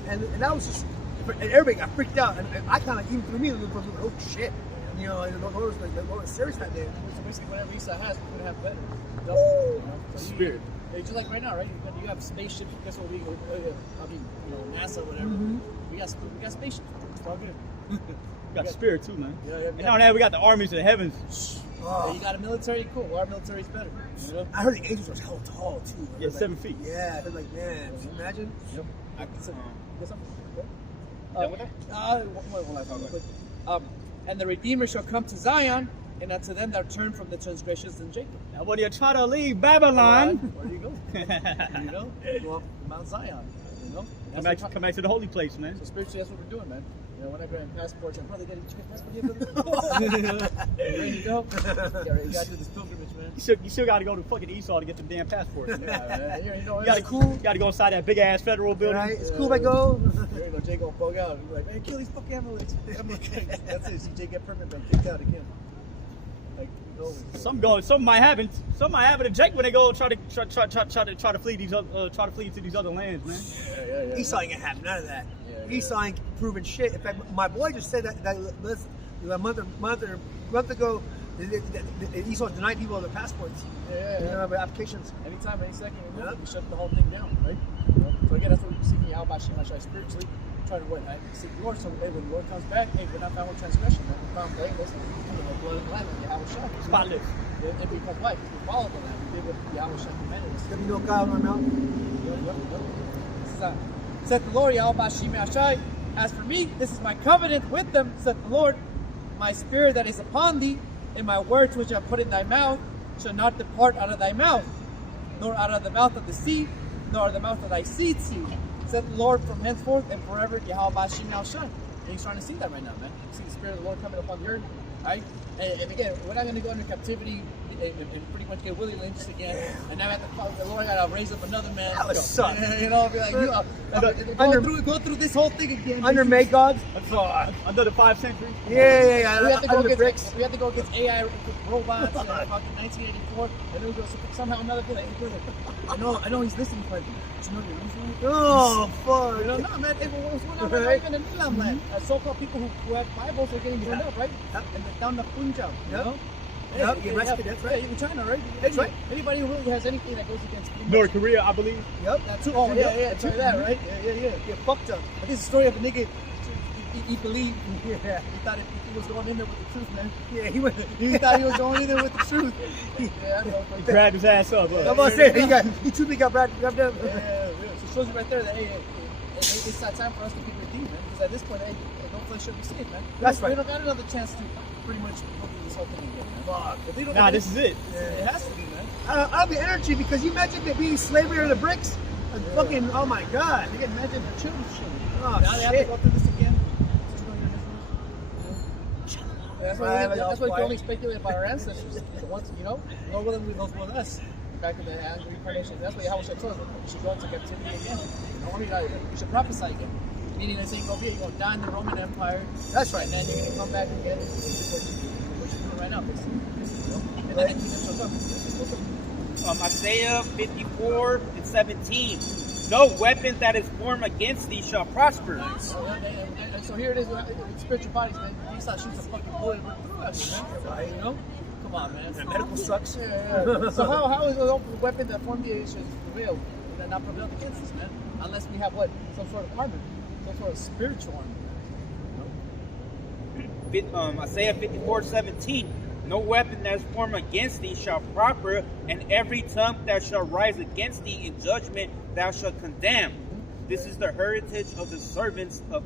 was just, and everybody got freaked out, and I kind of, even for me, oh shit. The Lord was serious that day. So basically, whatever Esau has, we're gonna have better. Spirit. Just like right now, right? You have spaceships. Guess what? NASA, whatever. We got spaceships. It's all good. We got spirit too, man. Yeah. And on that, we got the armies of the heavens. Yeah, you got a military, cool. Well, our military's better. I heard the angels were hell tall too. Yeah, 7 feet. Yeah, they're like, man, can you imagine? Yep. I can say. And the Redeemer shall come to Zion, and unto them that turn from the transgressions in Jacob. Now, when you try to leave Babylon, where do you go? Go up Mount Zion. Come back to the holy place, man. So spiritually, that's what we're doing, man. We're not grabbing passports and probably getting chicken passport here. Ready to go? Yeah, you gotta do this pilgrimage, man. You still gotta go to fucking Esau to get the damn passport. Yeah, man. You gotta go inside that big ass federal building. Right, it's cool if I go. There you go, Jay gonna bug out. You're like, man, kill these fucking Amalekites. That's it. See Jay get permit, but kicked out again. Some might happen to Jake when they go try to flee to these other lands, man. Yeah. Esau ain't gonna have none of that. Esau ain't proving shit. In fact, my boy just said that a month ago, Esau denied people their passports. Applications. Anytime, any second, we shut the whole thing down, right? So again, that's what we're seeking YAHAWASHI spiritually. Trying to seek the Lord. So when the Lord comes back, we're not found with transgression. We're found blameless. The blood of the Lamb, YAHAWASHI. Spotless. And because why? We follow the Lamb. We did what YAHAWASHI commanded us. There be no God in our mouth. Said the Lord, YAHAWASHI, as for me, this is my covenant with them, said the Lord. My spirit that is upon thee, and my words which I put in thy mouth, shall not depart out of thy mouth, nor out of the mouth of the seed, nor out of the mouth of thy seed. Said the Lord from henceforth and forever, YAHAWASHI now shine. And he's trying to see that right now, man. You see the Spirit of the Lord coming upon the earth, right? And again, we're not going to go into captivity and pretty much get Willie Lynch again. And now the Lord got to raise up another man. That would suck. Be like, go through this whole thing again. Under Magog? Under the 5th century? Yeah. We have to go against AI robots in 1984. And then we go somehow another thing. I know he's listening, but you know you're listening? Oh, fuck. No, man. What's going on right even in Milan land? So-called people who have Bibles are getting burned up, right? And down the Punjab, you know? Yep, you're Mexican, that's right. Even China, right? That's right. Anybody who really has anything that goes against North Korea, I believe. Yep. That's too. Oh, yeah. Try that, right? Yeah. Get fucked up. But this is a story of a nigga. He believed. Yeah. He thought he was going in there with the truth, man. Yeah, he thought he was going in there with the truth. Yeah, I know. He grabbed his ass up. I'm about to say, he truly got grabbed up. Yeah. So it shows you right there that, it's not time for us to be redeemed, man. Because at this point, no flesh should be saved, man. That's right. We don't got another chance to pretty much go through this whole thing again, man. Nah, this is it. It has to be, man. I'll be energy because you imagine it being slavery under the bricks. And fucking, oh my god. You can imagine the children's children. Oh, now they have to go through this again. That's why we can only speculate about our ancestors. Once, Lord willing, we those with us. Back in the incarnation. That's why YAHAWASHI told us we should go into captivity again. We should prophesy again. Meaning this ain't gonna be, you're gonna die in the Roman Empire. That's right. And then you're gonna come back again. What you're doing right now, basically. And then the kingdom shall come. Isaiah 54:17. No weapon that is formed against thee shall prosper. And so here it is, spiritual bodies, man. Esau shoots a fucking bullet through us, man. Come on, man. The medical sucks. Yeah. So how is a weapon that formed the should prevail? Not prevail against us, man. Unless we have what? Some sort of armor. Some sort of spiritual armor. Isaiah 54:17. No weapon that is formed against thee shall prosper, and every tongue that shall rise against thee in judgment thou shalt condemn. This is the heritage of the servants of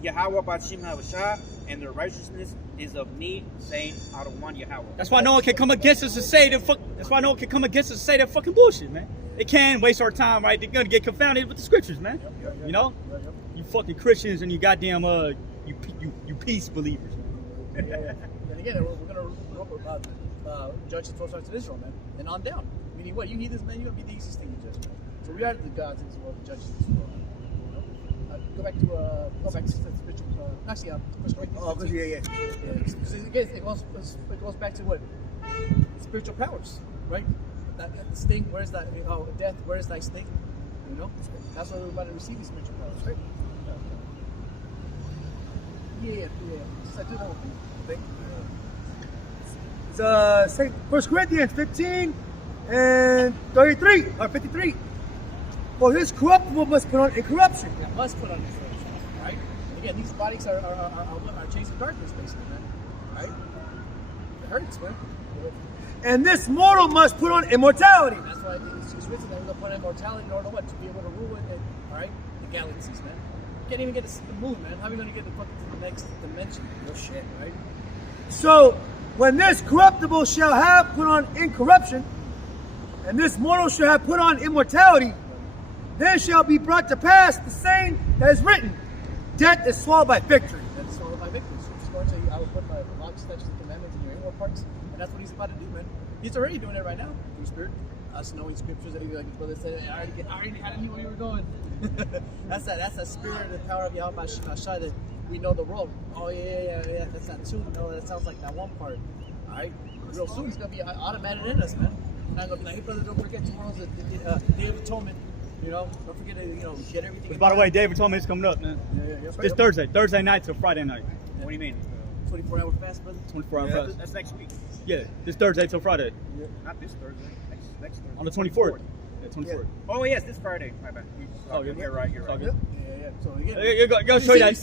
Yahawah Bashim Havashah, and their righteousness is of me, saying out of one Yahawah. That's why no one can come against us and say that that's why no one can come against us and say that fucking bullshit, man. They can waste our time, right? They're gonna get confounded with the scriptures, man. You know? You fucking Christians and you goddamn you peace believers. And again, we're gonna judge the 12 tribes of Israel, man, and on down. Meaning what? You heathens, man, you're gonna be the easiest thing to judge, man. So we are the gods in this world, the judges in this world. Go back to spiritual. Actually, First Corinthians. Oh, yeah. Because again, it goes back to what spiritual powers, right? That sting. Where is that? I mean, death. Where is thy sting? You know, that's why we're about to receive these spiritual powers, right? Yeah. So I do that one thing. It's 1 Corinthians 15 and 33 or 53. For this corruptible must put on incorruption. Yeah, must put on incorruption, right? And again, these bodies are chains of darkness, basically, man. Right? It hurts, man. And this mortal must put on immortality. That's why it's written that we're going to put on immortality in order to what? To be able to rule it, all right? The galaxies, man. You can't even get to the moon, man. How are we going to get to the next dimension? No shit, right? So, when this corruptible shall have put on incorruption, and this mortal shall have put on immortality, then shall be brought to pass the saying that is written, death is swallowed by victory. Death is swallowed by victory. So I will put my laws, statutes, and commandments in your inward parts, and that's what he's about to do, man. He's already doing it right now through Spirit. Us knowing scriptures that like his brother said, I already knew where you were going. That's the spirit and power of YAHAWASHI that we know the world. Oh yeah. That's not two. No, that sounds like that one part. All right. Real soon it's gonna be automated in us, man. We're not gonna be like, hey brother, don't forget tomorrow's the Day of Atonement. You know, don't forget to get everything. Which, by the way, David told me it's coming up, man. Yeah. This Thursday night till Friday night. What do you mean? 24-hour fast, brother. 24-hour fast. That's next week. Yeah, this Thursday till Friday. Yeah. Not this Thursday. Next Thursday. On the 24th. Yeah, 24th. Yeah. Oh yes, this Friday. My bad. You're right. Yeah. So again, It goes to show you that.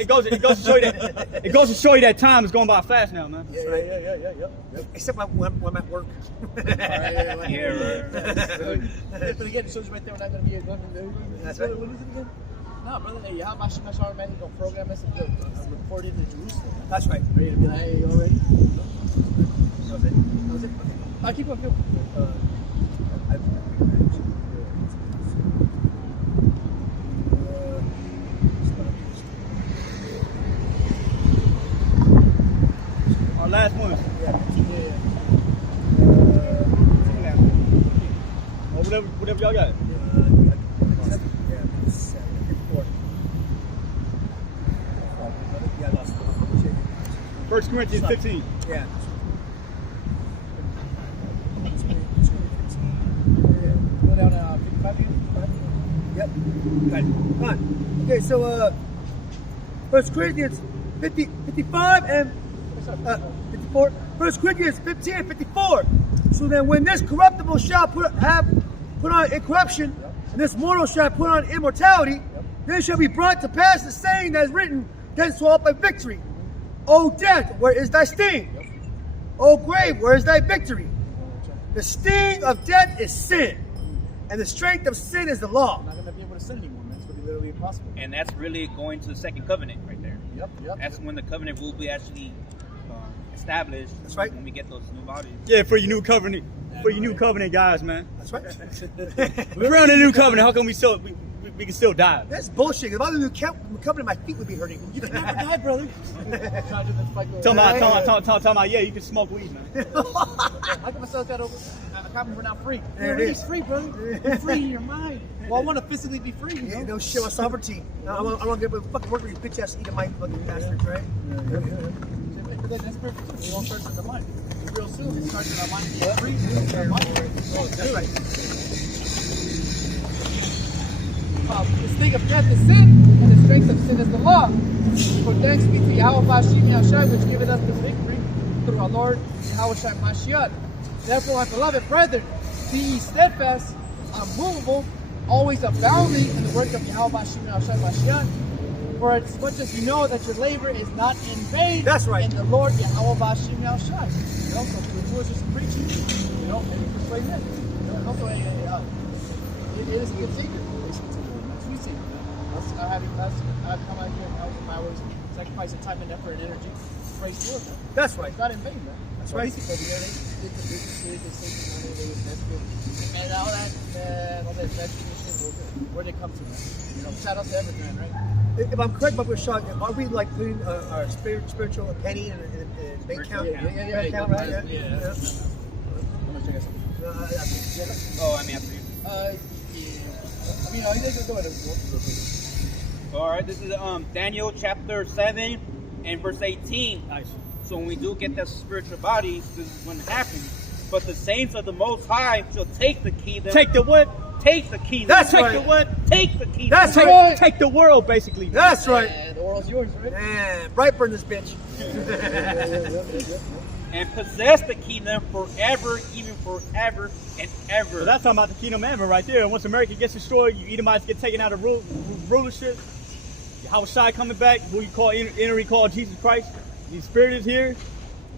It goes to show you that. It goes to show you that time is going by fast now, man. Yeah. Except when I'm at work. Right. But again, it shows you right there we're not going to be That's right. What is it again? No, brother. Hey, YAHAWASHI, man, he's going to program us and report it to Jerusalem. That's right. Ready to be like, hey, you all ready? That was it. I'll keep on filming. Our last one. Or whatever y'all got. First Corinthians 15. Yeah. Go down 55 again. Yep. Come on. Okay, so 1 Corinthians 55 and 54. 1 Corinthians 15 and 54. So then when this corruptible shall have put on incorruption, and this mortal shall put on immortality, then shall be brought to pass the saying that is written, death is swallowed by victory. O death, where is thy sting? O grave, where is thy victory? The sting of death is sin, and the strength of sin is the law. I'm not going to be able to sin anymore, man. It's going to be literally impossible. And that's really going to the second covenant right there. Yep. That's when the covenant will be actually established. That's right. When we get those new bodies. Yeah, for your new covenant. For your new covenant guys, man. That's right. We're on the new covenant. How come we can still die? That's bullshit. If I was in the covenant, my feet would be hurting. You can never die, brother. Tell me, yeah, you can smoke weed, man. I got myself got over. We're not free. There it is. Free, brother. You're free in your mind. Well, I want to physically be free. You know? No shit with sovereignty. I don't get fucking work with these bitch ass eating my fucking bastards, right? That's perfect. It all starts in the mind. Real soon, it starts in our mind. Get free. That's right. The sting of death is sin, and the strength of sin is the law. For thanks be to YAHAWASHI, which giveth us the victory through our Lord YAHAWASHI Mashiach. Therefore, my beloved brethren, be ye steadfast, unmovable, always abounding in the work of YAHAWASHI Mashiach, For as much as you know that your labor is not in vain. That's right. In the Lord YAHAWAH so to influence some preaching, and persuade men. And also, it is a good secret. It's a sweet secret. I've come out here and I was sacrificing time and effort and energy. Praise the Lord, man. That's right. It's not in vain, man. That's right. These people over here, they did the business, they and all that investigation, where'd it come to, man? Shout out to everything, right? If I'm correct, but we're shot. Are we like putting our spiritual penny in a bank account? Yeah. Bank account, right? Yeah. Yeah. How much I got? Oh, I mean, after you. I think we're doing it. All right, this is Daniel chapter 7 and verse 18. Nice. So when we do get that spiritual body, this is when it happens. But the saints of the Most High shall take the kingdom. Take the what? Take the kingdom. That's take right. the what? Take the kingdom. That's Take, right. take the world, basically. That's right. The world's yours, right? Man, Brightburn this bitch. And possess the kingdom forever, even forever and ever. So that's talking about the kingdom of heaven right there. And once America gets destroyed, you Edomites get taken out of rulership. YAHAWASHI coming back, who you call call Jesus Christ. The Spirit is here,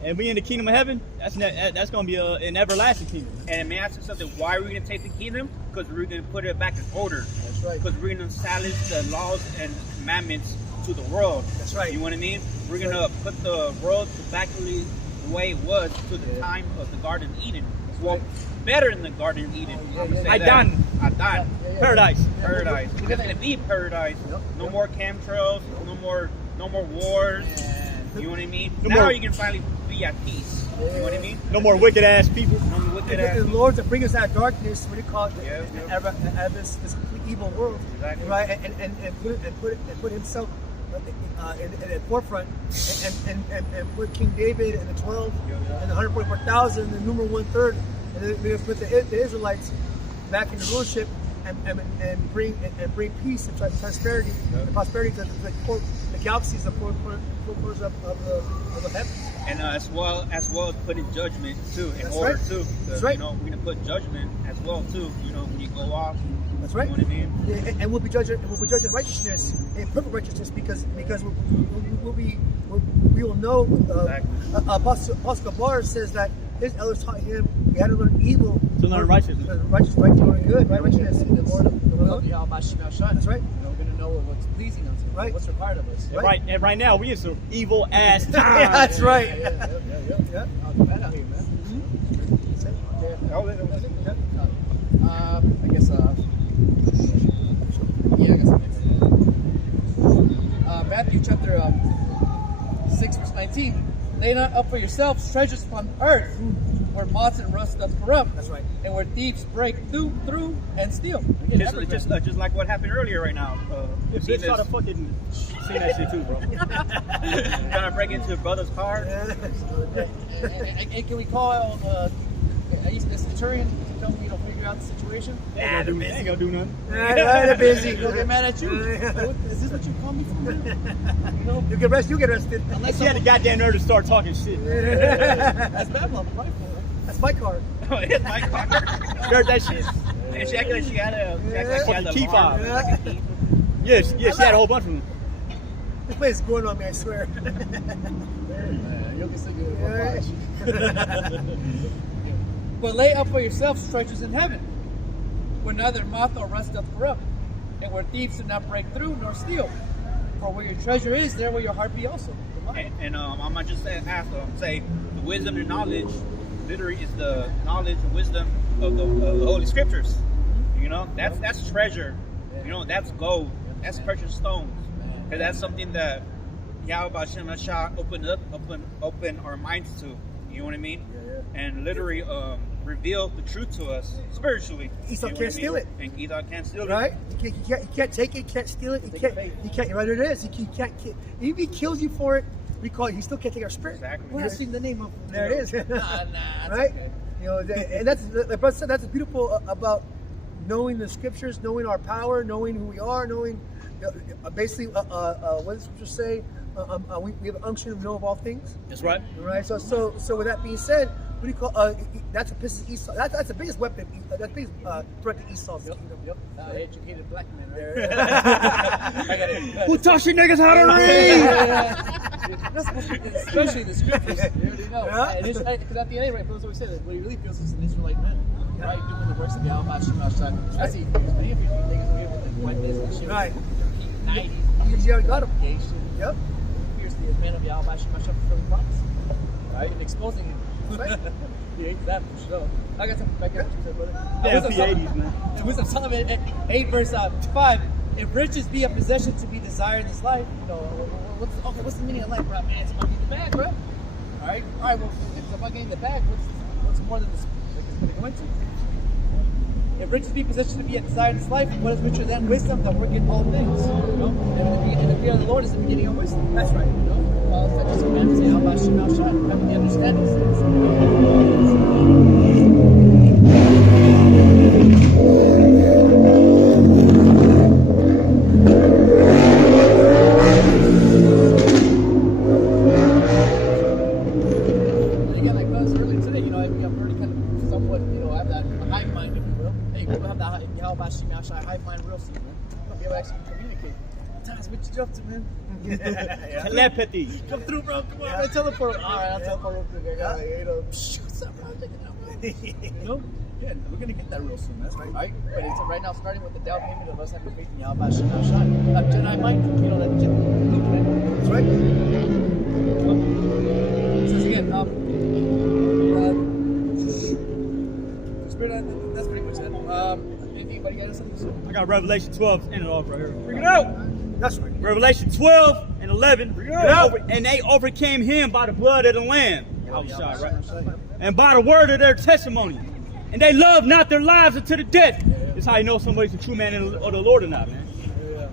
and we in the kingdom of heaven. That's going to be an everlasting kingdom. And may I ask you something? Why are we going to take the kingdom? Because we're going to put it back in order. That's right. Because we're going to establish the laws and commandments to the world. That's right. You know what I mean? We're going to put the world back the way it was to the time of the Garden of Eden. Well, better than the Garden of Eden. I'm gonna say Adan. that. Adan. Paradise. Paradise. It's going to be paradise. No more chemtrails. No more wars. You know what I mean? No now more- you can finally be at peace. You know what I mean? No more wicked ass people. No more wicked And ass. the Lord that bring us out of darkness, what do you call it? Yeah. Out of this complete evil world, Exactly. right? And put himself in the forefront, and put King David and the 12 and the 144,000, and the number 1/3, and then we're gonna put the Israelites back into rulership and bring peace and prosperity and prosperity to the galaxies, the four corners of the heavens. And as well as putting judgment too, in That's order right. too. That's right. You know, we're gonna put judgment as well too. You know, when you go off. That's right. You know what I mean? Yeah, and we'll be judging righteousness, in perfect righteousness, because we will know. Apostle Bar says that his elders taught him we had to learn evil To learn righteousness. right to learn good, right? Righteousness in the Lord. YAHAWAH. That's right. We're going to know what's pleasing unto Him, Right. what's required of us. And right now, we in some evil ass times. Yeah, that's right. Yeah. I'll do that out here, man. I guess, Matthew chapter 6, verse 19. Lay not up for yourselves treasures upon earth, where moths and rust doth corrupt. That's right. And where thieves break through and steal. Just like what happened earlier right now. This bitch try to fucking see that shit too, bro. trying to break into your brother's car. And can we call the centurion to come, figure out the situation? Nah, they ain't gonna do nothing. They're busy. They'll get mad at you. Is this what you call me for? You get arrested. She had the goddamn nerve to start talking shit. That's Babylon, right? That's my car. Oh, it's my car. You heard that shit? And she acted like she had a Fucking key alarm. fob. Like a key. Yes, she had a whole bunch of them. This place is growing on me, I swear. You'll be so good. But lay up for yourselves treasures in heaven, where neither moth nor rust doth corrupt, and where thieves do not break through nor steal. For where your treasure is, there will your heart be also. And I might just say the wisdom and knowledge literally is the knowledge and wisdom of the Holy Scriptures. You know, that's treasure. You know, that's gold. That's precious stones. Because that's something that YAHAWASHI open our minds to. You know what I mean? And literally reveal the truth to us spiritually. Esau You know can't what I steal mean? it. And Esau can't steal Right? it. You can't take it, you can't steal it, you can't, right, it is. You can't, even if he kills you for it, we call it, he still can't take our spirit. Exactly. We're not seeing the name of There it is. Nah, Right? okay. You know, and that's, like brother said, that's beautiful about knowing the scriptures, knowing our power, knowing who we are, knowing basically what does the scripture say? We have an unction to know of all things. That's right. Right. So with that being said, what do you call? That's what pisses Esau. That's the biggest weapon. That's the biggest threat to Esau's kingdom. Yep. Educated black man, right? I got it. Who taught you niggas how to read? Especially the scriptures. You already know. Because at the end of the day, right, that's what we said. What he really feels is an Israelite man. Right? Doing the works of YAHAWASHI. That's how he feels. Many of you niggas are here with like whiteness and shit. Right. 90s. Because you already got him. Yep. Yep. Here's the man of YAHAWASHI for the promise. Right? And exposing him. Right. He hates that for sure. I got something back there. Yeah, it's the 80s, man. Wisdom of Solomon 8 verse 5. If riches be a possession to be desired in this life, you know, what's the meaning of life, bro? Man, it's money in the bag, bro. Alright, well, if it's about getting the bag, what's more than this going to go into? If riches be possession to be a desired in this life, what is richer than wisdom that worketh all things? You know? And the fear of the Lord is the beginning of wisdom. That's right. You know? That just commands say, HALALYAM, having the understanding. Hive mind real soon, man. You'll be able to actually communicate. Sometimes what you up to, man? Telepathy. Come through, bro. Come on, man. Teleport. Alright, I'll teleport real quick. You know, what's up, bro? Check it out, bro. You know? Yeah, we're gonna get that real soon. That's right. Right? But it's right now starting with the down payment of us having faith in YAHAWASHI. Jedi mind, you know, that blueprint. That's right. It says again, that's pretty much that. Anybody got something? I got Revelation 12 and it off right here. Bring it out. That's right. Revelation 12 and 11. Bring it out. And they overcame him by the blood of the Lamb. Outside, right? And by the word of their testimony. And they loved not their lives unto the death. This is how you know somebody's a true man of the Lord or not, man.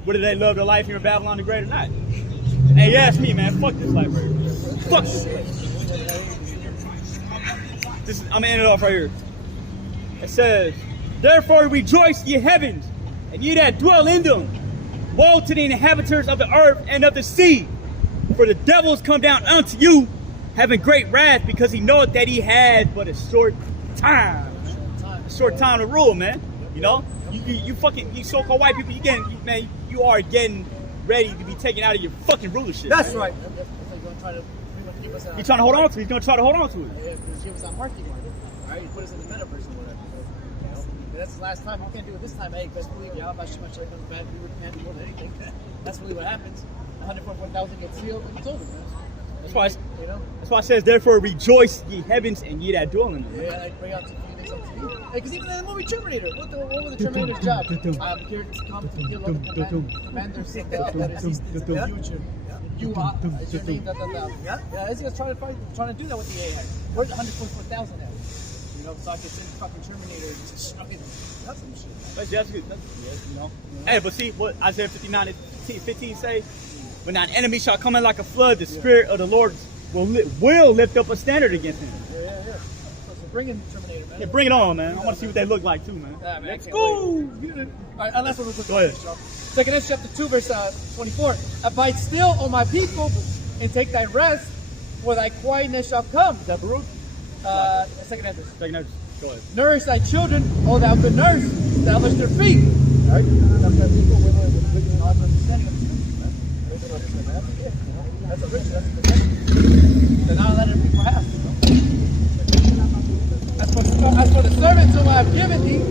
Whether they love their life here in Babylon the Great or not. Hey, you ask me, man. Fuck this life right here. Fuck this. I'm gonna end it off right here. It says, therefore rejoice, ye heavens, and ye that dwell in them. Woe to the inhabitants of the earth and of the sea. For the devil is come down unto you, having great wrath, because he knoweth that he had but a short time. A short time to rule, man. You know? You so-called white people, you are getting ready to be taken out of your fucking rulership. That's man. right. He's trying to hold on to it. He's going to try to hold on to it. Yeah, give us that marking one. All right, put us in the metaverse or whatever. That's the last time. We can't do it this time. Hey, best believe YAHAWASHI comes back. We can't do anything. That's really what happens. 144,000 get sealed, and it's over, man. That's why it says, therefore rejoice, ye heavens, and ye that dwell in them. Yeah, I bring out to Phoenix up to me. Because even in the movie Terminator, what was the Terminator's job? I'm here to come to kill all the commanders of the resistance in the future. You are, it's your name, Yeah, he's trying to do that with the AI. Where's 144,000 at? You know, so I can send fucking Terminator and just shove it. That's some shit. That's good. You know. Hey, but see what Isaiah 59 and 15 say? When an enemy shall come in like a flood, the Spirit of the Lord will lift up a standard against him. Yeah. So bring in Terminator, man. Yeah, bring it on, man. I want to see what they look like too, man. Let's go. All right, and that's what we're Go ahead. Second Ezra chapter 2, verse 24. Abide still, O my people, and take thy rest, for thy quietness shall come. Is that Baruch? Second Ezra. Go ahead. Nourish thy children, O thou good nurse. Establish their feet. All right? That's a rich, that's a possession. So now let it be perhaps. As for the servants whom I have given thee,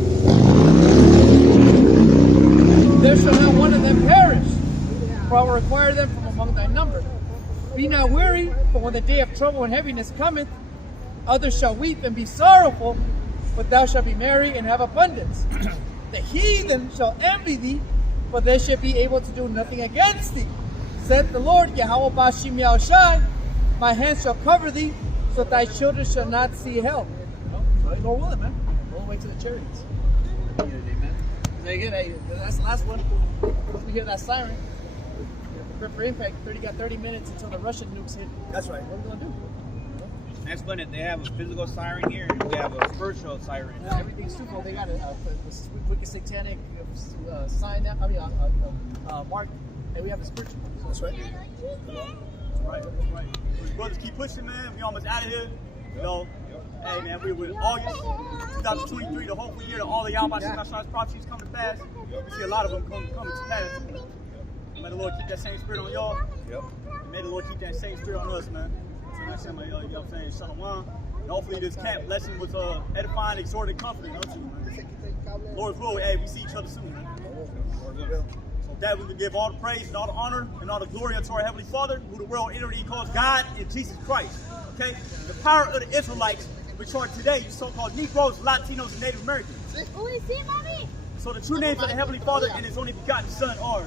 there shall not one of them perish, for I will require them from among thy number. Be not weary, for when the day of trouble and heaviness cometh, others shall weep and be sorrowful, but thou shalt be merry and have abundance. The heathen shall envy thee, but they shall be able to do nothing against thee. Said the Lord, YAHAWASHI, my hands shall cover thee, so thy children shall not see hell. Lord willing, man. All the way to the chariots. Amen. Again, that's the last one. Once we hear that siren, prepare for impact. 30 minutes until the Russian nukes hit. That's right. What are we going to do? Explain it. They have a physical siren here, and we have a spiritual siren. Yeah, everything's twofold. They got a wicked satanic sign, mark, and we have a spiritual one. That's right. Right. Brothers, keep pushing, man. We almost out of here. You know, hey man, we're with August 2023, the hopeful year that all the YAHAWASHI prophecies come to pass. We see a lot of them coming to pass. May the Lord keep that same spirit on y'all. May the Lord keep that same spirit on us, man. So next time, you know what I'm saying? Shalom. And hopefully this camp lesson was edifying, exhorting, comforting us too, man. Lord's will, hey, we see each other soon, man. So that we can give all the praise and all the honor and all the glory unto our Heavenly Father, who the world entity calls God and Jesus Christ. Okay? The power of the Israelites, which are today the so-called Negroes, Latinos, and Native Americans. So the true names of the Heavenly Father and His only begotten Son are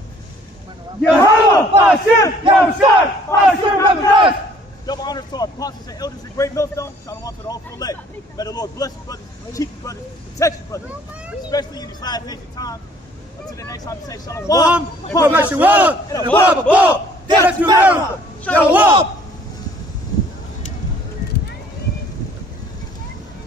YAHAWAH, BAHASHAM, YAHAWASHI, BAHASHAM, BAHASHAM. double honors to our apostles and elders in Great Millstone. Shalom to the whole elect. May the Lord bless you, brothers, keep you, brothers, protect you, brothers, especially in these last days of time. Until the next time, we say Shalom. Shalom. Shalom. Shalom. Shalom. Shalom. Shalom. Shalom.